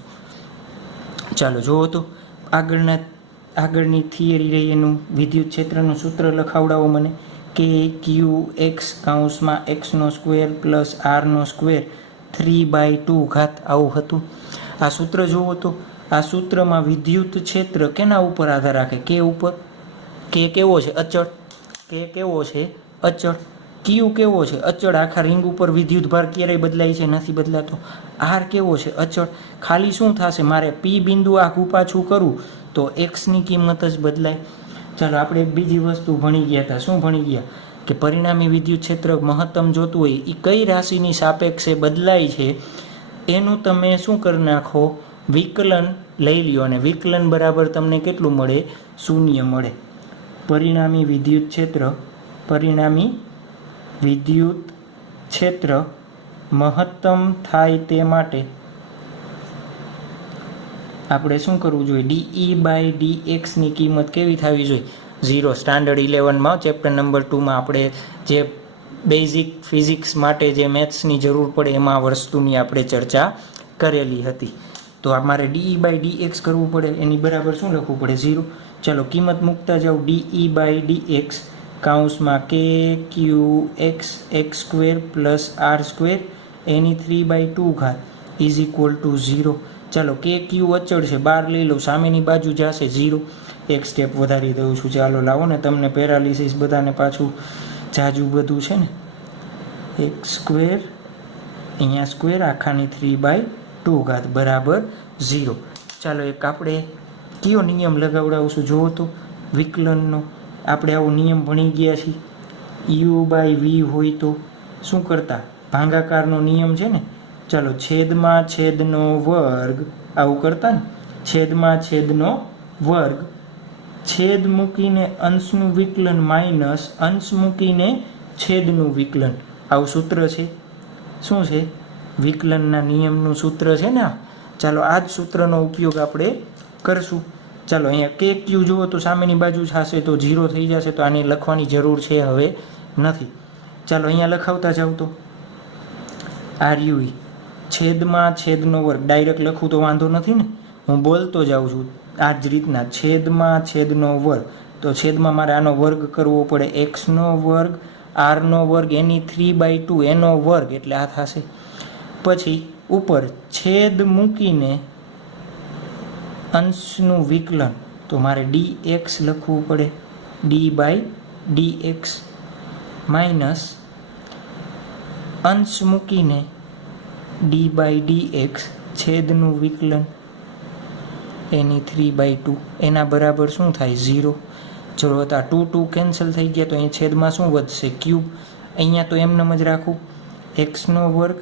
ચાલો જુઓ તો આગળની થિયરી રહી, એનું વિદ્યુત ક્ષેત્રનું સૂત્ર લખાવડાવો મને, કે qx કૌંસમાં x નો સ્ક્વેર પ્લસ r નો સ્ક્વેર 3/2 ઘાત, આવું હતું. આ સૂત્ર જુઓ તો આ સૂત્રમાં વિદ્યુત ક્ષેત્ર કેના ઉપર આધાર રાખે, કે ઉપર. કે કેવો છે અચળ, કે કેવો છે અચળ, ક્યુ કેવો છે? અચળ. આખા રિંગ ઉપર વિદ્યુત ભાર ક્યારેય બદલાય છે? નથી બદલાતો. આર કેવો છે? અચળ. ખાલી શું થશે? મારે પી બિંદુ આખું પાછું કરું તો એક્સની કિંમત જ બદલાય. ચાલો આપણે એક બીજી વસ્તુ ભણી ગયા હતા. શું ભણી ગયા? કે પરિણામી વિદ્યુત ક્ષેત્ર મહત્તમ જોતું હોય એ કઈ રાશિની સાપેક્ષે બદલાય છે એનું તમે શું કરી નાખો? વિકલન લઈ લ્યો અને વિકલન બરાબર તમને કેટલું મળે? 0 મળે. પરિણામી વિદ્યુત ક્ષેત્ર મહત્તમ થાય તે માટે આપણે શું કરવું જોઈએ? DE/dxની કિંમત કેવી થવી જોઈએ? 0. સ્ટાન્ડર્ડ 11માં ચેપ્ટર નંબર 2માં આપણે જે બેઝિક ફિઝિક્સ માટે જે મેથ્સની જરૂર પડે એમાં વસ્તુની આપણે ચર્ચા કરેલી હતી. તો અમારે DE/dx કરવું પડે, એની બરાબર શું લખવું પડે? 0. ચાલો કિંમત મૂકતા જાઓ. DE/dx કૌંસમાં KQX x² + r² any 3/2 is equal to 0. ચાલો KQ અચળ છે, 12 લઈ લઉં, સામેની બાજુ જશે 0. એક સ્ટેપ વધારી દઉં છું. ચાલો લાવો ને, તમને પેરાલિસિસ બધાને પાછું જાજુ બધું છે ને. x² અહીંયા સ્ક્વેર આખાની 3/2 બરાબર 0. ચાલો એક આપણે કયો નિયમ લગાવડાવશું જુઓ તો? વિકલનનો. આપણે આવો નિયમ ભણી ગયા છીએ. u/v હોય તો શું કરતા? ભાગાકારનો નિયમ છે ને. ચાલો છેદમાં છેદનો વર્ગ આવું કરતા ને. છેદમાં છેદનો વર્ગ, છેદ મૂકીને અંશનું વિકલન માઇનસ અંશ મૂકીને છેદનું વિકલન, આવું સૂત્ર છે. શું છે? વિકલનના નિયમનું સૂત્ર છે ને. ચાલો આ જ સૂત્રનો ઉપયોગ આપણે કરશું. ચાલો અહીંયા KQ જુઓ તો સામેની બાજુ થશે તો 0 થઈ જશે, તો આને લખવાની જરૂર છે હવે નથી. ચાલો અહીંયા લખાવતા જાવ તો RUE છેદમાં છેદનો વર્ગ, ડાયરેક્ટ લખું તો વાંધો નથી ને, હું બોલતો જાઉં છું આ જ રીતના. છેદમાં છેદનો વર્ગ, તો છેદમાં મારે આનો વર્ગ કરવો પડે, x નો વર્ગ r નો વર્ગ એની 3/2 એનો વર્ગ એટલે આ થશે. પછી ઉપર છેદ મૂકીને અંશનું વિકલન, તો મારે dx લખવું પડે, d/dx માઇનસ અંશ મૂકીને d/dx છેદનું વિકલન એની 3/2 એના બરાબર શું થાય? 0. જો આ 2 કેન્સલ થઈ ગયા તો અહીં છેદમાં શું વધશે? ક્યુબ. અહીંયા તો એમનેમ જ રાખું, x નો વર્ગ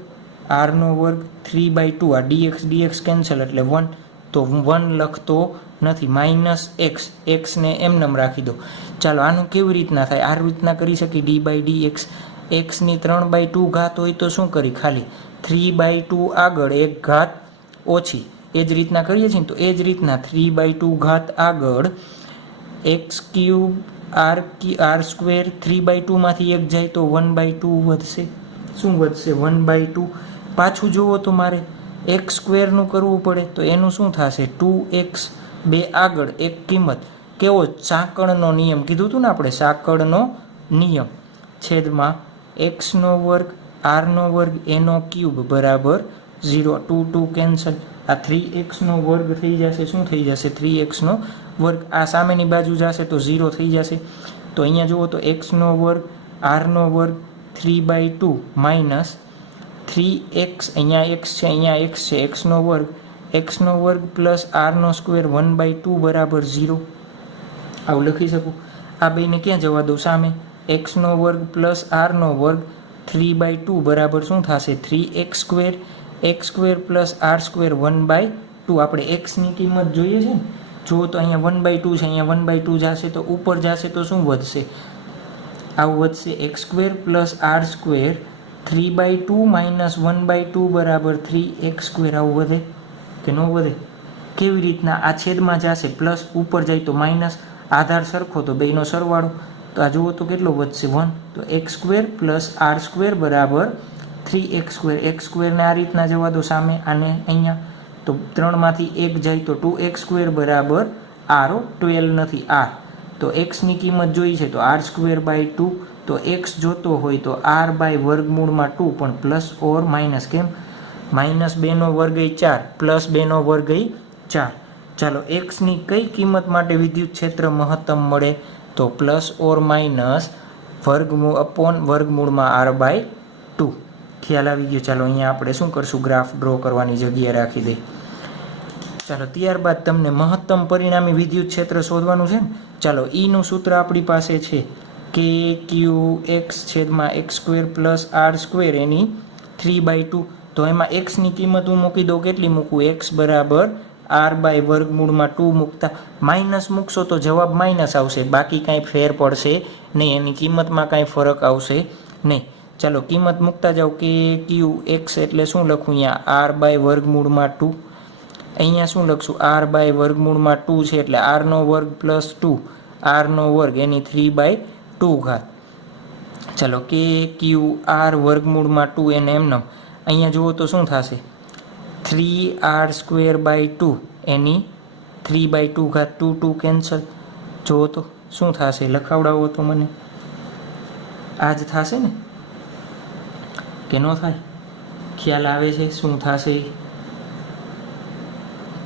r નો વર્ગ 3/2, આ dx કેન્સલ એટલે 1, તો 1 લખતો નથી, માઇનસ x ને એમનેમ રાખી દો. ચાલો આનું કેવી રીતના થાય? આ રીતના કરી શકી d/dx. x ની 3/2 હોય તો શું કરી? ખાલી 3/2 આગળ એક ઘાત ઓછી, એ જ રીતના કરીએ છીએ ને. તો એ જ રીતના 3/2 આગળ x³ r² 3/2 માંથી એક જાય તો 1/2 વધશે. શું વધશે? 1/2. પાછું જુઓ તો મારે x² નું કરવું પડે, તો એનું શું થશે? 2x, 2 આગળ એક કિંમત. કેવો? સાંકળનો નિયમ કીધું હતું ને આપણે, સાંકળનો નિયમ. છેદમાં x નો વર્ગ r નો વર્ગ એનો ક્યુબ બરાબર 0. 2 કેન્સલ, આ 3x નો વર્ગ થઈ જશે. શું થઈ જશે? 3x નો વર્ગ. આ સામેની બાજુ જશે તો 0 થઈ જશે. તો અહીંયા જુઓ તો x નો વર્ગ r નો વર્ગ 3/2 માઇનસ 3x, અહીંયા x છે, અહીંયા x છે, x નો વર્ગ પ્લસ r નો સ્ક્વેર 1/2 બરાબર 0. આવું લખી શકું. આ બેને ક્યાં જવા દઉં? સામે. x નો વર્ગ પ્લસ r નો વર્ગ 3/2 બરાબર શું થશે? 3x², x² plus r² 1/2. આપણે x ની કિંમત જોઈએ છે ને. જુઓ તો અહીંયા 1/2 છે, અહીંયા 1/2 જશે તો ઉપર જશે તો શું વધશે? આવું વધશે, x² પ્લસ r² 3/2 માઇનસ 1/2 બરાબર 3x². આવું વધે કે ન વધે? કેવી રીતના? આ છેદમાં જશે પ્લસ, ઉપર જાય તો માઇનસ, આધાર સરખો તો બેનો સરવાળો. તો આ જુઓ તો કેટલો વધશે? 1. તો x² પ્લસ r² બરાબર 3x². x² ને આ રીતના જવા દો સામે, આને અહીંયા, તો 3 માંથી 1 જાય તો 2x² બરાબર r, 12 નથી r. તો x ની કિંમત જોઈ છે તો r²/2. તો x જોતો હોય તો r/વર્ગમૂળમાં 2, પણ પ્લસ ઓર માઇનસ. કેમ? -2 નો વર્ગ એ 4, પ્લસ 2 નો વર્ગ એ 4. ચાલો x ની કઈ કિંમત માટે વિદ્યુત ક્ષેત્ર મહત્તમ મળે? તો પ્લસ ઓર માઇનસ વર્ગમૂળ અપોન વર્ગમૂળમાં r/2 ખ્યાલ આવી ગયો. ચાલો અહીંયા આપણે શું કરશું, ગ્રાફ ડ્રો કરવાની જગ્યાએ રાખી દઈએ. ચાલો ત્યારબાદ તમને મહત્તમ પરિણામી વિદ્યુત ક્ષેત્ર શોધવાનું છે ને. ચાલો ઈનું સૂત્ર આપણી પાસે છે કે ક્યુ એક્સ છેદમાં x² પ્લસ r² એની 3/2. તો એમાં એક્સની કિંમત હું મૂકી દઉં, કેટલી મૂકું, x બરાબર r/વર્ગમૂળમાં 2 મૂકતા માઇનસ મૂકશો તો જવાબ માઇનસ આવશે, બાકી કાંઈ ફેર પડશે નહીં, એની કિંમતમાં કાંઈ ફરક આવશે નહીં. ચાલો કિંમત મૂકતા જાઓ કે ક્યુ એક્સ એટલે શું લખું અહીંયા, r/વર્ગમૂળમાં 2. અહીંયા શું લખશું, r/વર્ગમૂળમાં 2 છે એટલે r² પ્લસ 2 r² એની 3/2 ઘાત. ચાલો કે ક્યુ r વર્ગમૂળમાં 2 એને એમનેમ અહીંયા જુઓ તો શું થશે, 3r²/2 એની 3/2 ઘાત, 2 2 કેન્સલ. જુઓ તો શું થશે, લખાવડાવો તો મને. આ જ થશે ને કે ન થાય, ખ્યાલ આવે છે શું થશે.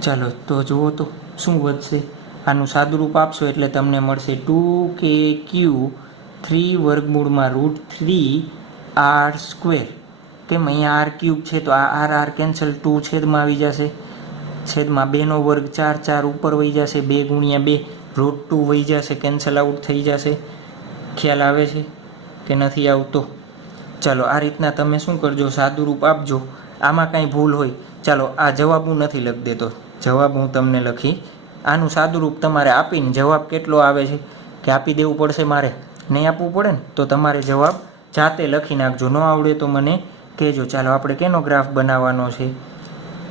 ચાલો તો જુઓ તો શું વધશે, આનું સાદુરૂપ આપશો એટલે તમને મળશે 2kq 3 વર્ગમૂળમાં √3r². કેમ, અહીંયા r³ છે તો આ r કેન્સલ, 2 છેદમાં આવી જશે, છેદમાં 2 નો વર્ગ 4 4 ઉપર વહી જશે, 2 ગુણ્યા 2 √2 વહી જશે, કેન્સલ આઉટ થઈ જશે. ખ્યાલ આવે છે કે નથી આવતો. ચાલો આ રીતના તમે શું કરજો, સાદુરૂપ આપજો. આમાં કાંઈ ભૂલ હોય, ચાલો આ જવાબ હું નથી લખી દેતો, જવાબ હું તમને લખી, આનું સાદુરૂપ તમારે આપીને જવાબ કેટલો આવે છે કે આપી દેવું પડશે, મારે નહીં આપવું પડે ને, તો તમારે જવાબ જાતે લખી નાખજો. ન આવડે તો મને કહેજો. ચાલો આપણે કેનો ગ્રાફ બનાવવાનો છે,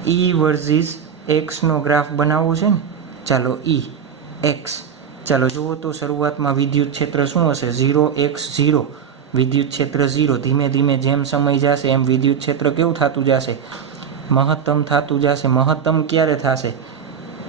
E વર્સિસ એક્સનો ગ્રાફ બનાવવો છે ને. ચાલો E(x). ચાલો જુઓ તો શરૂઆતમાં વિદ્યુત ક્ષેત્ર શું હશે, 0x0, વિદ્યુત ક્ષેત્ર 0. ધીમે ધીમે જેમ સમય જશે એમ વિદ્યુત ક્ષેત્ર કેવું થતું જશે, મહત્તમ થતું જશે. મહત્તમ ક્યારે થશે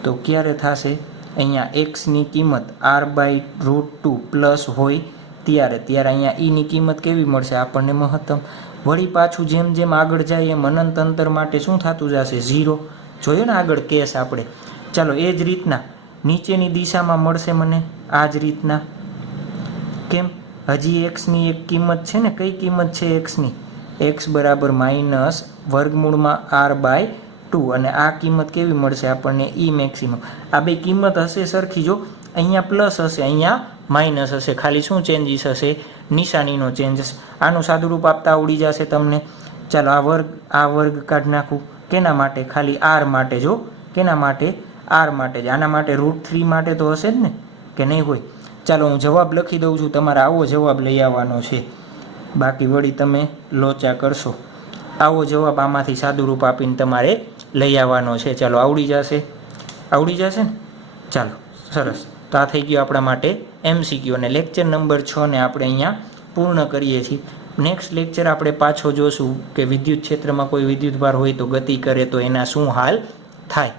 તો ક્યારે થશે, અહીંયા એક્સની કિંમત r/√2 પ્લસ હોય ત્યારે અહીંયા ઈની કિંમત કેવી મળશે આપણને, મહત્તમ. વળી પાછું જેમ જેમ આગળ જાય એમ અનંત અંતર માટે શું થતું જશે, 0. જોયું ને આગળ કેસ આપણે. ચાલો એ જ રીતના નીચેની દિશામાં મળશે મને આ જ રીતના. કેમ, હજી એક્સની એક કિંમત છે ને, કઈ કિંમત છે એક્સની, x બરાબર માઇનસ વર્ગમૂળમાં r/2, અને આ કિંમત કેવી મળશે આપણને, E મેક્સિમમ. આ બે કિંમત હશે સરખી. જો અહીંયા પ્લસ હશે, અહીંયા માઇનસ હશે, ખાલી શું ચેન્જીસ હશે, નિશાનીનો ચેન્જીસ. આનું સાદુરૂપ આપતા આવડી જશે તમને. ચાલો આ વર્ગ કાઢી નાખું, કેના માટે, ખાલી r માટે. જો કેના માટે, r માટે જ. આના માટે √3 માટે તો હશે જ ને કે નહીં હોય. ચાલો હું જવાબ લખી દઉં છું, તમારે આવો જવાબ લઈ આવવાનો છે, બાકી વળી તમે લોચા કરશો. આવો જવાબ આમાંથી સાદુરૂપ આપીને તમારે લઈ આવવાનો છે. ચાલો આવડી જશે ને. ચાલો સરસ. તો આ થઈ ગયું આપણા માટે MCQ, અને લેક્ચર નંબર 6 ને આપણે અહીંયા પૂર્ણ કરીએ છીએ. નેક્સ્ટ લેક્ચર આપણે પાછો જોશું કે વિદ્યુત ક્ષેત્રમાં કોઈ વિદ્યુતભાર હોય તો ગતિ કરે તો એના શું હાલ થાય.